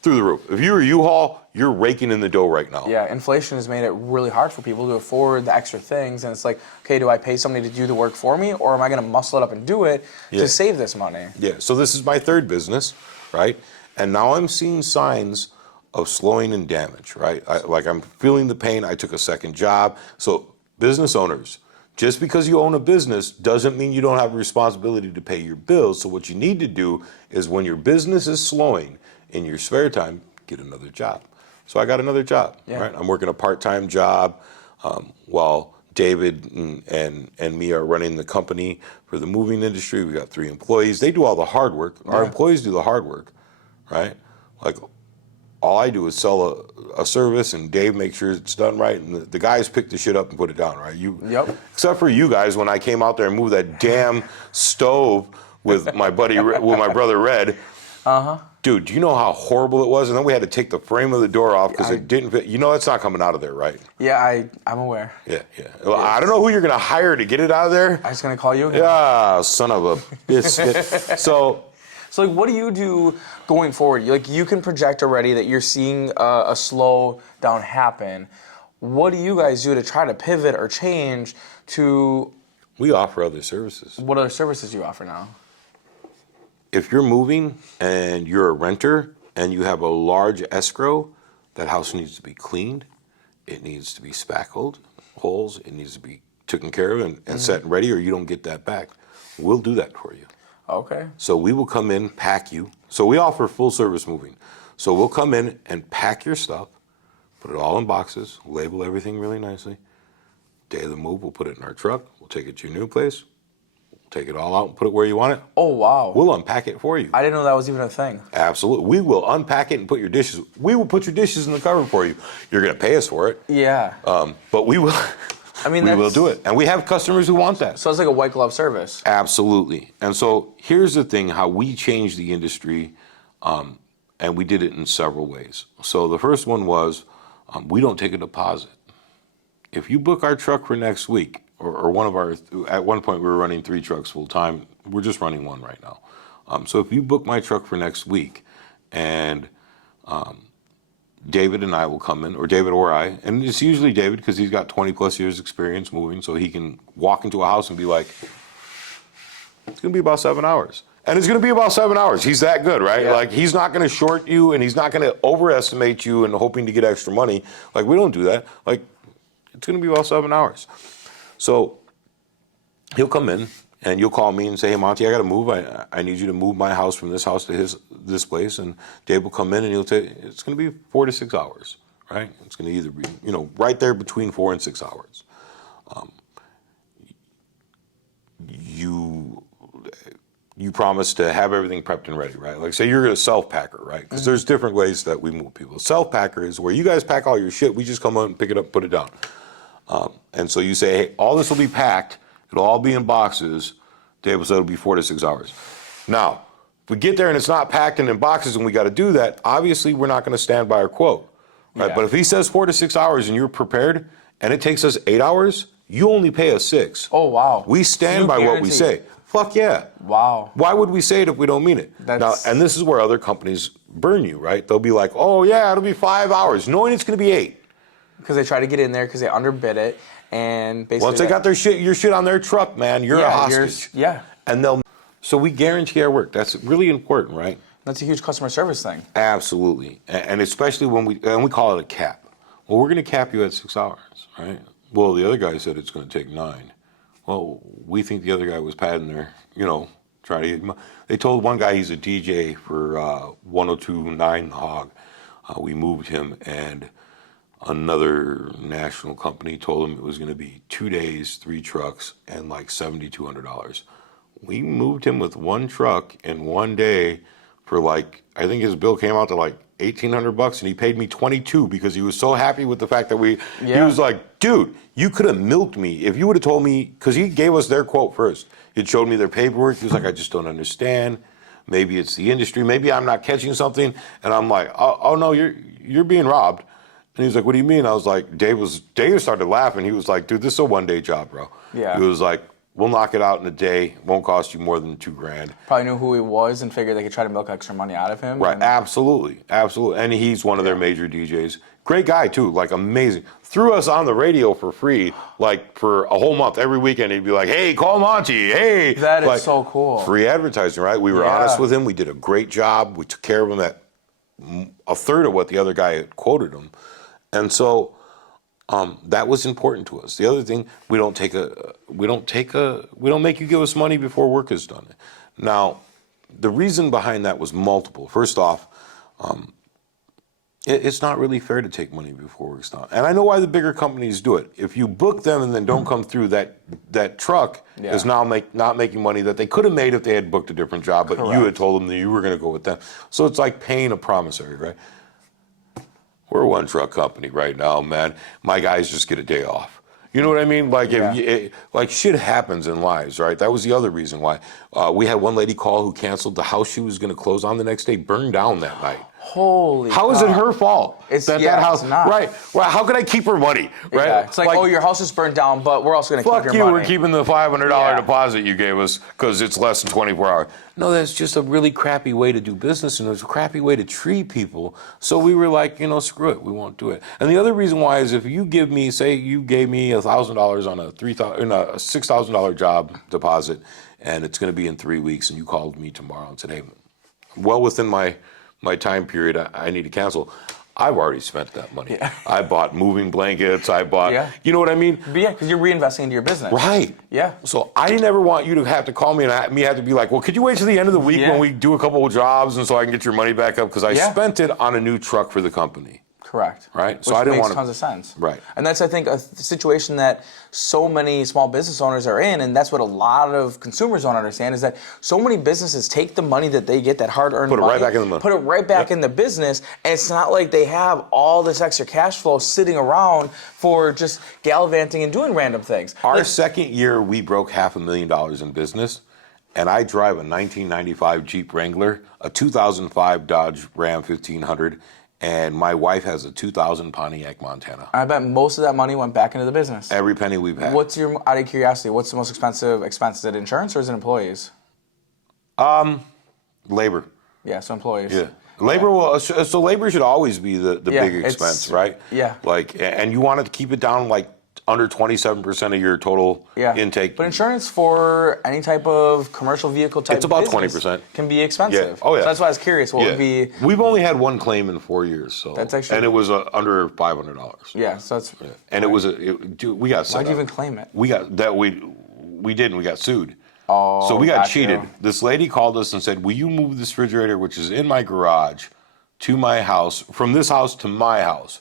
through the roof. If you're a U-Haul, you're raking in the dough right now. Yeah, inflation has made it really hard for people to afford the extra things, and it's like, okay, do I pay somebody to do the work for me, or am I going to muscle it up and do it to save this money? Yeah, so this is my third business, right? And now I'm seeing signs of slowing and damage, right? I'm feeling the pain. I took a second job. So business owners, just because you own a business doesn't mean you don't have a responsibility to pay your bills. So what you need to do is when your business is slowing, in your spare time, get another job. So I got another job, right? I'm working a part-time job while David and me are running the company for the moving industry. We got 3 employees. They do all the hard work. Our employees do the hard work, right? Like all I do is sell a service, and Dave makes sure it's done right, and the guys pick the shit up and put it down, right? Except for you guys, when I came out there and moved that damn stove with my brother Red. Dude, do you know how horrible it was? And then we had to take the frame of the door off because it didn't fit. You know it's not coming out of there, right? Yeah, I'm aware. Yeah. Well, I don't know who you're going to hire to get it out of there. I was going to call you again. Yeah, son of a biscuit. So like, what do you do going forward? Like, you can project already that you're seeing a slow down happen. What do you guys do to try to pivot or change to... We offer other services. What other services do you offer now? If you're moving and you're a renter and you have a large escrow, that house needs to be cleaned. It needs to be spackled, holes. It needs to be taken care of and set and ready, or you don't get that back. We'll do that for you. Okay. So we will come in, pack you. So we offer full service moving. So we'll come in and pack your stuff, put it all in boxes, label everything really nicely. Day of the move, we'll put it in our truck. We'll take it to your new place. Take it all out and put it where you want it. Oh, wow. We'll unpack it for you. I didn't know that was even a thing. Absolutely. We will unpack it and put your dishes. We will put your dishes in the cupboard for you. You're going to pay us for it. Yeah. But we will. I mean, we will do it. And we have customers who want that. So it's like a white glove service. Absolutely. And so here's the thing, how we changed the industry, and we did it in several ways. So the first one was we don't take a deposit. If you book our truck for next week, or one of our, at one point we were running 3 trucks full time. We're just running 1 right now. So if you book my truck for next week, and David and I will come in, or David or I, and it's usually David because he's got 20 plus years experience moving, so he can walk into a house and be like, it's gonna be about 7 hours. And it's gonna be about 7 hours. He's that good, right? Yeah. Like, he's not gonna short you, and he's not gonna overestimate you and hoping to get extra money. Like, we don't do that. Like, it's gonna be about 7 hours. So he'll come in and you'll call me and say, hey, Monty, I got to move. I need you to move my house from this house to this place. And Dave will come in and he'll say, it's going to be 4 to 6 hours, right? It's going to either be, right there between 4 and 6 hours. You promise to have everything prepped and ready, right? Like, say you're a self-packer, right? Because there's different ways that we move people. Self-packer is where you guys pack all your shit. We just come out and pick it up, put it down. And so you say, hey, all this will be packed. It'll all be in boxes. Dave will say it'll be 4 to 6 hours. Now, if we get there and it's not packed and in boxes and we got to do that, obviously we're not going to stand by our quote. Right? Yeah. But if he says 4 to 6 hours and you're prepared and it takes us 8 hours, you only pay us 6. Oh, wow. We stand by what we say. Fuck yeah. Wow. Why would we say it if we don't mean it? Now, and this is where other companies burn you, right? They'll be like, oh, yeah, it'll be 5 hours, knowing it's going to be 8. Because they try to get in there because they underbid it, and basically once they got your shit on their truck, man, you're a hostage. And so we guarantee our work. That's really important, right? That's a huge customer service thing. Absolutely, and especially when we call it a cap. Well, we're going to cap you at 6 hours, right? Well, the other guy said it's going to take 9. Well, we think the other guy was padding there, trying to get him. They told one guy he's a DJ for 102.9 The Hog. We moved him, and another national company told him it was going to be 2 days, 3 trucks, and like $7,200. We moved him with 1 truck in 1 day for I think his bill came out to like $1,800, and he paid me $22 because he was so happy with the fact that he was like, dude, you could have milked me if you would have told me, because he gave us their quote first. He showed me their paperwork. He was like, I just don't understand. Maybe it's the industry. Maybe I'm not catching something. And I'm like, oh no, you're being robbed. And he's like, what do you mean? I was like, Dave started laughing. He was like, dude, this is a 1-day job, bro. Yeah. He was like, We'll knock it out in a day. Won't cost you more than $2,000. Probably knew who he was and figured they could try to milk extra money out of him. Right, absolutely. And he's one of their major DJs. Great guy too, like amazing. Threw us on the radio for free, like for a whole month. Every weekend he'd be like, "Hey, call Monty, hey." That is like, so cool. Free advertising, right? We were honest with him. We did a great job. We took care of him at a third of what the other guy had quoted him. And so that was important to us. The other thing, we don't make you give us money before work is done. Now, the reason behind that was multiple. First off, it's not really fair to take money before work's done. And I know why the bigger companies do it. If you book them and then don't come through, that truck is now not making money that they could have made if they had booked a different job, but you had told them that you were going to go with them. So it's like paying a promissory, right? We're a one truck company right now, man. My guys just get a day off. You know what I mean? Like, like shit happens in lives, right? That was the other reason why. We had one lady call who canceled the house she was going to close on the next day, burned down that night. Holy How is it her fault? It's that house, it's not. Right. Well, how could I keep her money? Right. Yeah. It's like, oh, your house is burned down, but we're also going to keep your money. We're keeping the $500 deposit you gave us because it's less than 24 hours. No, that's just a really crappy way to do business, and it was a crappy way to treat people. So we were like, screw it, we won't do it. And the other reason why is if you give me, say you gave me $1,000 on a $6,000 job deposit, and it's going to be in 3 weeks, and you called me tomorrow and said, hey, well within my time period, I need to cancel. I've already spent that money. Yeah. I bought moving blankets. I bought, you know what I mean? Yeah, because you're reinvesting into your business. Right. Yeah. So I never want you to have to call me and me have to be like, well, could you wait till the end of the week when we do a couple of jobs and so I can get your money back up? Because I spent it on a new truck for the company. Correct. Right. So I didn't want to. Tons of sense. Right. And that's, I think, a situation that so many small business owners are in, and that's what a lot of consumers don't understand is that so many businesses take the money that they get, that hard-earned money, put it right back in the money, put it right back in the business, and it's not like they have all this extra cash flow sitting around for just gallivanting and doing random things. Our second year, we broke $500,000 in business. And I drive a 1995 Jeep Wrangler, a 2005 Dodge Ram 1500, and my wife has a 2000 Pontiac Montana. I bet most of that money went back into the business. Every penny we've had. Out of curiosity, what's the most expensive expense? Is it insurance or is it employees? Labor. Yeah, so employees. Yeah. Labor so labor should always be the big expense, right? Yeah. Like, and you wanted to keep it down like under 27% of your total intake. But insurance for any type of commercial vehicle type it's about business 20%. Can be expensive. Yeah. Oh, yeah. So that's why I was curious. What would be... We've only had one claim in 4 years. So that's actually... And it was under $500. Yeah, so that's... Yeah. And we got set Why'd you up. even claim it? We didn't. We got sued. Oh, so we got cheated. This lady called us and said, will you move this refrigerator, which is in my garage, to my house, from this house to my house?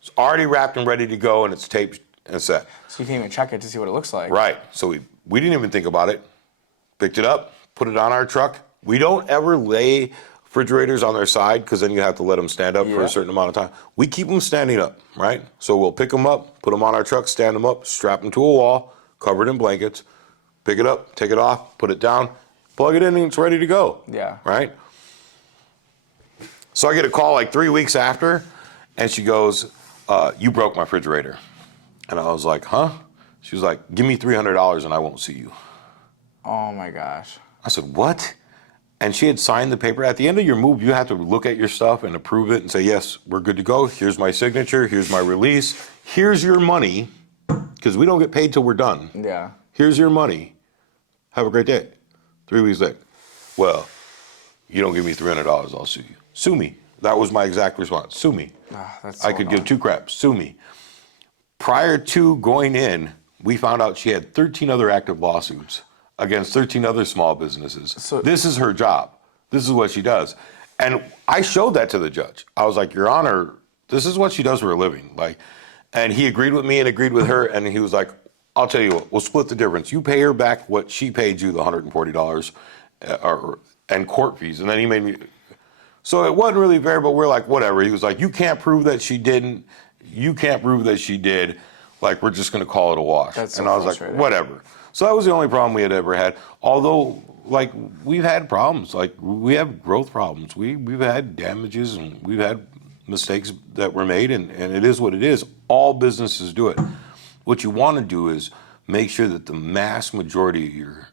It's already wrapped and ready to go, and it's taped and set. So you can't even check it to see what it looks like. Right. So we didn't even think about it. Picked it up, put it on our truck. We don't ever lay refrigerators on their side because then you have to let them stand up for a certain amount of time. We keep them standing up, right? So we'll pick them up, put them on our truck, stand them up, strap them to a wall, covered in blankets, pick it up, take it off, put it down, plug it in, and it's ready to go. Yeah. Right? So I get a call like 3 weeks after, and she goes, you broke my refrigerator. And I was like, huh? She was like, give me $300 and I won't see you. Oh my gosh. I said, what? And she had signed the paper. At the end of your move, you have to look at your stuff and approve it and say, yes, we're good to go. Here's my signature. Here's my release. Here's your money, because we don't get paid till we're done. Yeah. Here's your money. Have a great day. 3 weeks later. Well, you don't give me $300, I'll sue you. Sue me. That was my exact response. Sue me. That's so I could give two craps. Sue me. Prior to going in, we found out she had 13 other active lawsuits against 13 other small businesses. So this is her job. This is what she does. And I showed that to the judge. I was like, Your Honor, this is what she does for a living. And he agreed with me and agreed with her. And he was like, I'll tell you what, we'll split the difference. You pay her back what she paid you, the $140 and court fees. And then he made me. So it wasn't really fair, but we're like, whatever. He was like, you can't prove that she didn't. You can't prove that she did. Like, we're just going to call it a wash. That's and I was like, whatever. So that was the only problem we had ever had. Although, like, we've had problems. Like, we have growth problems. We've had damages and we've had mistakes that were made, and it is what it is. All businesses do it. What you want to do is make sure that the mass majority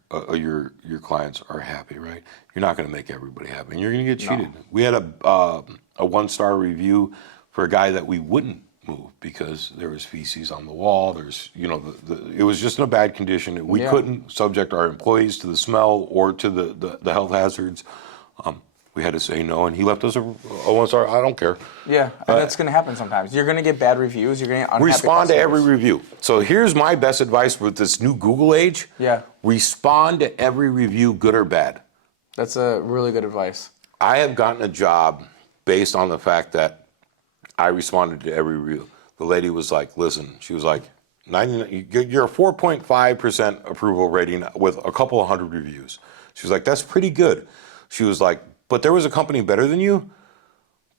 of your clients are happy, right? You're not going to make everybody happy, and you're going to get cheated. We had a 1-star review for a guy that we wouldn't move because there was feces on the wall. There's, it was just in a bad condition. We couldn't subject our employees to the smell or to the health hazards. We had to say no, and he left us a 1-star. I don't care. Yeah, and that's going to happen sometimes. You're going to get bad reviews. You're going to get unhappy Respond to every customers. review. So here's my best advice with this new Google age. Yeah. Respond to every review, good or bad. That's a really good advice. I have gotten a job based on the fact that I responded to every review. The lady was like, listen, she was like, you're a 4.5% approval rating with a couple of hundred reviews. She was like, that's pretty good. She was like, but there was a company better than you,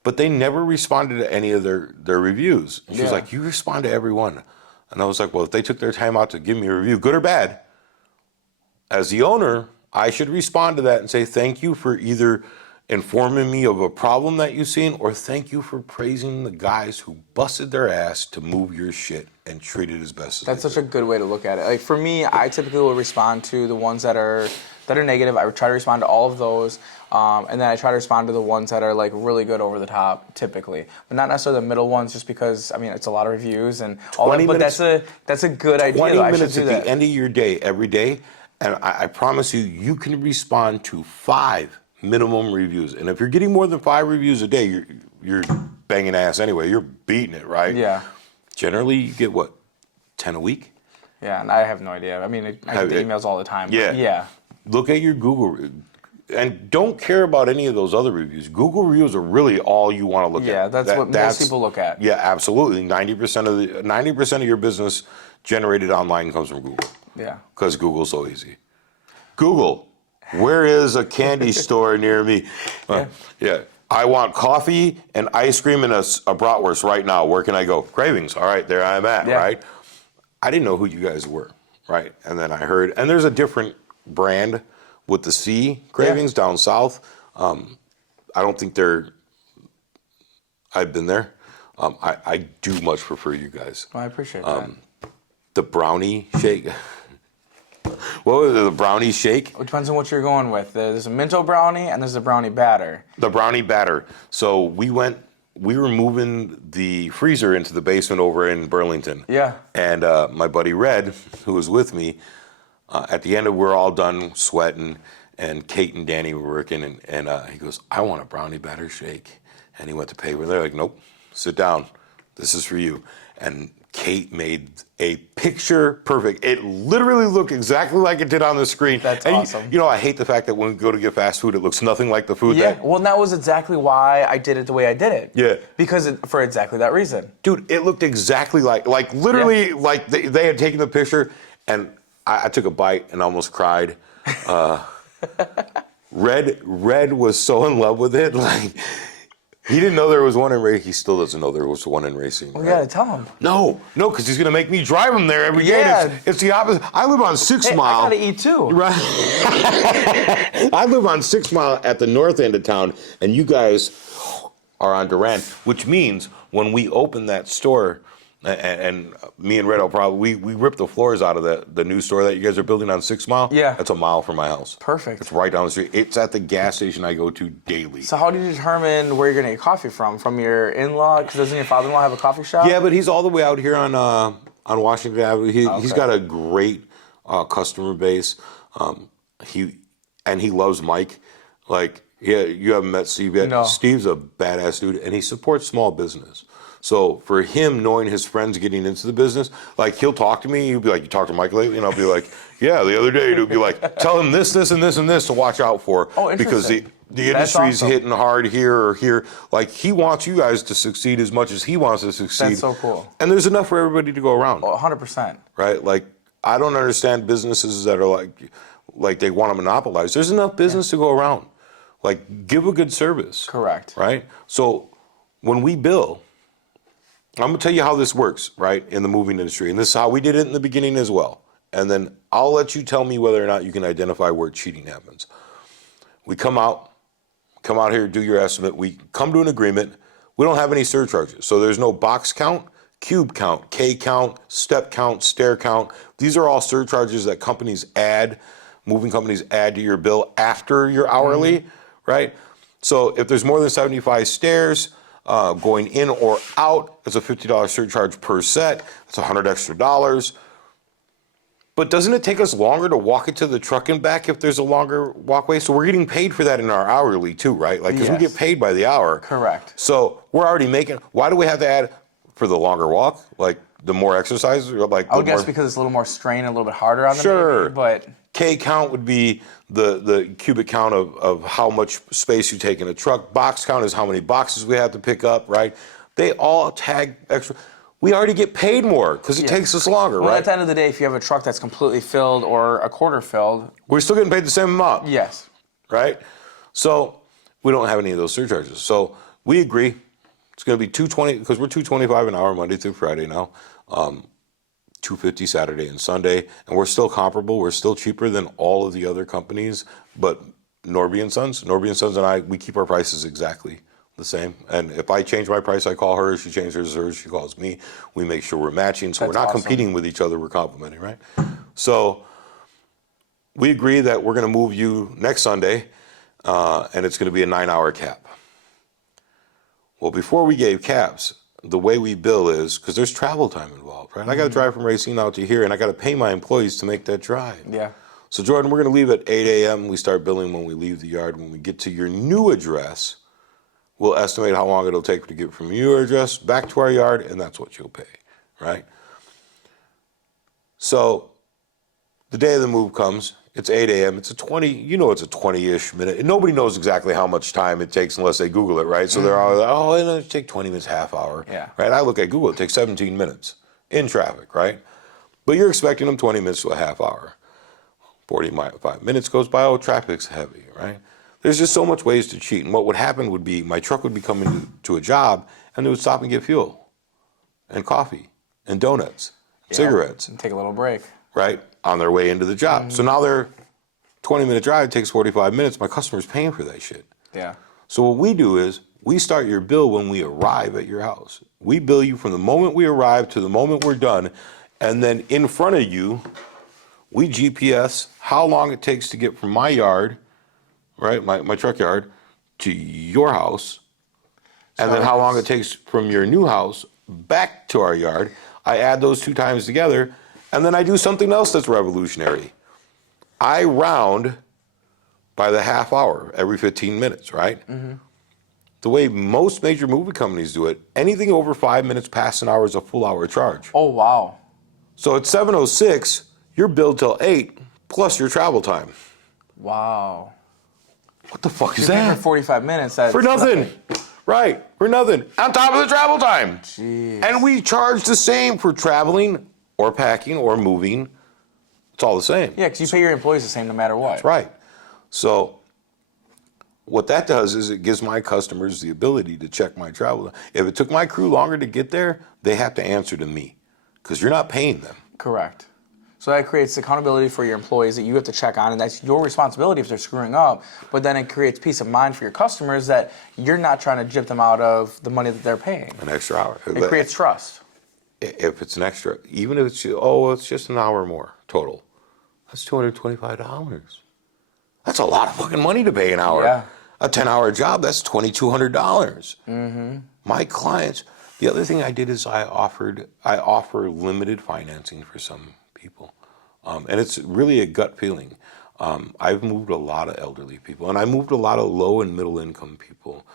but they never responded to any of their reviews. And she was like, you respond to every one. And I was like, well, if they took their time out to give me a review, good or bad, as the owner, I should respond to that and say, thank you for either informing me of a problem that you've seen, or thank you for praising the guys who busted their ass to move your shit and treat it as best as That's such a good way to look at it. Like for me, I typically will respond to the ones that are negative. I would try to respond to all of those, and then I try to respond to the ones that are like really good over the top, typically, but not necessarily the middle ones, just because it's a lot of reviews and all that. But that's a good idea. 20 I minutes should do at that. the end of your day, every day, and I promise you can respond to 5 minimum reviews. And if you're getting more than 5 reviews a day, you're banging ass anyway. You're beating it, right? Yeah. Generally, you get what, 10 a week? Yeah, and I have no idea. I get the emails all the time. Yeah. Yeah. Look at your Google, and don't care about any of those other reviews. Google reviews are really all you want to look at. Yeah, that's what most people look at. Yeah, absolutely. 90% of your business generated online comes from Google. Yeah. Because Google's so easy. Google, where is a candy store near me? Yeah. I want coffee and ice cream and a bratwurst right now. Where can I go? Kravings. All right, there I'm at, right? I didn't know who you guys were, right? And then I heard, and there's a different brand with the C Kravings down south. I don't think I've been there. I do much prefer you guys. Well, I appreciate that. The brownie shake. What was it, the brownie shake? It depends on what you're going with. There's a minto brownie and there's a brownie batter. The brownie batter. So we were moving the freezer into the basement over in Burlington. Yeah. And my buddy Red, who was with me, at the end we're all done sweating, and Kate and Danny were working, and he goes, I want a brownie batter shake. And he went to pay for it. They're like, nope, sit down. This is for you. And Kate made a picture perfect. It literally looked exactly like it did on the screen. That's and awesome. I hate the fact that when we go to get fast food, it looks nothing like the food. Well, that was exactly why I did it the way I did it. Yeah. Because for exactly that reason. Dude, it looked exactly like literally like they had taken the picture, and I took a bite and almost cried. Red was so in love with it, like. He didn't know there was one in racing. He still doesn't know there was one in racing. Well, you gotta tell him. No, because he's gonna make me drive him there every day. Yeah. It's the opposite. I live on 6 Mile. I gotta eat too. Right. I live on 6 Mile at the north end of town, and you guys are on Durant, which means when we open that store, and me and Red will probably we rip the floors out of the new store that you guys are building on 6 Mile. Yeah. That's a mile from my house. Perfect. It's right down the street. It's at the gas station I go to daily. So how do you determine where you're gonna get coffee from? From your in-law? Because doesn't your father-in-law have a coffee shop? Yeah, but he's all the way out here on Washington Avenue. He's got a great customer base. He loves Mike. Like, yeah, you haven't met Steve yet. No. Steve's a badass dude, and he supports small business. So for him, knowing his friends getting into the business, like he'll talk to me. He'll be like, "You talked to Mike lately?" And I'll be like, "Yeah, the other day." He'll be like, "Tell him this, this, and this, and this to watch out for." Oh, interesting. Because the industry's hitting hard here or here. Like, he wants you guys to succeed as much as he wants to succeed. That's so cool. And there's enough for everybody to go around. 100%. Right? Like, I don't understand businesses that are like they want to monopolize. There's enough business to go around. Like, give a good service. Correct. Right? So when we bill, I'm going to tell you how this works, right, in the moving industry. And this is how we did it in the beginning as well. And then I'll let you tell me whether or not you can identify where cheating happens. We come out here, do your estimate. We come to an agreement. We don't have any surcharges. So there's no box count. cube count, K count, step count, stair count. These are all surcharges that moving companies add to your bill after your hourly, right? So if there's more than 75 stairs going in or out, it's a $50 surcharge per set. It's $100 extra. But doesn't it take us longer to walk it to the truck and back if there's a longer walkway? So we're getting paid for that in our hourly too, right? Like, because we get paid by the hour. Correct. So we're already making, why do we have to add for the longer walk? Like the more exercises? Like I would guess because it's a little more strain, a little bit harder on them. Sure. Maybe, but K count would be the cubic count of how much space you take in a truck. Box count is how many boxes we have to pick up, right? They all tag extra. We already get paid more because it takes us longer, well, right? At the end of the day, if you have a truck that's completely filled or a quarter filled, we're still getting paid the same amount. Yes. Right? So we don't have any of those surcharges. So we agree. It's going to be $220 because we're $225 an hour Monday through Friday now. $250 Saturday and Sunday, and we're still comparable. We're still cheaper than all of the other companies, but Norby and Sons and I, we keep our prices exactly the same. And if I change my price, I call her. If she changes hers, she calls me. We make sure we're matching, so we're not competing with each other. We're complementing, right? So we agree that we're going to move you next Sunday, and it's going to be a 9-hour cap. Well, before we gave caps, the way we bill is, because there's travel time involved, right? I got to drive from Racine out to here, and I got to pay my employees to make that drive. Yeah. So, Jordan, we're going to leave at 8 a.m. We start billing when we leave the yard. When we get to your new address, we'll estimate how long it'll take to get from your address back to our yard, and that's what you'll pay, right? So the day of the move comes. It's 8 a.m. It's a 20-ish minute. And nobody knows exactly how much time it takes unless they Google it, right? So they're all like, it'll take 20 minutes, half hour. Yeah. Right? I look at Google, it takes 17 minutes in traffic, right? But you're expecting them 20 minutes to a half hour. 45 minutes goes by, traffic's heavy, right? There's just so much ways to cheat. And what would happen would be my truck would be coming to a job, and they would stop and get fuel and coffee and donuts, cigarettes. And take a little break. Right, on their way into the job. So now their 20-minute drive takes 45 minutes. My customer's paying for that shit. Yeah. So what we do is we start your bill when we arrive at your house. We bill you from the moment we arrive to the moment we're done. And then in front of you, we GPS how long it takes to get from my yard, right, my truck yard, to your house. And then how long it takes from your new house back to our yard. I add those two times together. And then I do something else that's revolutionary. I round by the half hour every 15 minutes, right? The way most major movie companies do it, anything over 5 minutes past an hour is a full hour charge. Oh, wow. So at 7:06, you're billed till 8 plus your travel time. Wow. What the fuck is You're paying that? for 45 minutes. That's For nothing. Right, for nothing. On top of the travel time. Jeez. And we charge the same for traveling or packing or moving. It's all the same. Yeah, because you pay your employees the same no matter what. That's right. So what that does is it gives my customers the ability to check my travel. If it took my crew longer to get there, they have to answer to me because you're not paying them. Correct. So that creates accountability for your employees that you have to check on, and that's your responsibility if they're screwing up. But then it creates peace of mind for your customers that you're not trying to gyp them out of the money that they're paying. An extra hour. It creates trust. If it's an extra, even if it's just an hour more total, that's $225. That's a lot of fucking money to pay an hour. Yeah. A 10-hour job, that's $2,200. My clients, the other thing I did is I offer limited financing for some people. And it's really a gut feeling. I've moved a lot of elderly people, and I moved a lot of low and middle income people.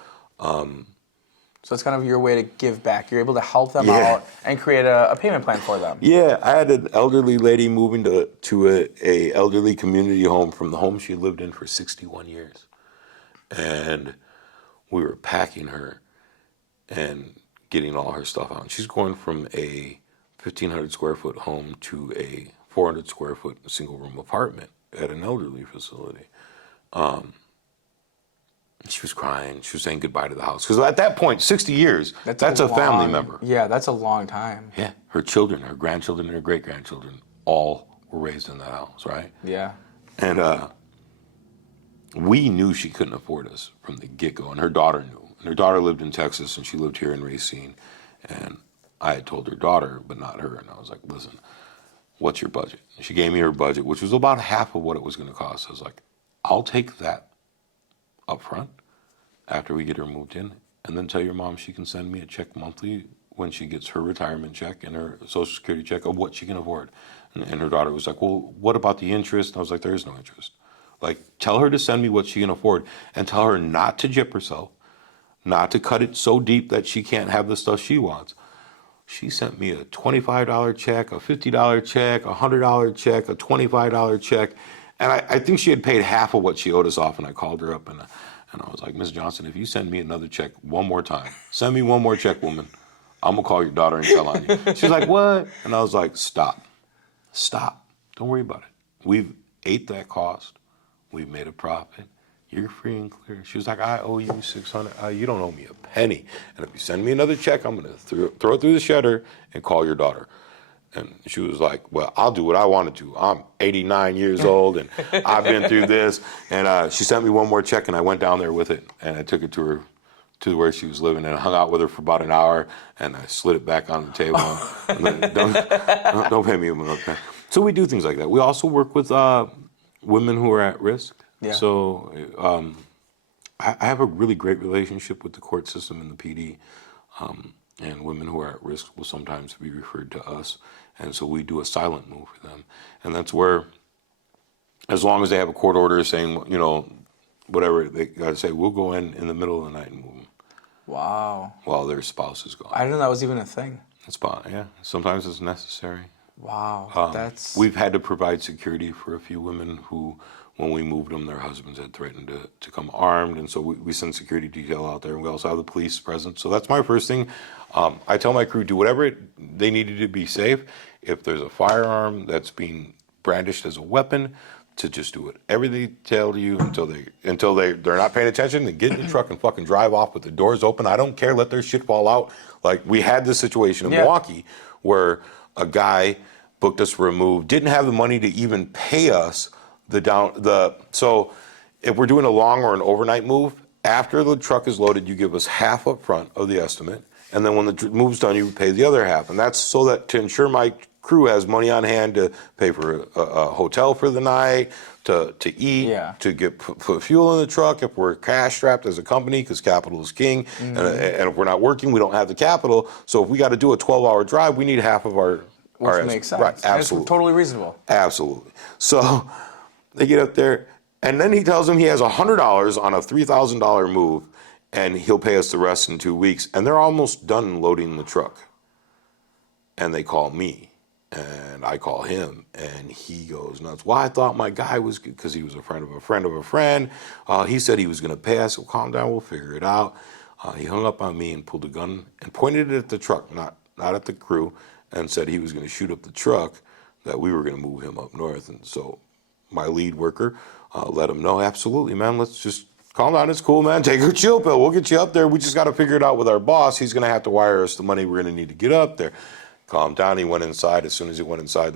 So it's kind of your way to give back. You're able to help them out and create a payment plan for them. Yeah, I had an elderly lady moving to a elderly community home from the home she lived in for 61 years. And we were packing her and getting all her stuff out. She's going from a 1,500 square foot home to a 400 square foot single room apartment at an elderly facility. She was crying. She was saying goodbye to the house. Because at that point, 60 years, that's a family member. Yeah, that's a long time. Yeah. Her children, her grandchildren, and her great-grandchildren all were raised in that house, right? Yeah. And we knew she couldn't afford us from the get-go, and her daughter knew. And her daughter lived in Texas, and she lived here in Racine. And I had told her daughter, but not her. And I was like, listen, what's your budget? And she gave me her budget, which was about half of what it was going to cost. I was like, I'll take that up front after we get her moved in, and then tell your mom she can send me a check monthly when she gets her retirement check and her Social Security check of what she can afford. And her daughter was like, well, what about the interest? And I was like, there is no interest. Like, tell her to send me what she can afford, and tell her not to gyp herself, not to cut it so deep that she can't have the stuff she wants. She sent me a $25 check, a $50 check, a $100 check, a $25 check. And I think she had paid half of what she owed us off. And I called her up and I was like, Miss Johnson, if you send me another check one more time, send me one more check, woman, I'm going to call your daughter and tell on you. She's like, what? And I was like, stop. Don't worry about it. We've ate that cost. We've made a profit. You're free and clear. She was like, I owe you $600. You don't owe me a penny. And if you send me another check, I'm going to throw it through the shredder and call your daughter. And she was like, well, I'll do what I want to do. I'm 89 years old, and I've been through this. And she sent me one more check, and I went down there with it, and I took it to her, to where she was living, and I hung out with her for about an hour, and I slid it back on the table. And then, don't pay me enough. So we do things like that. We also work with women who are at risk. Yeah. So I have a really great relationship with the court system and the PD, and women who are at risk will sometimes be referred to us, and so we do a silent move for them, and that's where, as long as they have a court order saying, whatever they got to say, we'll go in the middle of the night and move them. Wow. While their spouse is gone. I didn't know that was even a thing. Yeah. Sometimes it's necessary. Wow. We've had to provide security for a few women who, when we moved them, their husbands had threatened to come armed, and so we send security detail out there, and we also have the police present. So that's my first thing. I tell my crew, do whatever they need to do to be safe. If there's a firearm that's being brandished as a weapon, to just do whatever they tell you until they're not paying attention, and get in the truck and fucking drive off with the doors open. I don't care, let their shit fall out. Like, we had this situation in Milwaukee where a guy booked us for a move, didn't have the money to even pay us so if we're doing a long or an overnight move, after the truck is loaded, you give us half up front of the estimate, and then when the move's done, you pay the other half. And that's so that to ensure my crew has money on hand to pay for a hotel for the night, to eat, to put fuel in the truck if we're cash strapped as a company, because capital is king. And if we're not working, we don't have the capital. So if we got to do a 12-hour drive, we need half of our... Which makes sense. Right, absolutely. It's totally reasonable. Absolutely. So they get up there, and then he tells them he has $100 on a $3,000 move, and he'll pay us the rest in 2 weeks. And they're almost done loading the truck. And they call me, and I call him, and he goes nuts. Well, I thought my guy was, because he was a friend of a friend of a friend. He said he was going to pay us. Well, calm down, we'll figure it out. He hung up on me and pulled a gun and pointed it at the truck, not at the crew, and said he was going to shoot up the truck, that we were going to move him up north. And so my lead worker let him know, absolutely, man, let's just calm down. It's cool, man. Take a chill pill. We'll get you up there. We just got to figure it out with our boss. He's going to have to wire us the money we're going to need to get up there. Calm down. He went inside. As soon as he went inside,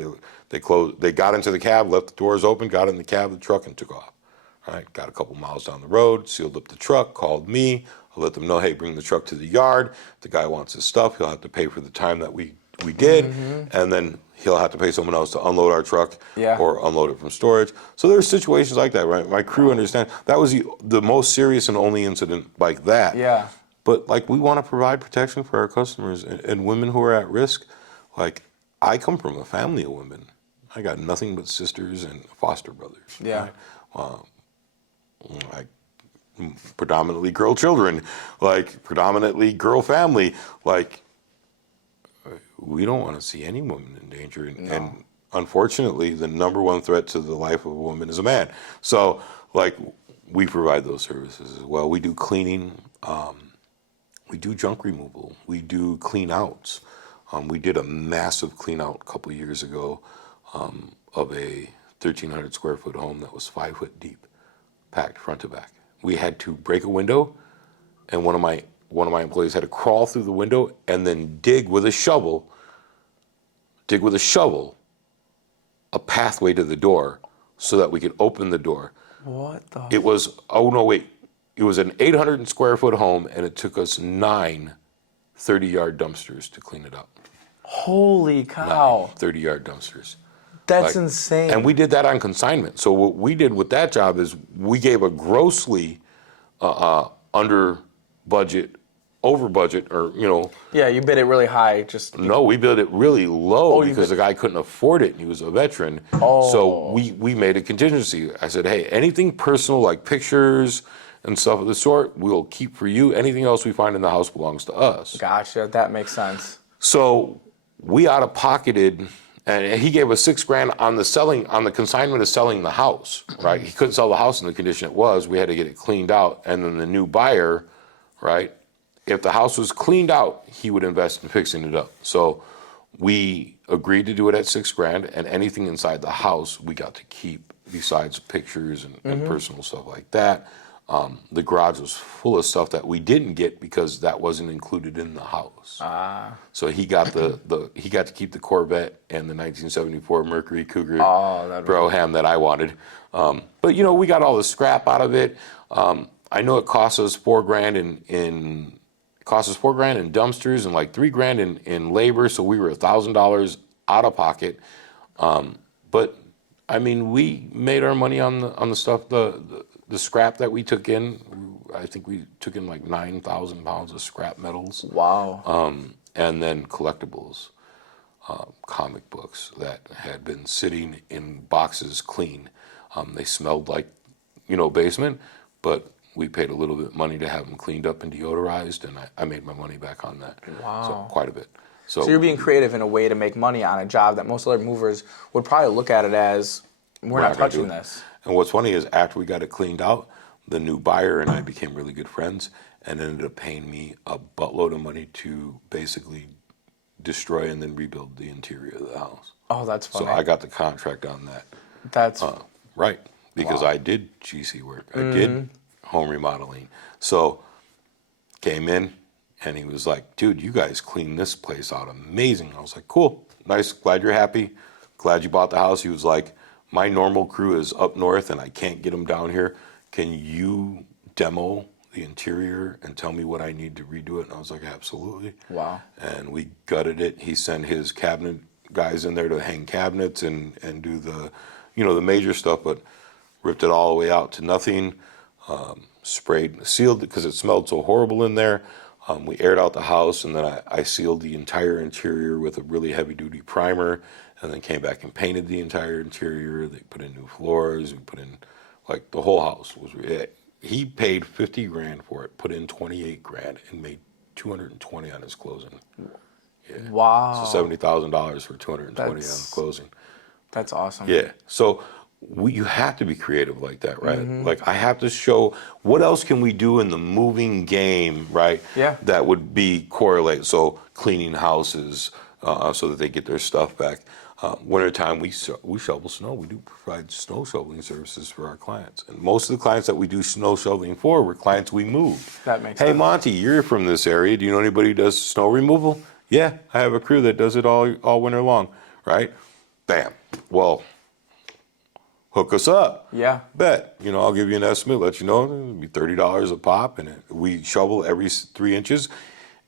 they closed. They got into the cab, left the doors open, got in the cab of the truck, and took off. All right, got a couple miles down the road, sealed up the truck, called me. I let them know, hey, bring the truck to the yard. If the guy wants his stuff, he'll have to pay for the time that we did, and then he'll have to pay someone else to unload our truck or unload it from storage. So there's situations like that, right? My crew understand. That was the most serious and only incident like that. Yeah. But like, we want to provide protection for our customers and women who are at risk. Like, I come from a family of women. I got nothing but sisters and foster brothers. Yeah. Right? Predominantly girl children, like predominantly girl family. Like, we don't want to see any woman in danger. And unfortunately, the number one threat to the life of a woman is a man. So, like, we provide those services as well. We do cleaning. We do junk removal. We do clean outs. We did a massive clean out a couple years ago of a 1,300 square foot home that was 5 foot deep, packed front to back. We had to break a window, and one of my employees had to crawl through the window and then dig with a shovel a pathway to the door so that we could open the door. What the? It was, it was an 800 square foot home, and it took us 9 30-yard dumpsters to clean it up. Holy cow. 30-yard dumpsters. That's insane. And we did that on consignment. So what we did with that job is we gave a grossly under budget, over budget, or, Yeah, you bid it really high. No, we bid it really low you because the guy couldn't afford it and he was a veteran. Oh. So we made a contingency. I said, hey, anything personal like pictures and stuff of the sort, we'll keep for you. Anything else we find in the house belongs to us. Gotcha, that makes sense. So we out-of-pocketed, and he gave us $6,000 on the consignment of selling the house, right? He couldn't sell the house in the condition it was. We had to get it cleaned out. And then the new buyer, right? If the house was cleaned out, he would invest in fixing it up. So we agreed to do it at $6,000, and anything inside the house we got to keep besides pictures and personal stuff like that. The garage was full of stuff that we didn't get because that wasn't included in the house. So he got he got to keep the Corvette and the 1974 Mercury Cougar Brougham that I wanted. But we got all the scrap out of it. I know it cost us $4,000 in dumpsters and like $3,000 in labor. So we were $1,000 out of pocket. But I mean, we made our money on the stuff, the scrap that we took in. I think we took in like 9,000 pounds of scrap metals. Wow. And then collectibles, comic books that had been sitting in boxes clean. They smelled like, basement, but we paid a little bit of money to have them cleaned up and deodorized, and I made my money back on that. Wow. So quite a bit. So you're being creative in a way to make money on a job that most other movers would probably look at it as, we're not touching this. And what's funny is after we got it cleaned out, the new buyer and I became really good friends and ended up paying me a buttload of money to basically destroy and then rebuild the interior of the house. Oh, that's funny. So I got the contract on that. That's right, because I did GC work. I did home remodeling. So came in and he was like, dude, you guys cleaned this place out amazing. I was like, cool, nice, glad you're happy, glad you bought the house. He was like, my normal crew is up north and I can't get them down here. Can you demo the interior and tell me what I need to redo it? And I was like, absolutely. Wow. And we gutted it. He sent his cabinet guys in there to hang cabinets and do the, the major stuff, but ripped it all the way out to nothing. Sprayed, sealed it because it smelled so horrible in there. We aired out the house, and then I sealed the entire interior with a really heavy-duty primer, and then came back and painted the entire interior. They put in new floors. We put in, like, the whole house was. He paid $50,000 for it, put in $28,000, and made $220 on his closing. Yeah. Wow. So $70,000 for $220 on the closing. That's awesome. Yeah. So you have to be creative like that, right? Like I have to show what else can we do in the moving game, right? Yeah. That would be correlate. So cleaning houses so that they get their stuff back. Wintertime, we shovel snow. We do provide snow shoveling services for our clients. And most of the clients that we do snow shoveling for were clients we moved. That makes Hey, sense. Monty, you're from this area. Do you know anybody who does snow removal? Yeah, I have a crew that does it all winter long, right? Bam. Well, hook us up. Yeah. Bet. I'll give you an estimate, let you know, it'll be $30 a pop, and we shovel every 3 inches.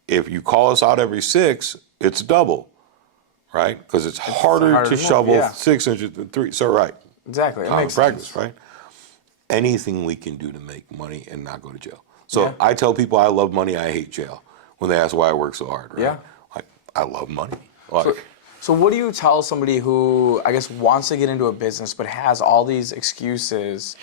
If you call us out every 6, it's double, right? Because it's harder to shovel 6 inches than 3. So, right. Exactly. It Common makes practice, sense. right? Anything we can do to make money and not go to jail. So I tell people I love money, I hate jail. When they ask why I work so hard, right? Yeah. Like, I love money. Like, So what do you tell somebody who, I guess, wants to get into a business but has all these excuses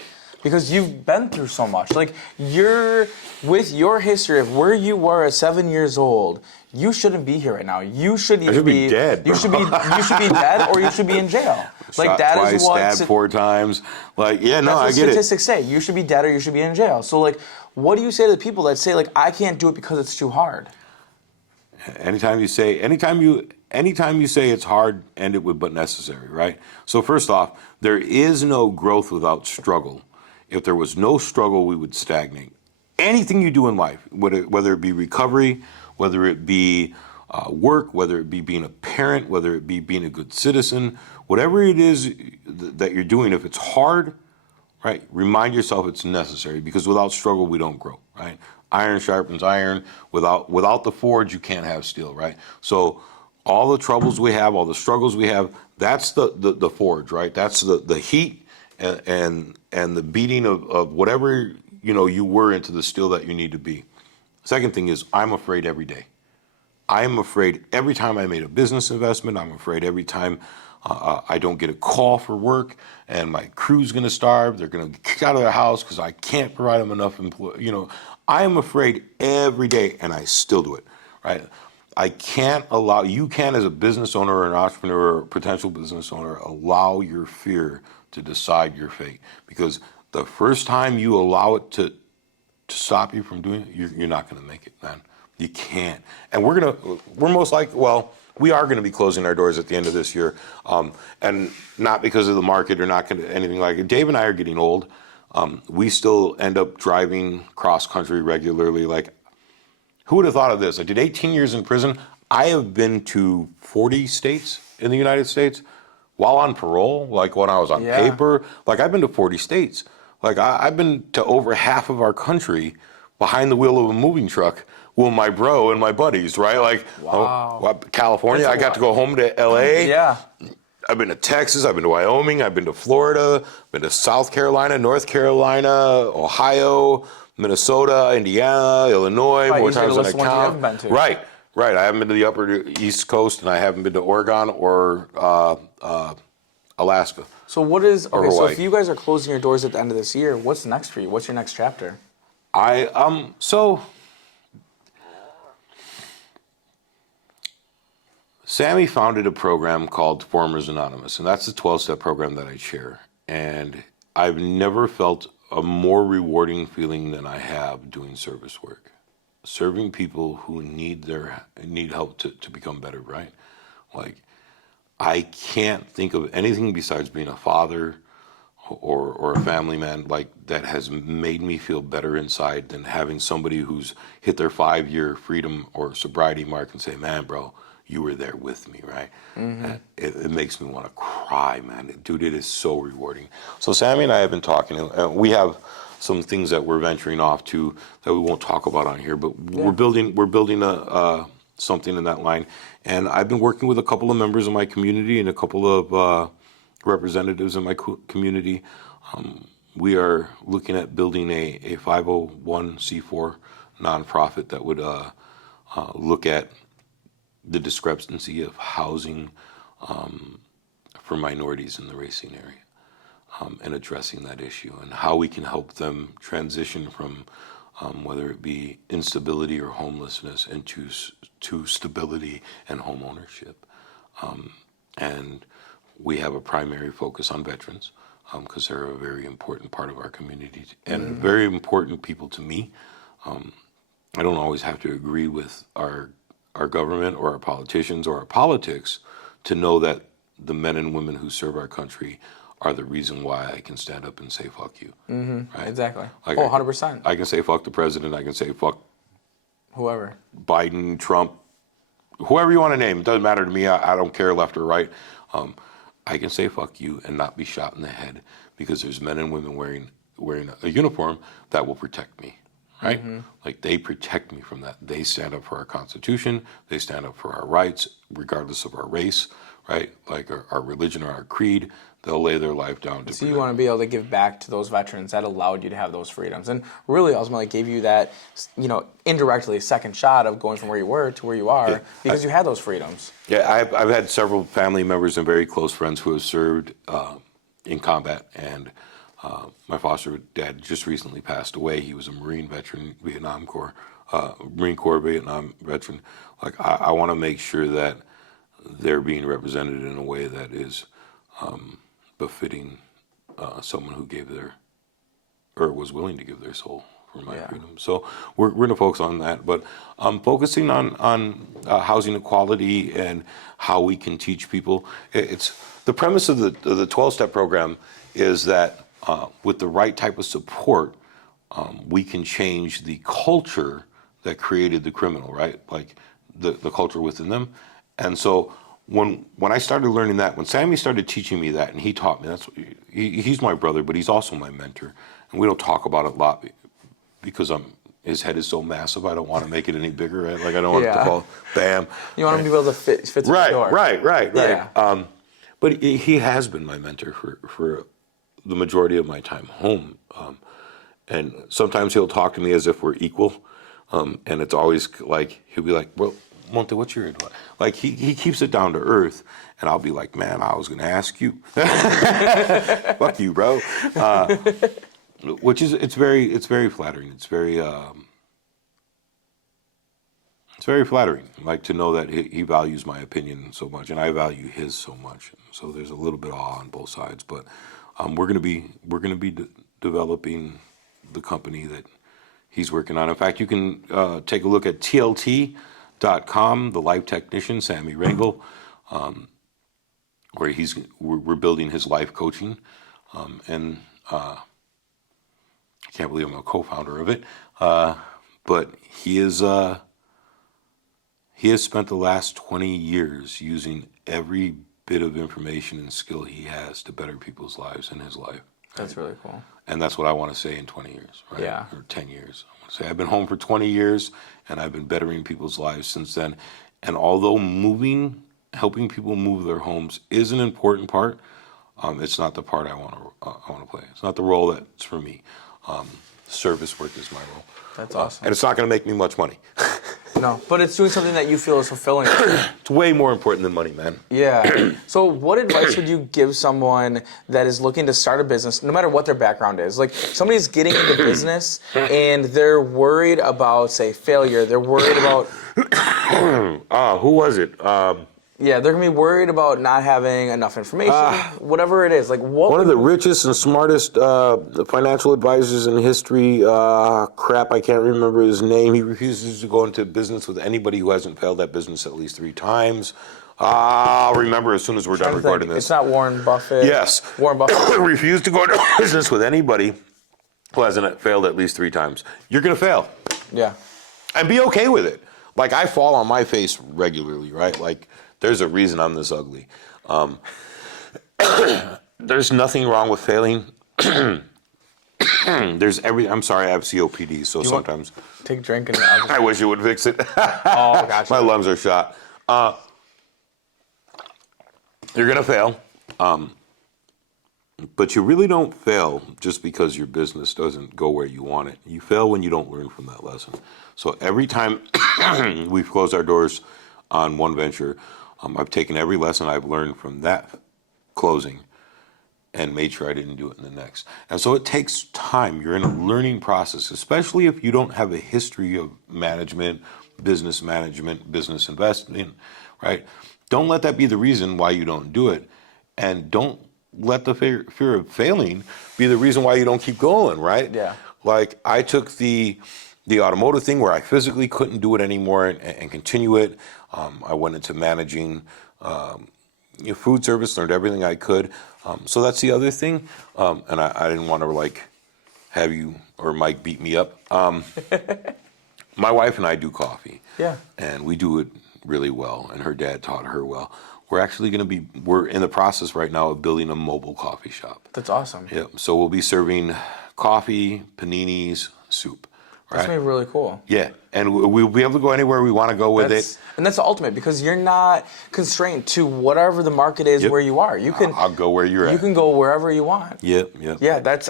because you've been through so much? Like, with your history of where you were at 7 years old, you shouldn't be here right now. You should either be dead, You should be dead, or you should be in jail. Shot like that twice, is what stabbed 4 times. Like, yeah, no, I that's get what it. statistics say. You should be dead or you should be in jail. So, like, what do you say to the people that say, like, I can't do it because it's too hard? Anytime you say it's hard, end it with but necessary, right? So first off, there is no growth without struggle. If there was no struggle, we would stagnate. Anything you do in life, whether it be recovery, whether it be work, whether it be being a parent, whether it be being a good citizen, whatever it is that you're doing, if it's hard, right, remind yourself it's necessary, because without struggle, we don't grow, right? iron sharpens iron. Without the forge, you can't have steel, right? So all the troubles we have, all the struggles we have, that's the forge, right? That's the heat and the beating of whatever you were into the steel that you need to be. Second thing is, I'm afraid every day. I am afraid every time I made a business investment. I'm afraid every time I don't get a call for work and my crew's going to starve. They're going to get kicked out of their house because I can't provide them enough I am afraid every day, and I still do it, right? I can't allow, you can as a business owner or an entrepreneur or potential business owner, allow your fear to decide your fate. Because the first time you allow it to stop you from doing it, you're not going to make it, man. You can't. And we're most likely, we are going to be closing our doors at the end of this year. And not because of the market or not anything like it. Dave and I are getting old. We still end up driving cross country regularly. Like, who would have thought of this? I did 18 years in prison. I have been to 40 states in the United States while on parole, like when I was on paper. Like, I've been to 40 states. Like, I've been to over half of our country behind the wheel of a moving truck with my bro and my buddies, right? Like, California, I got to go home to LA. Yeah. I've been to Texas, I've been to Wyoming, I've been to Florida, been to South Carolina, North Carolina, Ohio, Minnesota, Indiana, Illinois, more times than I count. Right. I haven't been to the upper East Coast, and I haven't been to Oregon or Alaska. So so if you guys are closing your doors at the end of this year, what's next for you? What's your next chapter? Sammy founded a program called Formers Anonymous, and that's the 12-step program that I chair. And I've never felt a more rewarding feeling than I have doing service work. Serving people who need help to become better, right? Like, I can't think of anything besides being a father or a family man like that has made me feel better inside than having somebody who's hit their 5-year freedom or sobriety mark and say, man, bro, you were there with me, right? Mm-hmm. It makes me want to cry, man. Dude, it is so rewarding. So Sammy and I have been talking. We have some things that we're venturing off to that we won't talk about on here, but we're building something in that line. And I've been working with a couple of members of my community and a couple of representatives in my community. We are looking at building a 501c4 nonprofit that would look at the discrepancy of housing for minorities in the racing area, and addressing that issue and how we can help them transition from whether it be instability or homelessness into stability and home ownership. And we have a primary focus on veterans because they're a very important part of our community and very important people to me. I don't always have to agree with our government or our politicians or our politics to know that the men and women who serve our country are the reason why I can stand up and say fuck you. Mm-hmm. Right? Exactly. Like 100%. I can say fuck the president. I can say fuck whoever. Biden, Trump, whoever you want to name. It doesn't matter to me. I don't care left or right. I can say fuck you and not be shot in the head because there's men and women wearing a uniform that will protect me. Right? Mm-hmm. Like, they protect me from that. They stand up for our Constitution. They stand up for our rights, regardless of our race, right? Like our religion or our creed. They'll lay their life down to So you want to be able to give back to those veterans that allowed you to have those freedoms and really ultimately gave you that, indirectly second shot of going from where you were to where you are because you had those freedoms. Yeah, I've had several family members and very close friends who have served in combat, and my foster dad just recently passed away. He was a Marine veteran, Marine Corps Vietnam veteran. Like, I want to make sure that they're being represented in a way that is befitting someone who was willing to give their soul for my freedom. So we're going to focus on that, but focusing on housing equality and how we can teach people. It's the premise of the 12-step program is that with the right type of support, we can change the culture that created the criminal, right? Like the culture within them. And so when I started learning that, when Sammy started teaching me that, and he taught me, he's my brother, but he's also my mentor. And we don't talk about it a lot because his head is so massive, I don't want to make it any bigger. Right? Like I don't want it to Yeah. fall. Bam. You want him to be able to fit through the door. Right. Yeah. But he has been my mentor for the majority of my time home. And sometimes he'll talk to me as if we're equal. And it's always like, he'll be like, well, Monte, what's your advice? Like he keeps it down to earth. And I'll be like, man, I was going to ask you. Fuck you, bro. Which is, it's very flattering. It's very flattering, like to know that he values my opinion so much, and I value his so much. So there's a little bit of awe on both sides. But we're gonna be developing the company that he's working on. In fact, you can take a look at TLT.com, the life technician Sammy Rangel, where we're building his life coaching, and I can't believe I'm a co-founder of it, but he has spent the last 20 years using every bit of information and skill he has to better people's lives in his life. That's really cool. And that's what I want to say in 20 years, right? Yeah. Or 10 years. I want to say I've been home for 20 years, and I've been bettering people's lives since then. And although helping people move their homes is an important part, it's not the part I want to play. It's not the role that's for me. Service work is my role. That's awesome. And it's not going to make me much money. No, but it's doing something that you feel is fulfilling. It's way more important than money, man. Yeah. So what advice would you give someone that is looking to start a business, no matter what their background is? Like somebody's getting into business and they're worried about, say, failure. They're worried about... Who was it? Yeah, they're going to be worried about not having enough information, whatever it is. Like one of the richest and smartest financial advisors in history, crap, I can't remember his name. He refuses to go into business with anybody who hasn't failed that business at least 3 times. I'll remember as soon as we're done recording this. It's not Warren Buffett. Yes. Warren Buffett. Refused to go into business with anybody who hasn't failed at least 3 times. You're going to fail. Yeah. And be okay with it. Like, I fall on my face regularly, right? Like, there's a reason I'm this ugly. There's nothing wrong with failing. I'm sorry, I have COPD, so sometimes. Take a drink and I wish it would fix it. Oh, gotcha. My lungs are shot. You're going to fail. But you really don't fail just because your business doesn't go where you want it. You fail when you don't learn from that lesson. So every time we've closed our doors on one venture, I've taken every lesson I've learned from that closing and made sure I didn't do it in the next. And so it takes time. You're in a learning process, especially if you don't have a history of management, business investment, right? Don't let that be the reason why you don't do it. And don't let the fear of failing be the reason why you don't keep going, right? Yeah. Like I took the automotive thing where I physically couldn't do it anymore and continue it. I went into managing food service, learned everything I could. So that's the other thing. And I didn't want to like have you or Mike beat me up. My wife and I do coffee. Yeah. And we do it really well. And her dad taught her well. We're in the process right now of building a mobile coffee shop. That's awesome. Yep. So we'll be serving coffee, paninis, soup. Right? That's gonna be really cool. Yeah, and we'll be able to go anywhere we want to go with it. And that's the ultimate because you're not constrained to whatever the market is where you are. You can. I'll go where you're at. You can go wherever you want. Yep. Yeah, that's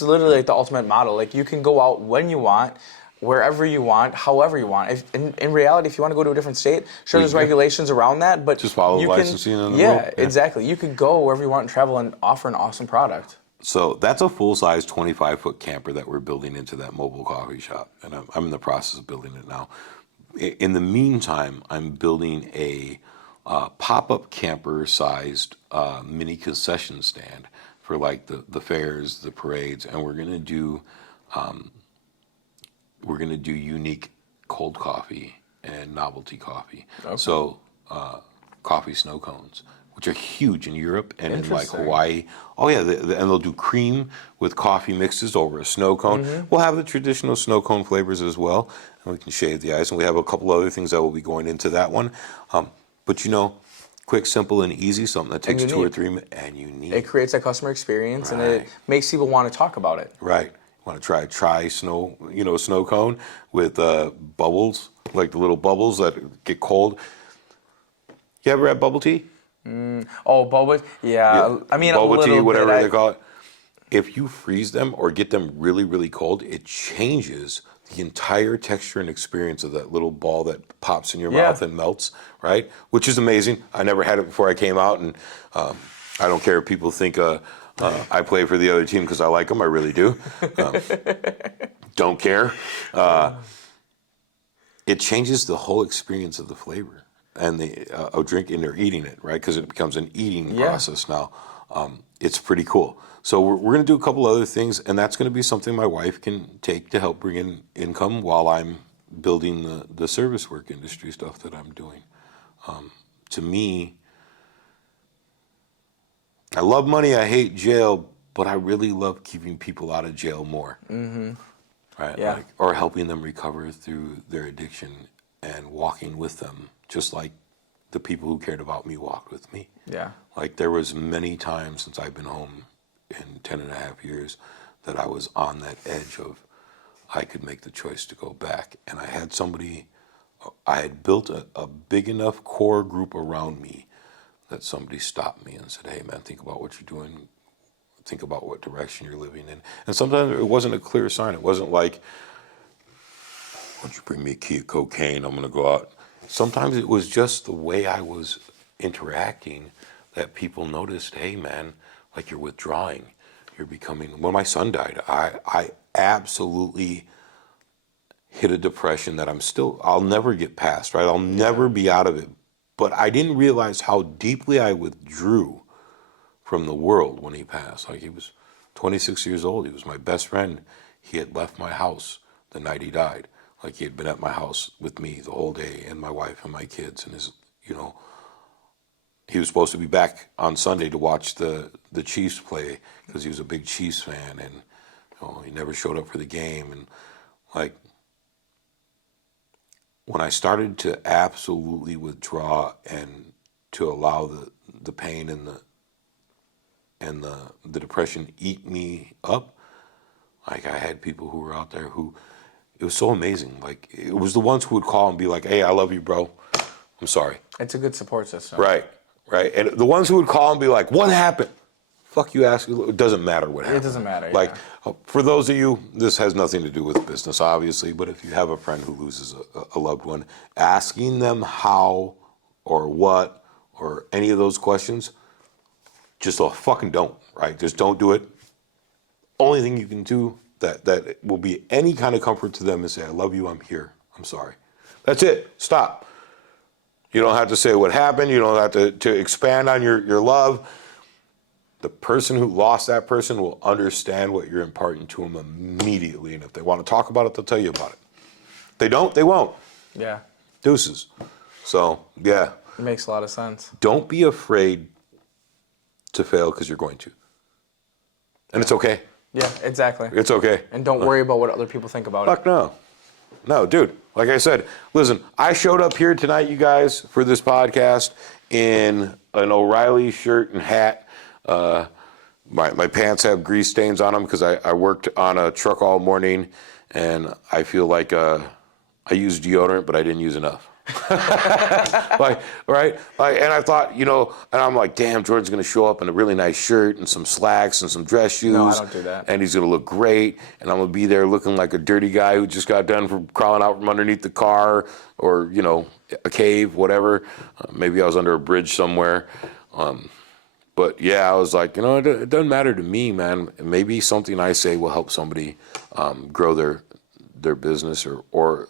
literally like the ultimate model. Like you can go out when you want, wherever you want, however you want. If in reality, if you want to go to a different state, sure, there's regulations around that, but just follow the licensing and the rule. Yeah, exactly. You could go wherever you want and travel and offer an awesome product. So that's a full-size 25-foot camper that we're building into that mobile coffee shop, and I'm in the process of building it now. In the meantime, I'm building a pop-up camper-sized mini concession stand for like the fairs, the parades, and we're gonna do unique cold coffee and novelty coffee. Okay. So coffee snow cones, which are huge in Europe and in like Hawaii. Oh yeah, and they'll do cream with coffee mixes over a snow cone. Mm-hmm. We'll have the traditional snow cone flavors as well, and we can shave the ice. And we have a couple other things that will be going into that one. But quick, simple, and easy, something that takes 2 or 3 minutes, and unique. It creates a customer experience, and it makes people want to talk about it. Right. Want to try snow, snow cone with bubbles, like the little bubbles that get cold. You ever had bubble tea? Oh, boba. Yeah. I mean, a boba tea, little bit. whatever they call it. If you freeze them or get them really, really cold, it changes the entire texture and experience of that little ball that pops in your Yeah. mouth and melts, right? Which is amazing. I never had it before I came out, and I don't care if people think I play for the other team because I like them. I really do. Don't care. It changes the whole experience of the flavor and of drinking or eating it, right? Because it becomes an eating process now. It's pretty cool. So we're going to do a couple other things, and that's going to be something my wife can take to help bring in income while I'm building the service work industry stuff that I'm doing. To me, I love money, I hate jail, but I really love keeping people out of jail more. Right? Yeah. Or helping them recover through their addiction and walking with them, just like the people who cared about me walked with me. Yeah. Like there was many times since I've been home in 10 and a half years that I was on that edge of I could make the choice to go back. And I had I had built a big enough core group around me that somebody stopped me and said, hey man, think about what you're doing. Think about what direction you're living in. And sometimes it wasn't a clear sign. It wasn't like, why don't you bring me a key of cocaine? I'm going to go out. Sometimes it was just the way I was interacting that people noticed, hey man, like you're withdrawing. You're becoming, when my son died, I absolutely hit a depression that I'll never get past, right? I'll never be out of it. But I didn't realize how deeply I withdrew from the world when he passed. Like he was 26 years old. He was my best friend. He had left my house the night he died. Like he had been at my house with me the whole day and my wife and my kids and he was supposed to be back on Sunday to watch the Chiefs play because he was a big Chiefs fan and he never showed up for the game. And like when I started to absolutely withdraw and to allow the pain and the depression eat me up, like I had people who were out there who, it was so amazing. Like it was the ones who would call and be like, hey, I love you, bro. I'm sorry. It's a good support system. Right. And the ones who would call and be like, what happened? Fuck you, ask. It doesn't matter what happened. It doesn't matter. Like, for those of you, this has nothing to do with business, obviously, but if you have a friend who loses a loved one, asking them how or what or any of those questions, just fucking don't, right? Just don't do it. Only thing you can do that will be any kind of comfort to them is say, I love you, I'm here, I'm sorry. That's it, stop. You don't have to say what happened, you don't have to expand on your love. The person who lost that person will understand what you're imparting to them immediately, and if they want to talk about it, they'll tell you about it. If they don't, they won't. Yeah. Deuces. So, yeah. It makes a lot of sense. Don't be afraid to fail because you're going to. And it's okay. Yeah, exactly. It's okay. And don't worry about what other people think about it. Fuck no. No, dude. Like I said, listen, I showed up here tonight, you guys, for this podcast in an O'Reilly shirt and hat. My pants have grease stains on them because I worked on a truck all morning, and I feel like I used deodorant, but I didn't use enough. Right? And I thought, and I'm like, damn, Jordan's going to show up in a really nice shirt and some slacks and some dress shoes. No, I don't do that. And he's going to look great, and I'm going to be there looking like a dirty guy who just got done from crawling out from underneath the car or, a cave, whatever. Maybe I was under a bridge somewhere. But yeah, I was like, it doesn't matter to me, man. Maybe something I say will help somebody grow their business or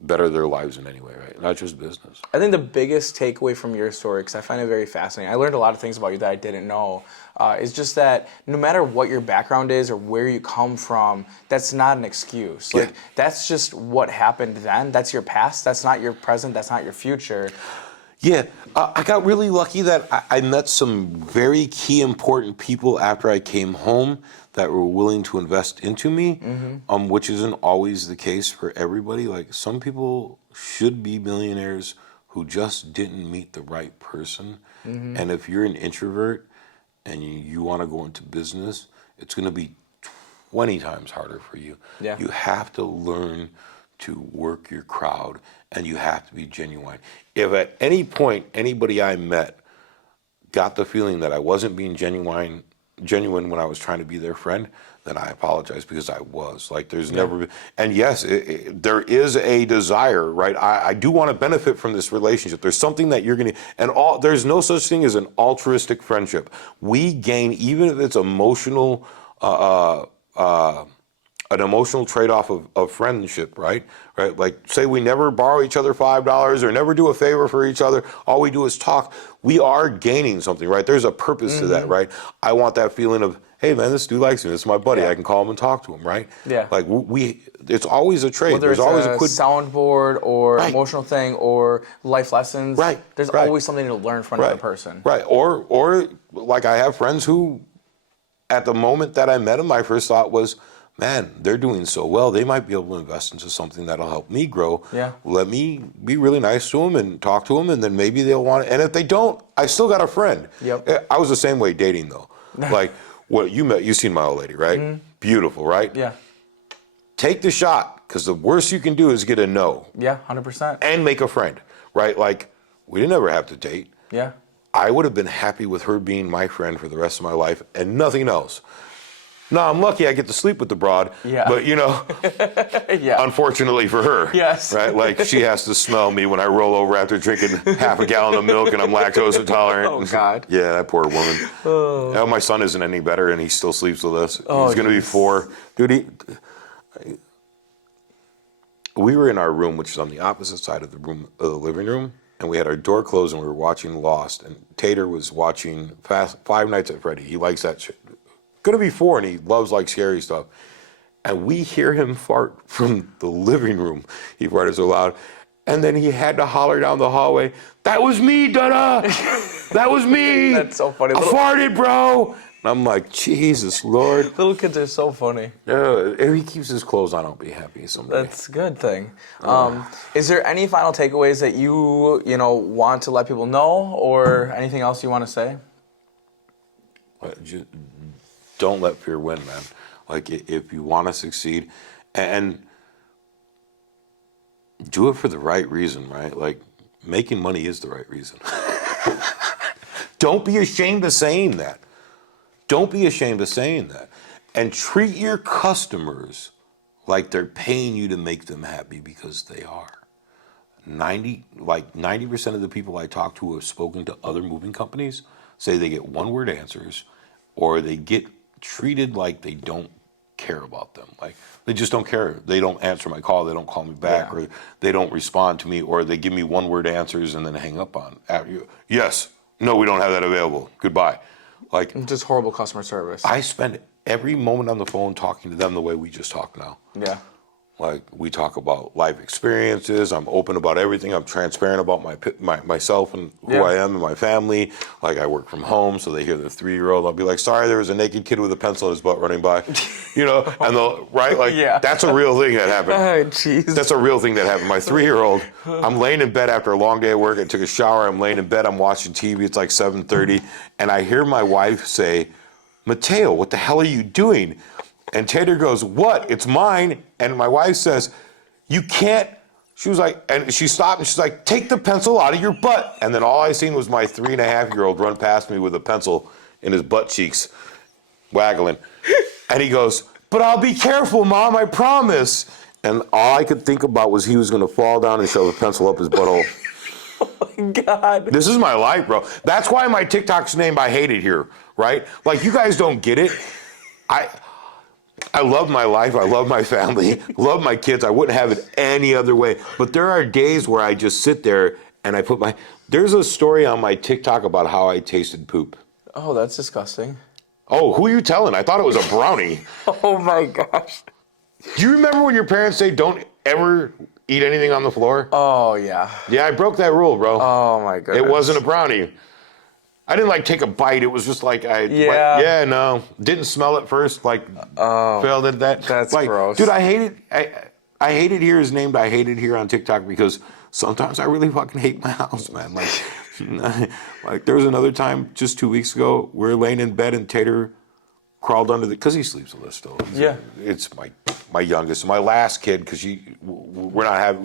better their lives in any way, right? Not just business. I think the biggest takeaway from your story, because I find it very fascinating, I learned a lot of things about you that I didn't know, is just that no matter what your background is or where you come from, that's not an excuse. Like, that's just what happened then. That's your past. That's not your present. That's not your future. Yeah, I got really lucky that I met some very key important people after I came home that were willing to invest into me, which isn't always the case for everybody. Like some people should be millionaires who just didn't meet the right person. And if you're an introvert and you want to go into business, it's going to be 20 times harder for you. Yeah. You have to learn to work your crowd, and you have to be genuine. If at any point anybody I met got the feeling that I wasn't being genuine when I was trying to be their friend, then I apologize, because I was. Like, there's never been, and yes, there is a desire, right? I do want to benefit from this relationship. There's something that you're going to, there's no such thing as an altruistic friendship. We gain, even if it's emotional, an emotional trade-off of friendship, right? Right? Like, say we never borrow each other $5 or never do a favor for each other. All we do is talk. We are gaining something, right? There's a purpose to that, right? I want that feeling of, hey, man, this dude likes me. This is my buddy. Yeah. I can call him and talk to him, right? Yeah. Like, it's always a trade. Whether There's it's always a a quid. soundboard or Right. emotional thing or life lessons, Right. there's Right. always something to learn from another person. Right. Or like, I have friends who, at the moment that I met them, my first thought was, man, they're doing so well. They might be able to invest into something that'll help me grow. Yeah. Let me be really nice to them and talk to them, and then maybe they'll want it. And if they don't, I still got a friend. Yep. I was the same way dating, though. Like, what you seen my old lady, right? Mm-hmm. Beautiful, right? Yeah. Take the shot, because the worst you can do is get a no. Yeah, 100%. And make a friend, right? Like, we didn't ever have to date. Yeah. I would have been happy with her being my friend for the rest of my life and nothing else. No, I'm lucky I get to sleep with the broad. Yeah. But, Yeah. unfortunately for her. Yes. Right? Like, she has to smell me when I roll over after drinking half a gallon of milk and I'm lactose intolerant. Oh, God. Yeah, that poor woman. Now, my son isn't any better, and he still sleeps with us. Oh, He's going to be 4. Dude, we were in our room, which is on the opposite side of the living room, and we had our door closed, and we were watching Lost. And Tater was watching Five Nights at Freddy. He likes that shit. Gonna be 4, and he loves, like, scary stuff. And we hear him fart from the living room. He farted so loud. And then he had to holler down the hallway, "That was me, Dada! That was me! That's so funny. I farted, bro!" And I'm like, Jesus, Lord. Little kids are so funny. If he keeps his clothes on, I'll be happy someday. That's a good thing. Is there any final takeaways that you want to let people know, or anything else you want to say? Don't let fear win, man. Like, if you want to succeed, and do it for the right reason, right? Like, making money is the right reason. Don't be ashamed of saying that. Don't be ashamed of saying that. And treat your customers like they're paying you to make them happy, because they are. 90% of the people I talk to who have spoken to other moving companies say they get one-word answers, or they get treated like they don't care about them. Like, they just don't care. They don't answer my call. They don't call me back, or they don't respond to me, or they give me one-word answers and then hang up on. Yes. No, we don't have that available. Goodbye. Like, Just horrible customer service. I spend every moment on the phone talking to them the way we just talk now. Yeah. Like, we talk about life experiences. I'm open about everything. I'm transparent about myself and who I am and my family. Like, I work from home, so they hear the 3-year-old. I'll be like, "Sorry, there was a naked kid with a pencil in his butt running by," and they'll, right? Like, that's a real thing that happened. Oh, jeez. That's a real thing that happened. My 3-year-old, I'm laying in bed after a long day of work. I took a shower. I'm laying in bed. I'm watching TV. It's like 7:30, and I hear my wife say, "Mateo, what the hell are you doing?" And Tater goes, "What? It's mine." And my wife says, "You can't." She was like, and she stopped and she's like, "Take the pencil out of your butt." And then all I seen was my 3.5-year-old run past me with a pencil in his butt cheeks, waggling. And he goes, "But I'll be careful, Mom, I promise." And all I could think about was he was going to fall down and shove a pencil up his butthole. Oh, my God. This is my life, bro. That's why my TikTok's named "I Hate It Here," right? Like, you guys don't get it. I love my life. I love my family. Love my kids. I wouldn't have it any other way. But there are days where I just sit there and I put there's a story on my TikTok about how I tasted poop. Oh, that's disgusting. Oh, who are you telling? I thought it was a brownie. Oh, my gosh. Do you remember when your parents say don't ever eat anything on the floor? Oh, yeah. Yeah, I broke that rule, bro. Oh, my goodness. It wasn't a brownie. I didn't take a bite. It was just no. Didn't smell it first. Failed at that. That's gross. Dude, I hate it. I Hate It Here is named "I Hate It Here" on TikTok because sometimes I really fucking hate my house, man. Like there was another time just 2 weeks ago, we were laying in bed and Tater crawled under because he sleeps with us still. It's my youngest, my last kid, because we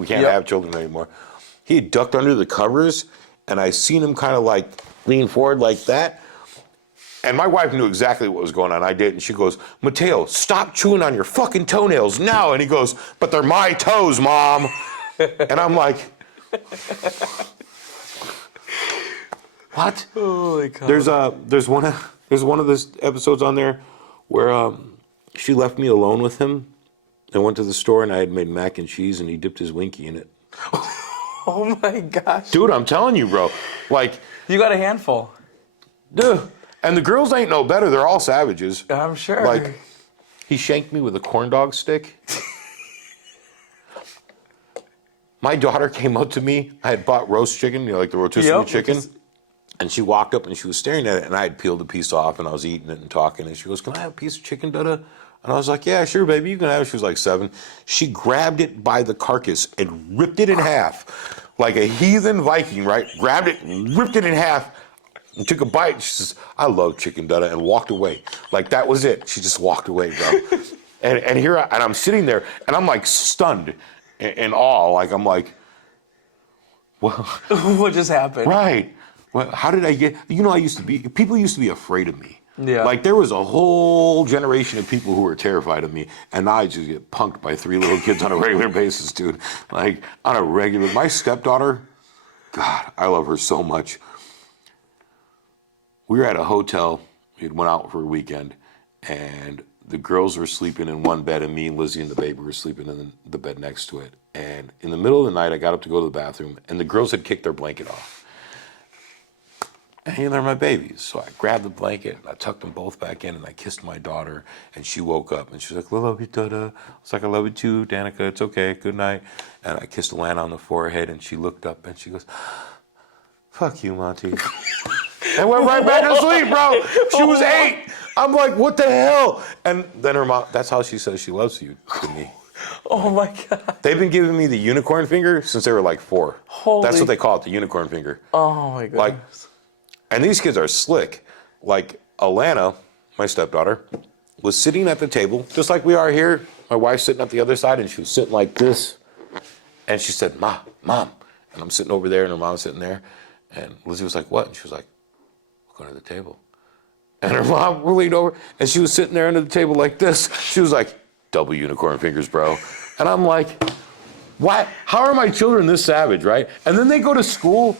can't have children anymore. He had ducked under the covers, and I seen him kind of like lean forward like that. And my wife knew exactly what was going on. I did, and she goes, "Mateo, stop chewing on your fucking toenails now." And he goes, "But they're my toes, Mom." And I'm like, what? Holy cow. There's one of those episodes on there where she left me alone with him. I went to the store and I had made mac and cheese and he dipped his winky in it. Oh my gosh. Dude, I'm telling you, bro. Like, you got a handful. Dude. And the girls ain't no better. They're all savages. I'm sure. Like, he shanked me with a corn dog stick. My daughter came up to me. I had bought roast chicken, like the rotisserie chicken. And she walked up and she was staring at it, and I had peeled a piece off and I was eating it and talking. And she goes, "Can I have a piece of chicken, Dada?" And I was like, "Yeah, sure, baby, you can have it." She was like 7. She grabbed it by the carcass and ripped it in half. Like a heathen Viking, right? Grabbed it and ripped it in half and took a bite. She says, "I love chicken, Dada," and walked away. Like that was it. She just walked away, bro. and here I'm sitting there and I'm like stunned in awe. Like I'm like, well, what just happened? Right. Well, how did I get? People used to be afraid of me. Yeah. Like there was a whole generation of people who were terrified of me, and now I just get punked by 3 little kids on a regular basis, dude. Like on a regular. My stepdaughter, God, I love her so much. We were at a hotel. We went out for a weekend, and the girls were sleeping in one bed, and me and Lizzie and the baby were sleeping in the bed next to it. And in the middle of the night, I got up to go to the bathroom, and the girls had kicked their blanket off. And they're my babies. So I grabbed the blanket and I tucked them both back in and I kissed my daughter and she woke up and she's like, "I love you, Dada." I was like, "I love you too, Danica. It's okay. Good night." And I kissed Alana on the forehead and she looked up and she goes, "Fuck you, Monty." And went right back to sleep, bro. She was 8. I'm like, what the hell? And then her mom, that's how she says she loves you to me. Oh my God. They've been giving me the unicorn finger since they were like 4. That's what they call it, the unicorn finger. Oh my God. Like, and these kids are slick. Like Alana, my stepdaughter, was sitting at the table, just like we are here. My wife's sitting at the other side, and she was sitting like this. And she said, Mom. And I'm sitting over there, and her mom's sitting there. And Lizzie was like, "What?" And she was like, "We're going to the table." And her mom leaned over, and she was sitting there under the table like this. She was like, "Double unicorn fingers, bro." And I'm like, what? How are my children this savage, right? And then they go to school,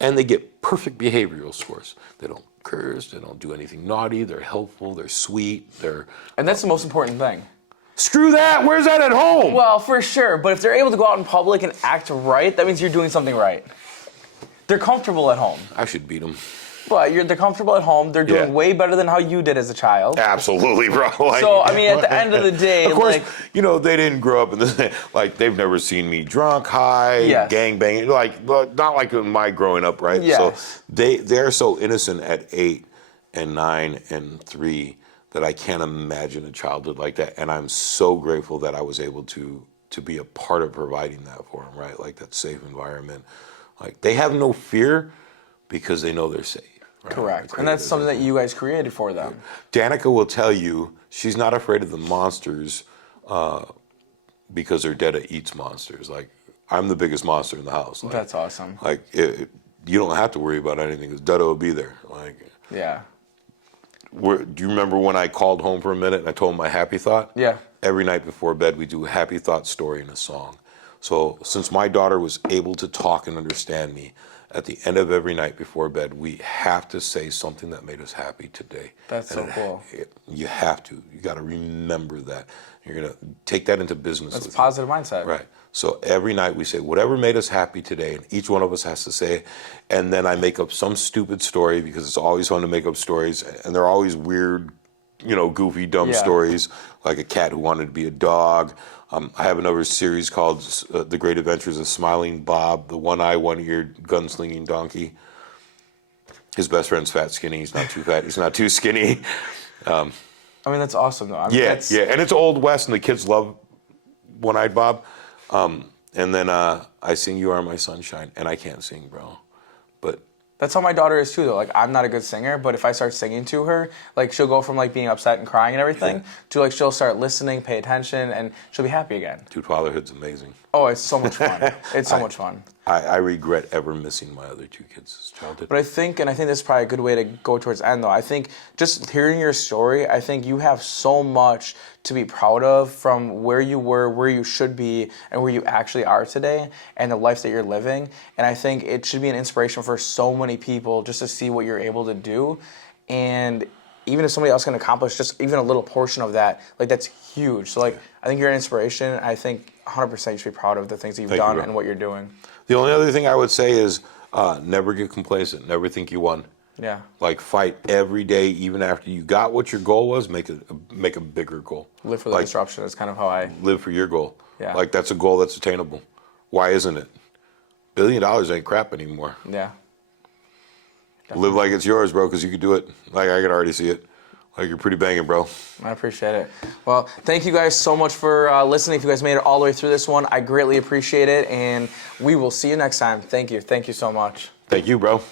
and they get perfect behavioral scores. They don't curse, they don't do anything naughty, they're helpful, they're sweet, And that's the most important thing. Screw that, where's that at home? Well, for sure, but if they're able to go out in public and act right, that means you're doing something right. They're comfortable at home. I should beat them. But they're comfortable at home, they're doing way better than how you did as a child. Absolutely, bro. Like, so, I mean, at the end of the day, of course, they didn't grow up in this, like, they've never seen me drunk, high, gangbanging, like, not like in my growing up, right? Yes. So they're so innocent at 8 and 9 and 3 that I can't imagine a childhood like that. And I'm so grateful that I was able to be a part of providing that for them, right? Like that safe environment. Like they have no fear because they know they're safe. Right? Correct. And that's something that you guys created for them. Danica will tell you she's not afraid of the monsters because her dada eats monsters. Like, I'm the biggest monster in the house. Like, that's awesome. Like, you don't have to worry about anything because Dada will be there. Like, yeah. Do you remember when I called home for a minute and I told him my happy thought? Yeah. Every night before bed, we do a happy thought story and a song. So since my daughter was able to talk and understand me, at the end of every night before bed, we have to say something that made us happy today. That's so cool. You have to. You got to remember that. You're going to take that into business. That's a positive mindset. Right. So every night we say, whatever made us happy today, and each one of us has to say it. And then I make up some stupid story because it's always fun to make up stories. And they're always weird, goofy, dumb stories, like a cat who wanted to be a dog. I have another series called The Great Adventures of Smiling Bob, the one-eye, one-eared, gunslinging donkey. His best friend's fat, skinny. He's not too fat. He's not too skinny. I mean, that's awesome, though. Yeah. And it's Old West, and the kids love One-Eyed Bob. And then I sing You Are My Sunshine, and I can't sing, bro. But That's how my daughter is too, though. Like, I'm not a good singer, but if I start singing to her, like, she'll go from like being upset and crying and everything to like she'll start listening, pay attention, and she'll be happy again. Dude, fatherhood's amazing. Oh, it's so much fun. It's so much fun. I regret ever missing my other two kids' childhood. But I think this is probably a good way to go towards the end, though. I think just hearing your story, I think you have so much to be proud of from where you were, where you should be, and where you actually are today, and the life that you're living. And I think it should be an inspiration for so many people just to see what you're able to do. And even if somebody else can accomplish just even a little portion of that, like, that's huge. So, like, I think you're an inspiration. I think 100% you should be proud of the things that you've done and what you're doing. The only other thing I would say is never get complacent. Never think you won. Yeah. Like, fight every day, even after you got what your goal was. Make a bigger goal. Live for the disruption is kind of how I live for your goal. Yeah. Like, that's a goal that's attainable. Why isn't it? $1 billion ain't crap anymore. Yeah. Definitely. Live like it's yours, bro, because you can do it. Like, I can already see it. Like, you're pretty banging, bro. I appreciate it. Well, thank you guys so much for listening. If you guys made it all the way through this one, I greatly appreciate it, and we will see you next time. Thank you. Thank you so much. Thank you, bro.